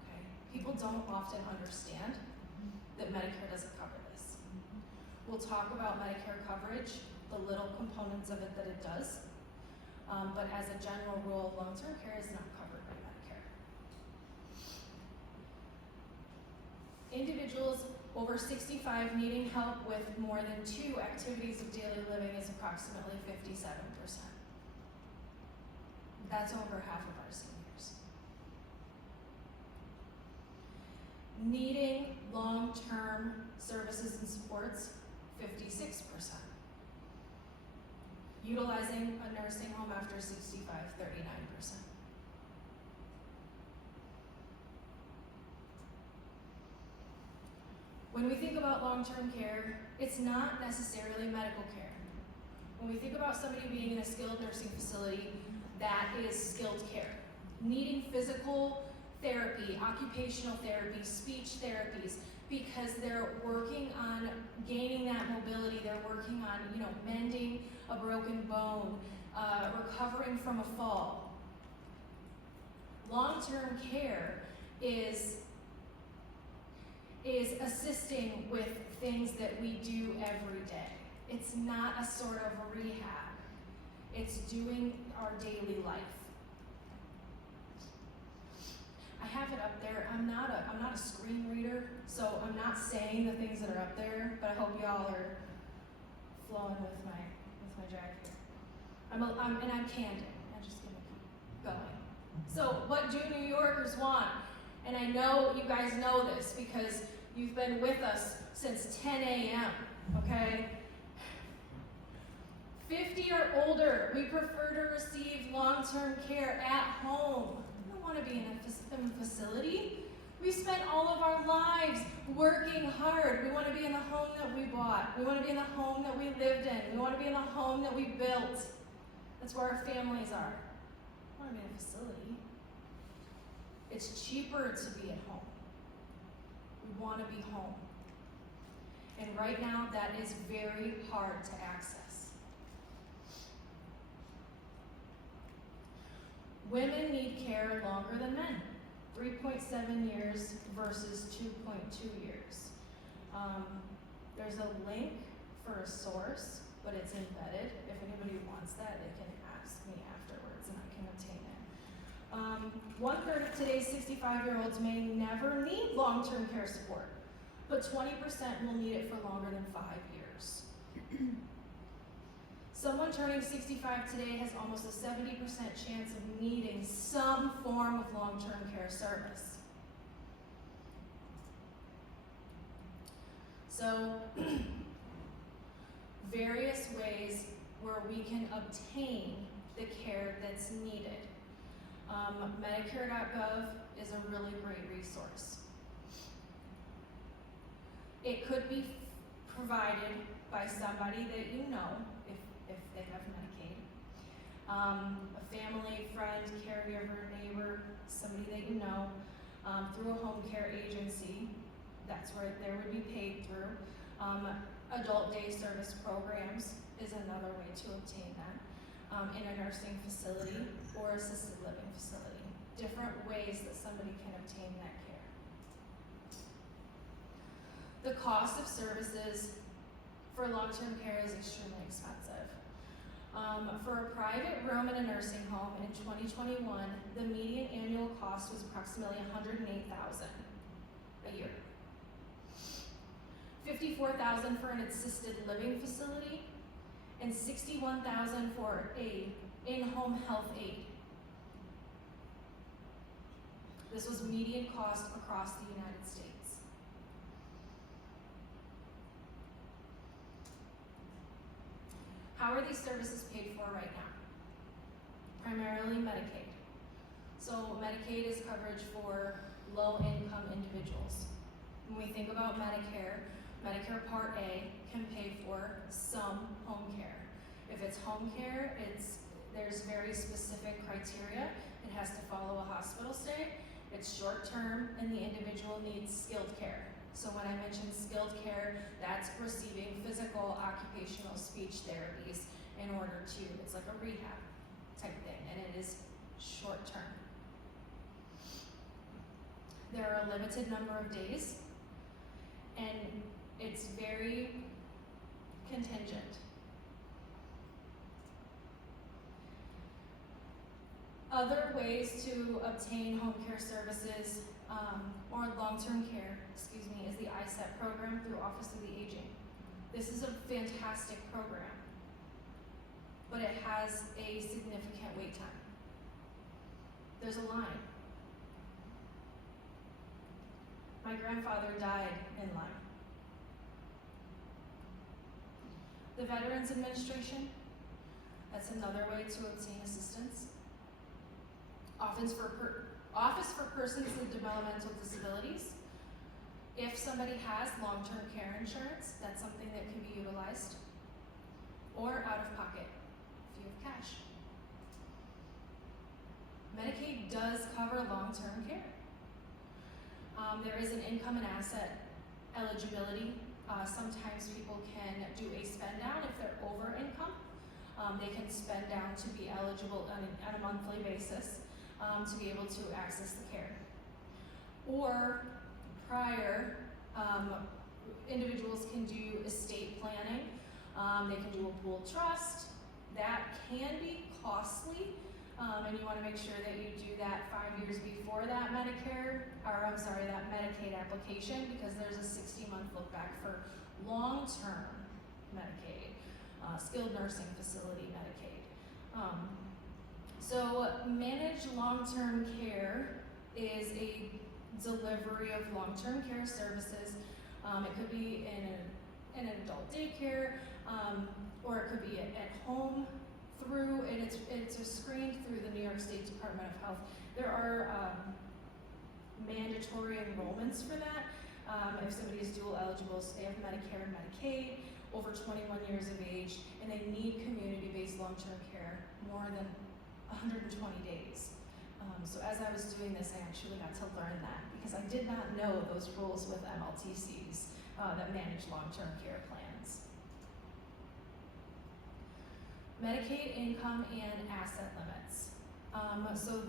Okay? People don't often understand that Medicare doesn't cover this. We'll talk about Medicare coverage, the little components of it that it does, but as a general rule, long-term care is not covered by Medicare. Individuals over 65 needing help with more than 2 activities of daily living is approximately 57%. That's over half of our seniors. Needing long-term services and supports, 56%. Utilizing a nursing home after 65, 39%. When we think about long-term care, it's not necessarily medical care. When we think about somebody being in a skilled nursing facility, that is skilled care. Needing physical therapy, occupational therapy, speech therapies, because they're working on gaining that mobility, they're working on, mending a broken bone, recovering from a fall. Long-term care is assisting with things that we do every day. It's not a sort of rehab. It's doing our daily life. I have it up there. I'm not a screen reader, so I'm not saying the things that are up there, but I hope y'all are flowing with my drag here. I'm candid. I'm just gonna keep going. So what do New Yorkers want? And I know you guys know this because you've been with us since 10 a.m., okay? 50 or older, we prefer to receive long-term care at home. We don't want to be in a facility. We spent all of our lives working hard. We want to be in the home that we bought. We want to be in the home that we lived in. We want to be in the home that we built. That's where our families are. We want to be in a facility. It's cheaper to be at home. We want to be home. And right now, that is very hard to access. Women need care longer than men, 3.7 years versus 2.2 years. There's a link for a source, but it's embedded. If anybody wants that, they can ask me afterwards and I can obtain it. 1/3 of today's 65-year-olds may never need long-term care support, but 20% will need it for longer than 5 years. Someone turning 65 today has almost a 70% chance of needing some form of long-term care service. So, various ways where we can obtain the care that's needed. Medicare.gov is a really great resource. It could be provided by somebody that you know, if they have Medicaid. A family, friend, caregiver, neighbor, somebody that you know, through a home care agency. That's where they would be paid through. Adult day service programs is another way to obtain that. In a nursing facility or assisted living facility. Different ways that somebody can obtain that care. The cost of services for long-term care is extremely expensive. For a private room in a nursing home in 2021, the median annual cost was approximately $108,000 a year. $54,000 for an assisted living facility, and $61,000 for a in-home health aid. This was median cost across the United States. How are these services paid for right now? Primarily Medicaid. So Medicaid is coverage for low-income individuals. When we think about Medicare, Medicare Part A can pay for some home care. If it's home care, there's very specific criteria. It has to follow a hospital stay. It's short-term, and the individual needs skilled care. So when I mention skilled care, that's receiving physical, occupational, speech therapies in order to, it's like a rehab type thing, and it is short-term. There are a limited number of days, and it's very contingent. Other ways to obtain home care services or long-term care, is the ISEP program through Office of the Aging. This is a fantastic program, but it has a significant wait time. There's a line. My grandfather died in line. The Veterans Administration, that's another way to obtain assistance. Office for Persons with Developmental Disabilities. If somebody has long-term care insurance, that's something that can be utilized. Or out of pocket, if you have cash. Medicaid does cover long-term care. There is an income and asset eligibility. Sometimes people can do a spend down if they're over income. They can spend down to be eligible on a monthly basis to be able to access the care. Or prior, individuals can do estate planning. They can do a pooled trust. That can be costly, and you want to make sure that you do that 5 years before that that Medicaid application, because there's a 60-month look back for long-term Medicaid, skilled nursing facility Medicaid. So managed long-term care is a delivery of long-term care services. It could be in an adult daycare, or it could be at home and it's screened through the New York State Department of Health. There are mandatory enrollments for that. If somebody is dual eligible, so they have Medicare and Medicaid, over 21 years of age, and they need community-based long-term care more than 120 days. So as I was doing this, I actually got to learn that, because I did not know those rules with MLTCs that manage long-term care plans. Medicaid income and asset limits. So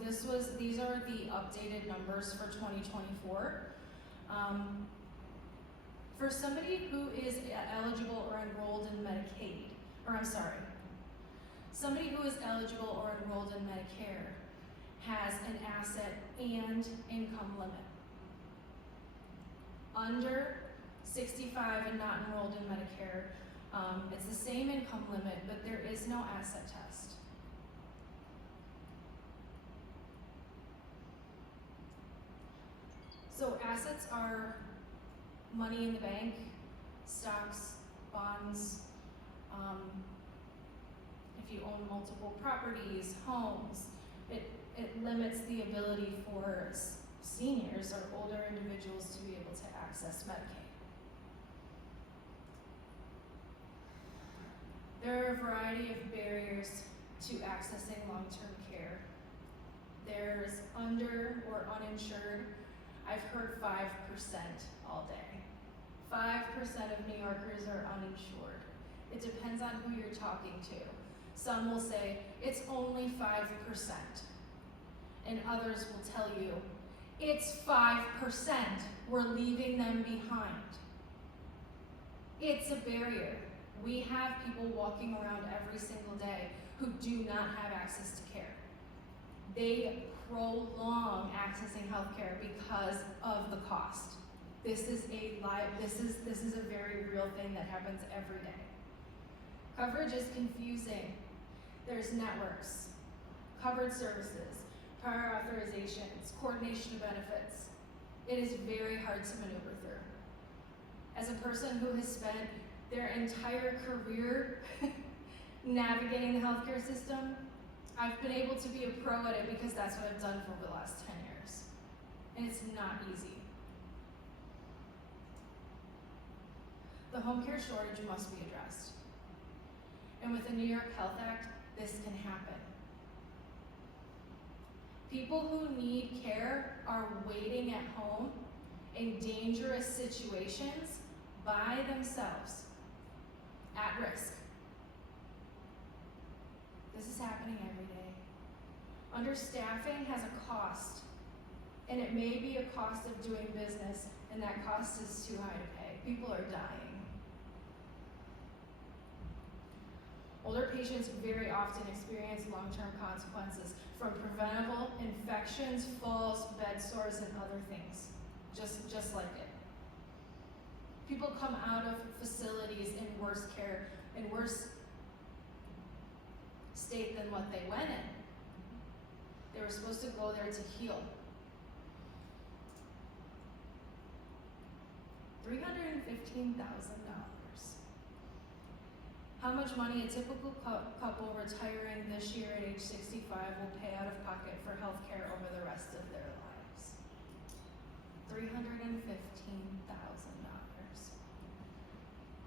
these are the updated numbers for 2024. For somebody who is eligible or enrolled in Medicaid, somebody who is eligible or enrolled in Medicare has an asset and income limit. Under 65 and not enrolled in Medicare, it's the same income limit, but there is no asset test. So assets are money in the bank, stocks, bonds, if you own multiple properties, homes, it limits the ability for seniors or older individuals to be able to access Medicaid. There are a variety of barriers to accessing long-term care. There's under or uninsured. I've heard 5% all day. 5% of New Yorkers are uninsured. It depends on who you're talking to. Some will say, it's only 5%. And others will tell you, it's 5%. We're leaving them behind. It's a barrier. We have people walking around every single day who do not have access to care. They prolong accessing healthcare because of the cost. This is a very real thing that happens every day. Coverage is confusing. There's networks, covered services, prior authorizations, coordination of benefits. It is very hard to maneuver through. As a person who has spent their entire career navigating the healthcare system, I've been able to be a pro at it because that's what I've done for the last 10 years. And it's not easy. The home care shortage must be addressed. And with the New York Health Act, this can happen. People who need care are waiting at home in dangerous situations by themselves, at risk. This is happening every day. Understaffing has a cost, and it may be a cost of doing business, and that cost is too high to pay. People are dying. Older patients very often experience long-term consequences from preventable infections, falls, bed sores, and other things, just like it. People come out of facilities in worse care, in worse state than what they went in. They were supposed to go there to heal. $315,000. How much money a typical couple retiring this year at age 65 will pay out of pocket for health care over the rest of their lives? $315,000.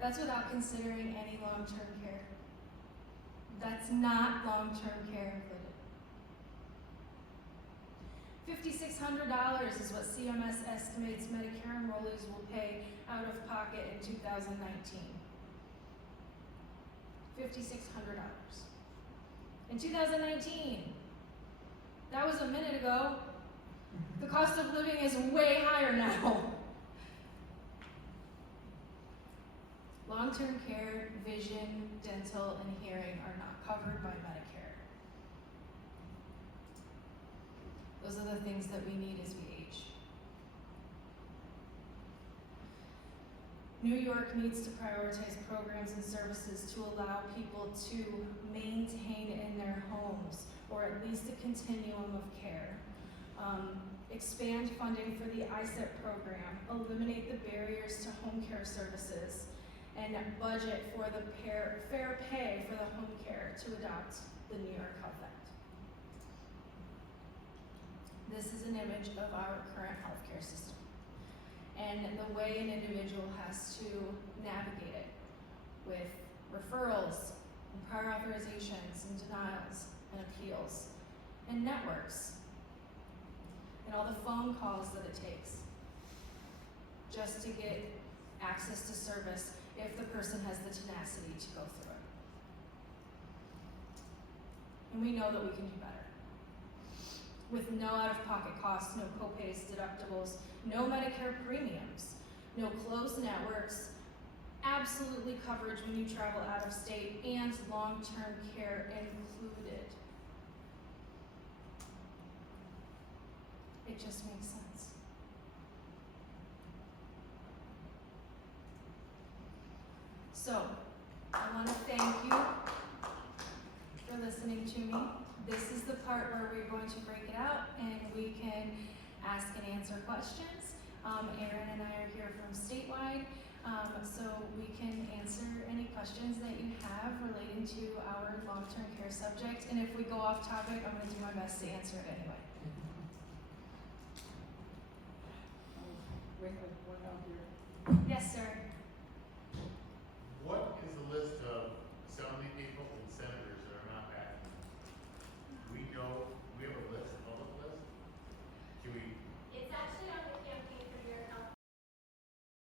That's without considering any long-term care. That's not long-term care included. $5,600 is what CMS estimates Medicare enrollees will pay out of pocket in 2019. $5,600. In 2019, that was a minute ago. The cost of living is way higher now. Long-term care, vision, dental, and hearing are not covered by Medicare. Those are the things that we need as we age. New York needs to prioritize programs and services to allow people to maintain in their homes, or at least a continuum of care. Expand funding for the ISEP program, eliminate the barriers to home care services, and budget for the fair pay for the home care to adopt the New York Health Act. This is an image of our current healthcare system and the way an individual has to navigate it with referrals and prior authorizations and denials and appeals and networks and all the phone calls that it takes just to get access to service if the person has the tenacity to go through it. And we know that we can do better. With no out-of-pocket costs, no co-pays, deductibles, no Medicare premiums, no closed networks, absolutely coverage when you travel out of state, and long-term care included. It just makes sense. So, I want to thank you for listening to me. This is the part where we're going to break it out and we can ask and answer questions. Aaron and I are here from statewide. so we can answer any questions that you have relating to our long-term care subject. And if we go off topic, I'm going to do my best to answer it anyway. We have one out here. Yes, sir.